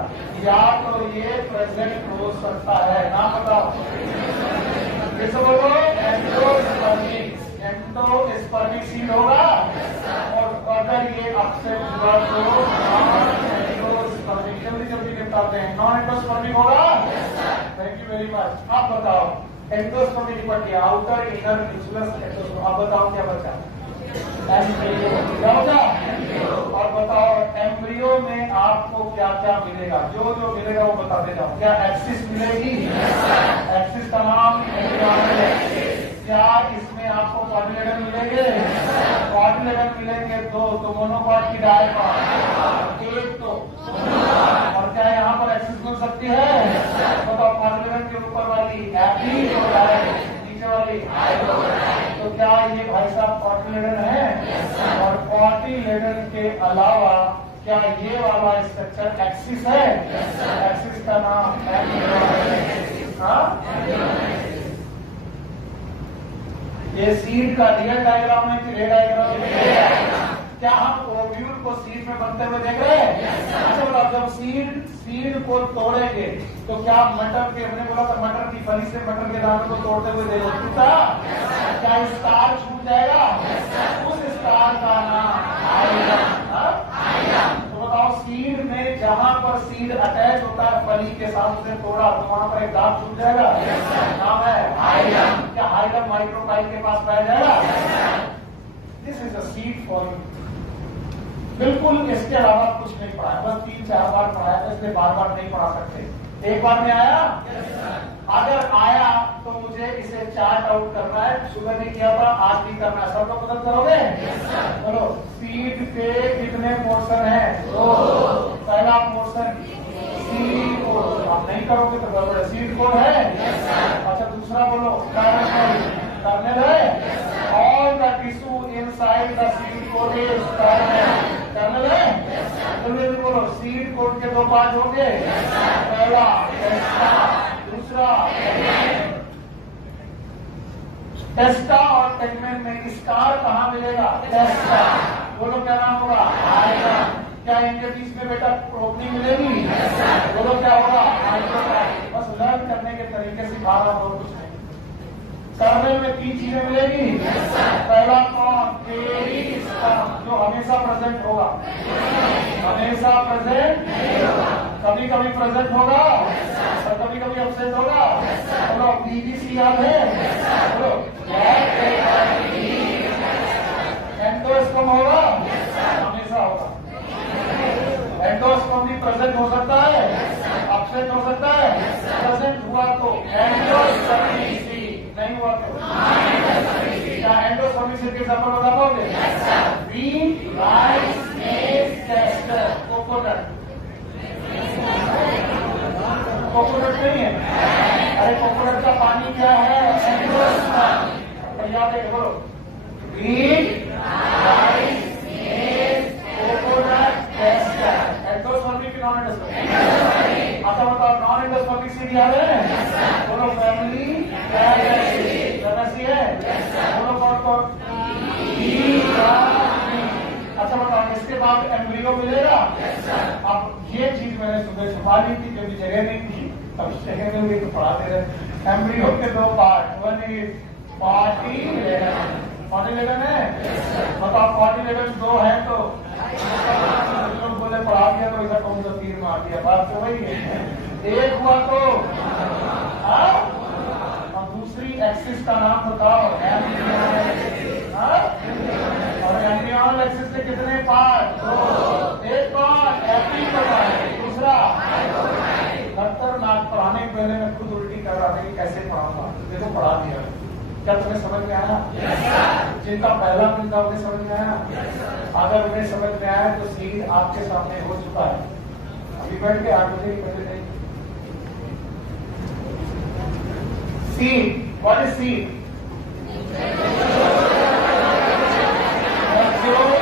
या तो ये प्रेजेंट हो सकता है, नाम बताओ, जैसे बोलो, एंडोस्पर्मिक, एंडोस्पर्मिक सीड होगा, और अगर ये आपसे जुड़ा तो एंडोस्पर्मिक। जल्दी जल्दी निपटाते हैं। नॉन एंडोस्पर्मिक होगा? Thank you very much. आप बताओ, एंडोस्पर्मिक निपट गया, आउटर इनर न्यूक्लियस एंडोस्पर्म। आप बताओ क्या बचा? एम्ब्रियो। क्या बचा? और बताओ, एम्ब्रियो में आपको क्या क्या मिलेगा? जो जो मिलेगा वो बताते जाओ। क्या एक्सिस मिलेगी? एक्सिस का नाम क्या इसमें आपको क्वाड्रिलेटरल मिलेंगे? क्वाड्रिलेटरल मिलेंगे दो, तो मोनोकॉट की डायकॉट एक तो, और क्या यहाँ पर एक्सिस मिल सकती है? बताओ क्वाड्रिलेटरल के ऊपर वाली एपी, नीचे वाली, तो क्या ये भाई साहब क्वाड्रिलेटरल है? और क्वाड्रिलेटरल के अलावा क्या ये वाला स्ट्रक्चर एक्सिस है? एक्सिस का नाम ये सीड का रियल डायग्राम है कि रे डायग्राम? क्या हम ओव्यूल को सीड में बनते हुए देख रहे हैं? अच्छा बताओ, जब सीड को तोड़ेंगे तो क्या मटर के, हमने बोला था मटर की फली से मटर के दाने को तोड़ते हुए देखो, क्या स्टार छूट जाएगा? उस स्टार का नाम तो बताओ, सीड में जहां पर सीड अटैच होता है फली के साथ, उसे तोड़ा तो वहां पर एक दाग छूट जाएगा, नाम है हाइलम। क्या हाइलम माइक्रोफाइल के पास पाया जाएगा? This is a seed for you. बिल्कुल इसके अलावा कुछ नहीं पढ़ाया, बस 3-4 बार पढ़ाया था, इसलिए बार बार नहीं पढ़ा सकते। एक बार में आया? अगर आया तो मुझे इसे चार्ट आउट करना है। सुबह नहीं किया था, आज भी करना है। सब लोग मदद करोगे? चलो, सीड के कितने पोर्शन है? 2। पहला पोर्शन सीड कोड, आप नहीं करोगे तो गड़बड़ है। सीड कोड है? अच्छा, दूसरा बोलो कर्नेल है? All the tissue inside the seed code is kernel है? जल्दी बोलो, सीड कोड के 2 पार्ट होंगे। पहला दूसरा टेस्टा, और टेगमेंट में स्टार कहाँ मिलेगा? टेस्टा। बोलो क्या नाम होगा? हाइलम। क्या इनके बीच में बेटा ओपनिंग मिलेगी? बोलो क्या होगा? माइक्रोफाइल। बस लर्न करने के तरीके सिखा रहा हूं, कुछ नहीं। कर्नेल में 3 चीजें मिलेगी। पहला कौन? जो हमेशा प्रेजेंट होगा, हमेशा प्रेजेंट, कभी कभी प्रेजेंट होगा और कभी कभी एब्सेंट होगा। बोलो बीबीसी याद है? बोलो एंडोस्पर्म होगा, हमेशा होगा। एंडोस्पर्म भी प्रेजेंट हो सकता है, एब्सेंट हो सकता है। प्रेजेंट हुआ तो एंडोस्पर्मिक, नहीं हुआ तो क्या एंडोस्पर्मिक के एग्जांपल बता पाओगे? व्हीट, राइस, मेज, कैस्टर, कोकोनट। कोकोनट नहीं है? अरे कोकोनट का पानी क्या है? एंडोस्पर्म। याद है? बोलो व्हीट, राइस, मेज, कोकोनट, कैस्टर। एंडोस्पर्मिक की नॉन एंडोस्पर्मिक? अच्छा बताओ, नॉन एंडोस्पर्मिक सीड याद है? बोलो फैमिली है? बोलो कौन? अच्छा बताओ, इसके बाद एम्ब्रियो मिलेगा? अब ये चीज मैंने सुबह छुपा ली थी, क्योंकि जगह नहीं थी, अब जगह मिल गई तो पढ़ाते रहे। एम्ब्रियो के 2 पार्ट, 1 इज क्वाड्रिलेटरल है? बताओ क्वाड्रिलेटरल 2 है तो लोग बोले पढ़ा दिया तो ऐसा कौन सा तीर मार दिया, बात तो वही है। एक हुआ तो दूसरी एक्सिस का नाम बताओ। और एम्ब्रियोनल एक्सिस के कितने पार्ट? 2। एक पार्ट एपी का है, दूसरा खतरनाक। पढ़ाने के पहले मैं खुद उल्टी कर रहा था कि कैसे पढ़ाऊंगा, देखो पढ़ा दिया। क्या तुम्हें समझ में आया? जिनका पहला दिन था उन्हें समझ में आया? अगर उन्हें समझ में आया तो सीड आपके सामने हो चुका है। अभी बैठ के 8 बजे ही पहले नहीं। Seed. What is seed? Mature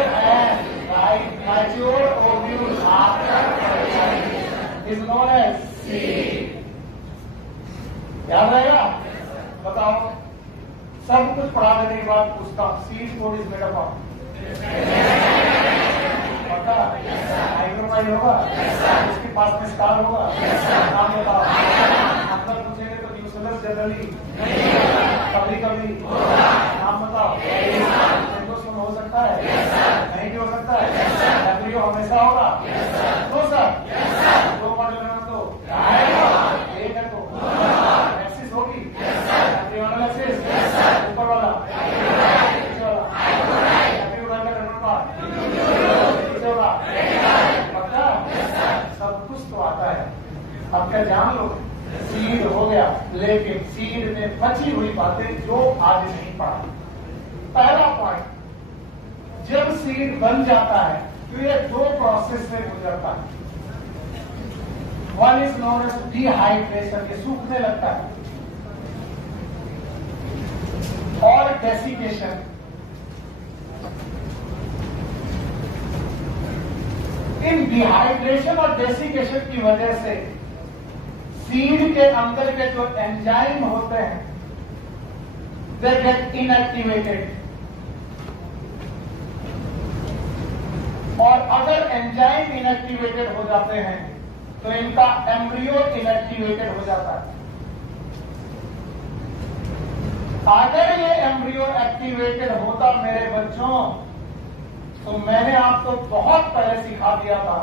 and mature ovule after fertilization is known as seed. याद रहेगा? बताओ, सब कुछ पढ़ा देने के बाद पूछता हूँ, seed code is made up of पता? माइक्रोफाइल होगा, उसके पास में स्टार होगा, नाम बताओ। अंदर पूछेंगे तो जनरली कभी कभी नाम बताओ। एंडोस्पर्म हो सकता है? नहीं भी हो सकता है। एम्ब्रियो हमेशा होगा? तो सर 2 मॉडल में तो एक है तो एक्सिस होगी, एम्ब्रियोनल एक्सिस ऊपर वाला, नीचे वाला, नीचे वाला, पक्का? सब कुछ तो आता है। अब क्या जान लो, सीड हो गया, लेकिन सीड में बची हुई बातें जो आज नहीं पढ़ा। पहला पॉइंट, जब सीड बन जाता है तो ये दो प्रोसेस से गुजरता है। One is known as dehydration, ये सूखने लगता है, और डेसिकेशन। इन डिहाइड्रेशन और डेसिकेशन की वजह से सीड के अंदर के जो एंजाइम होते हैं दे गेट इनएक्टिवेटेड, और अगर एंजाइम इनएक्टिवेटेड हो जाते हैं तो इनका एम्ब्रियो इनएक्टिवेटेड हो जाता है। अगर ये एम्ब्रियो एक्टिवेटेड होता मेरे बच्चों, तो मैंने आपको बहुत पहले सिखा दिया था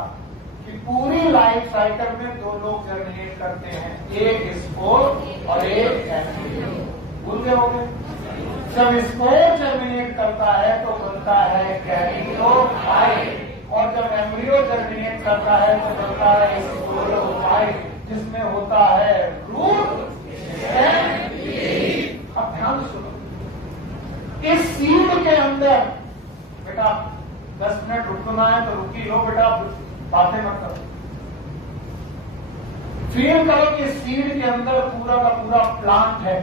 कि पूरी लाइफ साइकिल में दो लोग जर्मिनेट करते हैं, एक स्पोर और एक एम्ब्रियो। भूल गए होंगे? जब स्पोर जर्मिनेट करता है तो बनता है कैरियोफाइट, और जब एम्ब्रियो जर्मिनेट करता है तो बनता है स्पोरोफाइट, जिसमें होता है रूट एंड लीफ। अब ध्यान सुनो, इस सीड के अंदर बेटा 10 मिनट रुकना है तो रुकी लो बेटा, बातें मत करो। फील करो कि सीड के अंदर पूरा का पूरा प्लांट है,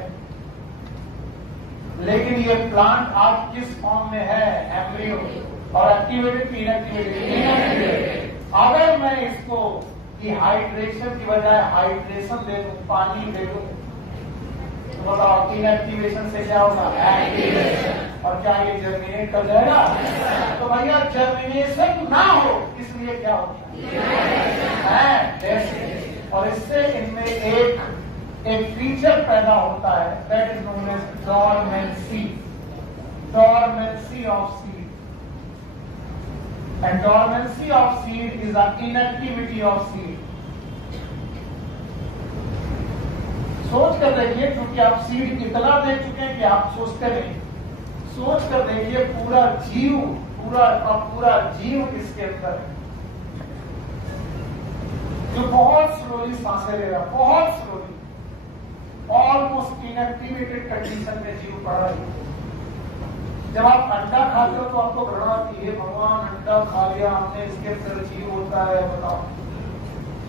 लेकिन ये प्लांट आज किस फॉर्म में है? एम्ब्रियो। और एक्टिवेटेड की इनएक्टिवेटेड। अगर मैं इसको डिहाइड्रेशन की बजाय हाइड्रेशन दे दूं, पानी दे दूं, तो बताओ इनएक्टिवेशन से क्या होगा? एक्टिवेशन। और क्या ये जर्मिनेट कर जाएगा? तो भैया जर्मिनेशन ना हो इसलिए क्या होता है? और इससे इनमें एक फीचर पैदा होता है, that is known as dormancy. Dormancy of seed, and dormancy of seed is the inactivity of seed. सोच कर देखिए, क्योंकि आप सीड इतना देख चुके हैं कि आप सोचते नहीं। सोच कर देखिए, पूरा जीव, पूरा जीव इसके अंदर है, जो बहुत स्लोली सांसें ले रहा, बहुत स्लोली, ऑलमोस्ट इनएक्टिवेटेड कंडीशन में जीव पड़ रहा है। जब आप अंडा खाते हो तो आपको घृणा आती है, भगवान अंडा खा लिया हमने, इसके अंदर जीव होता है। बताओ,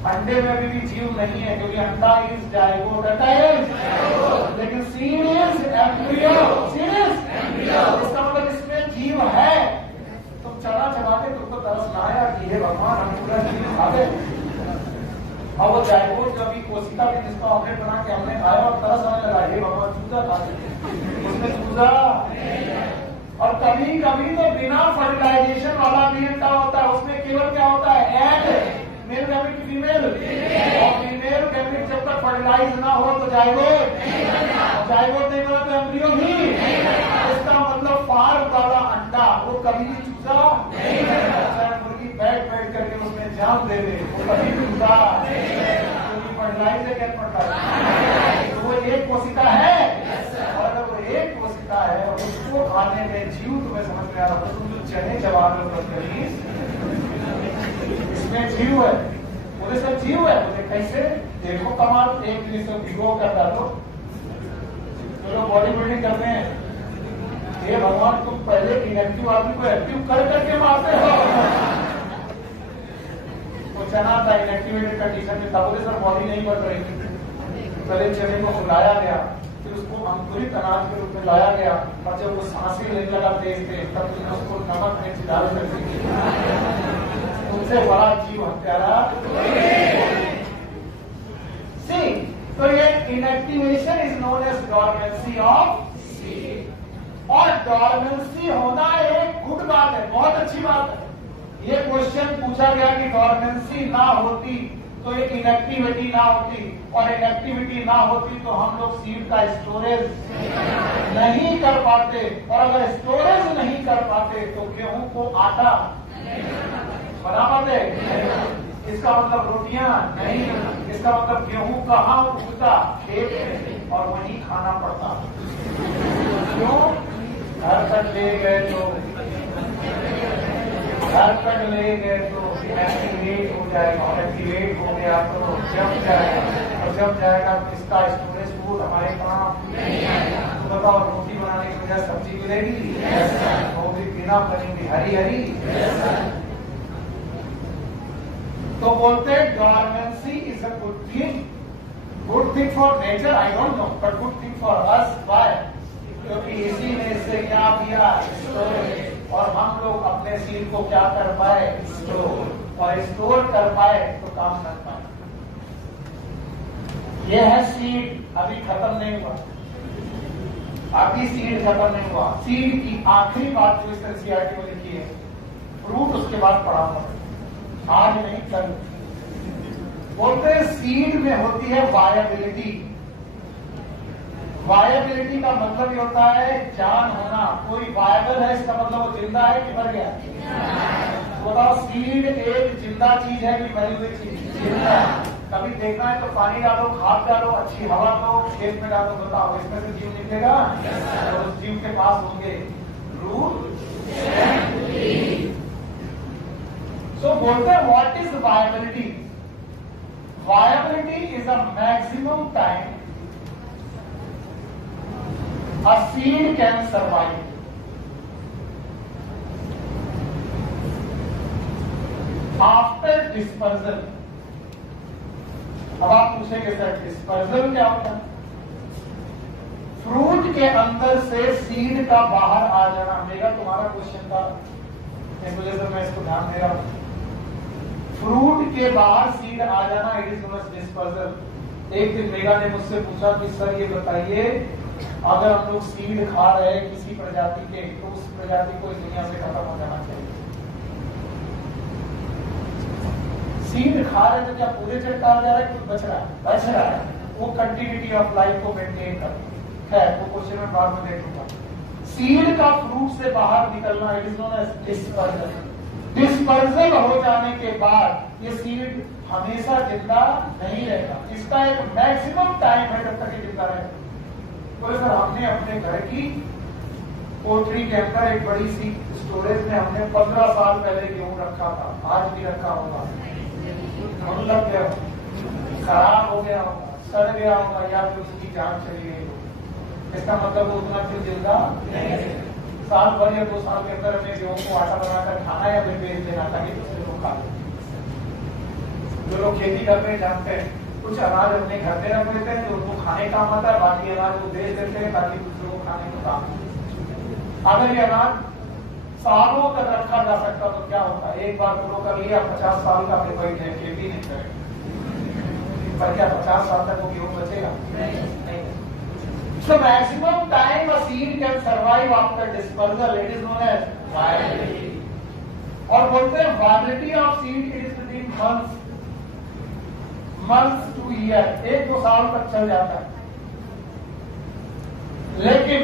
अंडे में भी जीव नहीं है, क्योंकि अंडा इज जायगोट, लेकिन seed is embryo. Seed is embryo, इसका मतलब इसमें जीव है। तुम चना चबा के तुमको तरस ना आया कि हे भगवान हम पूरा जीव खा गए, और वो जायगोट जो अभी कोशिका भी जिसका ऑमलेट बना के हमने खाया और तरस आने लगा, हे भगवान चूजा खा गए, उसमें चूजा। और कभी कभी तो बिना फर्टिलाइजेशन वाला भी अंडा होता है, उसमें केवल क्या होता है? एग, मेल गैमेट फीमेल, और फीमेल गैमेट जब तक फर्टिलाइज ना हो तो जायगोट, जायगोट नहीं बना तो एम्ब्रियो भी। इसका मतलब फार वाला अंडा वो कभी भी चूजा नहीं बनता। मुर्गी बैठ करके उसमें जान दे दे, वो कभी भी चूजा, क्योंकि फर्टिलाइज है, क्या फर्टिलाइज, तो वो एक कोशिका है। और अगर वो एक कोशिका है और उसको खाने में जीव तुम्हें समझ में आ रहा था, तुम जो चने चबा लो इसमें जीव है, पूरे सब जीव है। मुझे कैसे देखो कमाल, एक दिन से भिगो कर डालो, जो लोग बॉडी बिल्डिंग करते हैं, हे भगवान तुम पहले इनएक्टिव आदमी को एक्टिव कर करके मारते हो। वो चना था इनएक्टिवेटेड कंडीशन में था, बोले सर बॉडी नहीं बढ़ रही थी, पहले चने को सुलाया गया, फिर उसको अंकुरित अनाज के रूप में लाया गया, और जब वो सांसें लेने लगा तेज तेज, तब तुमने उसको नमक में डाल कर दी। तुमसे बड़ा जीव हत्यारा। सी, तो ये inactivation is known as dormancy of seed. और डॉर्मेंसी होना एक गुड बात है, बहुत अच्छी बात है। ये क्वेश्चन पूछा गया कि डॉर्मेंसी ना होती तो एक इनएक्टिविटी ना होती, और इनएक्टिविटी ना होती तो हम लोग सीड का स्टोरेज नहीं कर पाते, और अगर स्टोरेज नहीं कर पाते तो गेहूं को आटा बना पाते। इसका मतलब रोटियां नहीं, इसका मतलब गेहूं कहाँ उगता? खेत में, और वहीं खाना पड़ता। क्यों? घर तक ले गए तो एक्टिवेट हो जाएगा, और एक्टिवेट हो गया तो जम जाएगा, और जम जाएगा तो इसका स्टोरेज फूड हमारे काम नहीं आएगा। तो बताओ रोटी बनाने की बजाय सब्जी मिलेगी, वो भी बिना बनी हरी हरी। तो बोलते हैं dormancy is a good thing for nature, I don't know, but good thing for us. Why? क्योंकि इसी ने इससे क्या किया, स्टोर, और हम लोग अपने सीड को क्या कर पाए, स्टोर, और स्टोर कर पाए तो काम कर पाए। ये है सीड, अभी खत्म नहीं हुआ, अभी सीड खत्म नहीं हुआ। सीड की आखिरी बात जो इस एनसीईआरटी में लिखी है, फ्रूट उसके बाद पढ़ाऊंगा, आज नहीं कल। बोलते हैं सीड में होती है वायबिलिटी। वायबिलिटी का मतलब ये होता है जान होना। कोई वायबल है इसका मतलब वो जिंदा है कि मर गया? बताओ, सीड एक जिंदा चीज है कि मरी हुई चीज? जिंदा। कभी देखना है तो पानी डालो, खाद डालो, अच्छी हवा दो, खेत में डालो, बताओ इसमें से जीव निकलेगा? तो उस जीव के पास होंगे रूट। सो बोलते हैं what is viability? Viability is a maximum time a seed can survive after dispersal। अब आप पूछेंगे सर डिस्पर्सल क्या होता है? फ्रूट के अंदर से सीड का बाहर आ जाना। मेरा तुम्हारा क्वेश्चन था, इस वजह से मैं इसको ध्यान दे रहा हूं। फ्रूट के बाहर सीड आ जाना, it is known as dispersal. एक दिन मेगा ने मुझसे पूछा कि सर ये बताइए, अगर हम लोग सीड खा रहे हैं किसी प्रजाति के, तो उस प्रजाति को इस दुनिया से खत्म हो जाना चाहिए। सीड खा रहे तो क्या पूरे जड़ डाल जा रहा है, कुछ बच रहा है? बच रहा है, वो कंटिन्यूटी ऑफ लाइफ को मेंटेन कर। खैर वो क्वेश्चन में बाद में देखूंगा। सीड का फ्रूट से बाहर निकलना, it is known as dispersal. Dispersal हो जाने के बाद ये सीड हमेशा जिंदा नहीं रहेगा, इसका एक मैक्सिमम टाइम है जब तक ये जिंदा रहेगा। तो सर हमने अपने घर की पोल्ट्री के अंदर एक बड़ी सी स्टोरेज में हमने 15 साल पहले गेहूं रखा था, आज भी रखा होगा, लग गया, खराब हो गया होगा, सड़ गया होगा, या फिर उसकी जान चली गई हो, इसका मतलब वो उतना फिर जिंदा नहीं। साल भर या 2 साल के अंदर हमें गेहूं को आटा बनाकर खाना या फिर बेच देना ताकि दूसरे लोग खा लें। जो लोग खेती करते हैं जानते हैं, कुछ अनाज अपने घर में रख लेते हैं तो उनको खाने काम आता है, बाकी अनाज वो बेच देते हैं ताकि दूसरों को खाने को काम। अगर ये अनाज सालों तक रखा जा सकता तो क्या होता? एक बार ग्रो कर लिया, 50 साल का फिर कोई खेती नहीं करेगा, पर क्या 50 साल तक वो गेहूं बचेगा? नहीं। So maximum time a seed can survive after dispersal, it is known as viability। और बोलते हैं viability of seed it is between months to year, 1-2 साल तक चल जाता है। लेकिन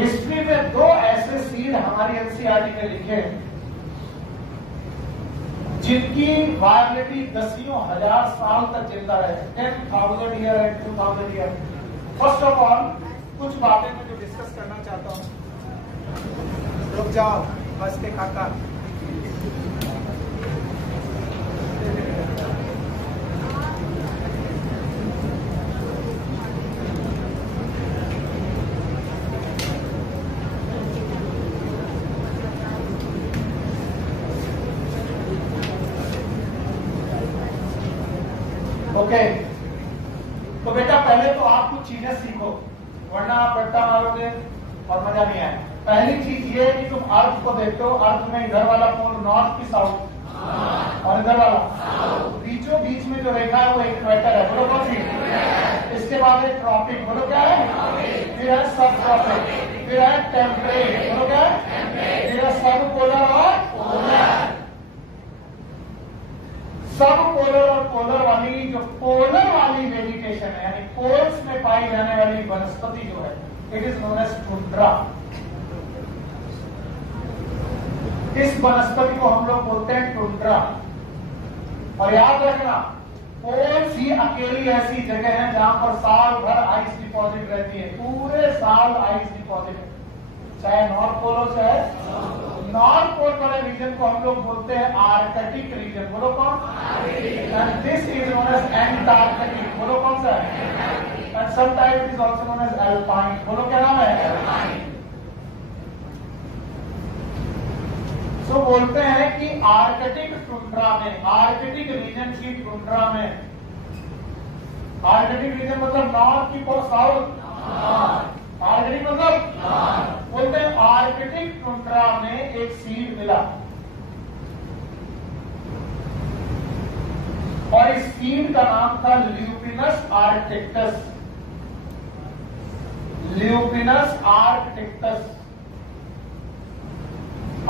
हिस्ट्री में 2 ऐसे सीड हमारी एनसीईआरटी में लिखे हैं जिनकी वायबिलिटी 10,000 साल तक जिंदा रहे, 10,000 year and 2,000 year. First of all कुछ बातें मैं जो डिस्कस करना चाहता हूं। रुक जाओ बस के काका। ओके तो बेटा पहले तो आप कुछ चीजें सीखो, वरना आप रट्टा मारोगे और मजा नहीं आएगा। पहली चीज ये है कि तुम अर्थ को देखते हो, अर्थ में इधर वाला कोण नॉर्थ की साउथ, और इधर वाला बीचों बीच में जो रेखा है वो इक्वेटर है, बोलो कौन सी? इसके बाद है ट्रॉपिक, बोलो क्या है? फिर है सब ट्रॉपिक, फिर है टेम्परेट, बोलो क्या है? फिर है सब पोलर और पोलर। सब पोलर और पोलर वाली, जो पोलर वाली वेजिटेशन है यानी पोल्स में पाई जाने वाली वनस्पति जो है, it is known as tundra. इस वनस्पति को हम लोग बोलते हैं टुंड्रा। और याद रखना, पोल्स ही अकेली ऐसी जगह है जहां पर साल भर आइस डिपॉजिट रहती है, पूरे साल आइस डिपॉजिट, चाहे नॉर्थ पोल हो चाहे नॉर्थ पोल वाले रीजन को हम लोग बोलते हैं आर्कटिक रीजन, बोलो कौन? And this is known as Antarctic, बोलो कौन सा है? and some type it is also known as alpine. बोलो क्या नाम है? alpine. So बोलते हैं कि आर्कटिक टुंड्रा में, आर्कटिक रीजन की टुंड्रा में, आर्कटिक रीजन मतलब नॉर्थ की साउथ, आर्कटिक मतलब बोलते हैं आर्कटिक टुंड्रा में एक सीड मिला और इस सीड का नाम था ल्यूपिनस आर्कटिक्टस, ल्यूपिनस आर्कटिक्टस।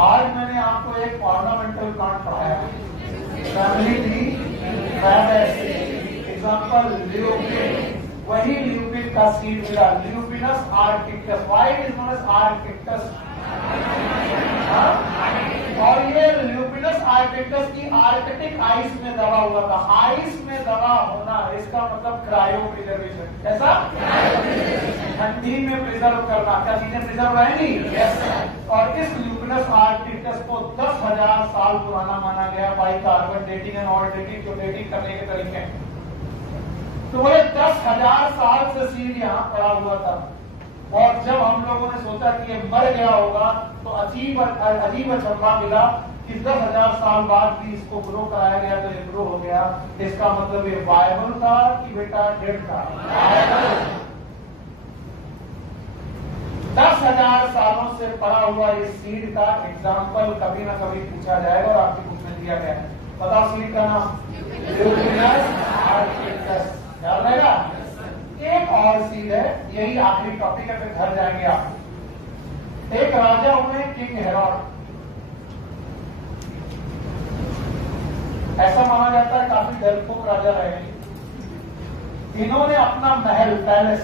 आज मैंने आपको एक ऑर्नामेंटल प्लांट पढ़ाया, फैमिली ट्री, एग्जाम्पल ल्यूपिन, वही ल्यूपिन का सीड मिला, Lupinus arcticus. Why it is known as arcticus? और ये ल्यूपिनस आर्कटिक्टस की आर्कटिक आइस में दबा हुआ था। आइस में दबा होना इसका मतलब क्रायो प्रिजर्वेशन। कैसा? ठंडी में प्रिजर्व करना। क्या चीजें प्रिजर्व रहेंगी? yes. और इस ल्यूपिनस आर्कटिक्टस को 10,000 साल पुराना माना गया by carbon dating and all dating, जो डेटिंग करने के तरीके हैं। तो बोले 10,000 साल से सीड यहाँ पड़ा हुआ था और जब हम लोगों ने सोचा कि ये मर गया होगा तो अजीब अचंभा मिला कि 10,000 साल बाद भी इसको ग्रो कराया गया तो ये ग्रो हो गया। इसका मतलब ये वायबल था कि बेटा डेड था? 10,000 सालों से पड़ा हुआ इस सीड का एग्जाम्पल कभी ना कभी पूछा जाएगा और आपकी बुक में दिया गया है। बताओ सीड का नाम? ल्यूपिनस आर्कटिक्टस। याद रहेगा? एक और सीड है, यही आखिरी टॉपिक है, फिर घर जाएंगे आप। एक राजा हुए किंग हेरोड। ऐसा माना जाता है काफी डरपोक राजा रहे। इन्होंने अपना महल, palace,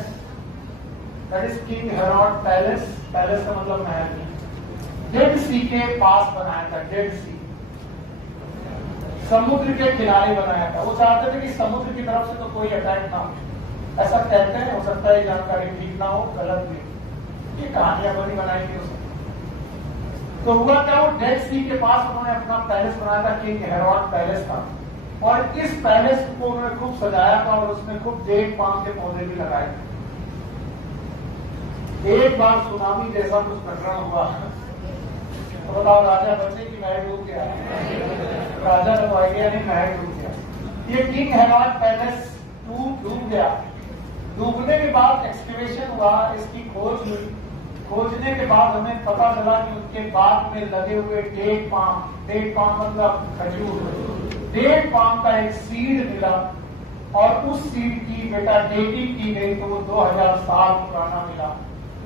that is king Herod palace, palace का मतलब महल, डेड सी के पास बनाया था। डेड सी, समुद्र के किनारे बनाया था। वो चाहते थे कि समुद्र की तरफ से तो कोई अटैक ना हो। ऐसा कहते हैं, हो सकता है जानकारी ठीक ना हो, गलत भी, ये कहानियां बनी बनाई थी उसने। तो हुआ क्या, वो डेड सी के पास उन्होंने अपना पैलेस बनाया था, किंग हेरोड पैलेस था। और इस पैलेस को उन्होंने खूब सजाया था और उसमें खूब डेट पाम के पौधे भी लगाए थे। एक बार सुनामी जैसा कुछ प्रकरण हुआ तो बताओ राजा बचे कि महल डूब गया? राजा तो आइडिया नहीं, महल डूब गया। ये किंग हेरोड पैलेस डूब गया। डूबने के बाद एक्सकेवेशन हुआ, इसकी खोज हुई। खोजने के बाद हमें पता चला कि उनके बाग में लगे हुए डेट पाम मतलब खजूर, डेट पाम का एक सीड मिला और उस सीड की बेटा डेटिंग की गई तो वो 2000 साल पुराना मिला।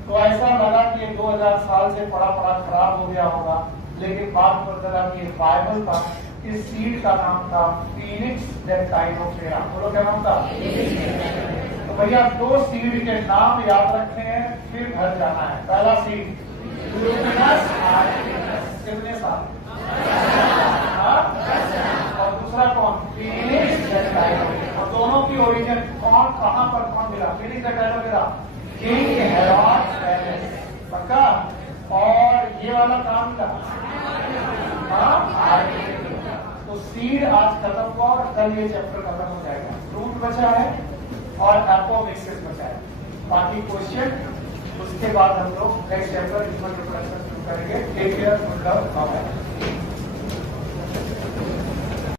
तो ऐसा लगा कि ये 2000 साल से पड़ा खराब हो गया होगा, लेकिन बाद में पता चला कि ये बाइबल था। इस सीड का नाम था फीनिक्स डेक्टाइनोफेरा। बोलो क्या नाम था? तो भैया 2 सीड के नाम याद रखने हैं, फिर घर जाना है। पहला सीड ल्यूपिनस आर्कटिक्टस, कितने साल? और दूसरा कौन? फीनिक्स डेक्टाइनोफेरा। और दोनों की ओरिजिन कौन, कहां पर कौन मिला? फीनिक्स डेक्टाइनोफेरा किंग हेरोड पैलेस, पक्का। और ये वाला काम मिला तो सीड आज खत्म हुआ और कल ये चैप्टर खत्म हो जाएगा। फ्रूट बचा है और एपोमिक्सिस बचा है। बाकी क्वेश्चन उसके बाद हम लोग नेक्स्ट चैप्टर ह्यूमन रिप्रोडक्शन शुरू करेंगे। Take care, good luck, bye.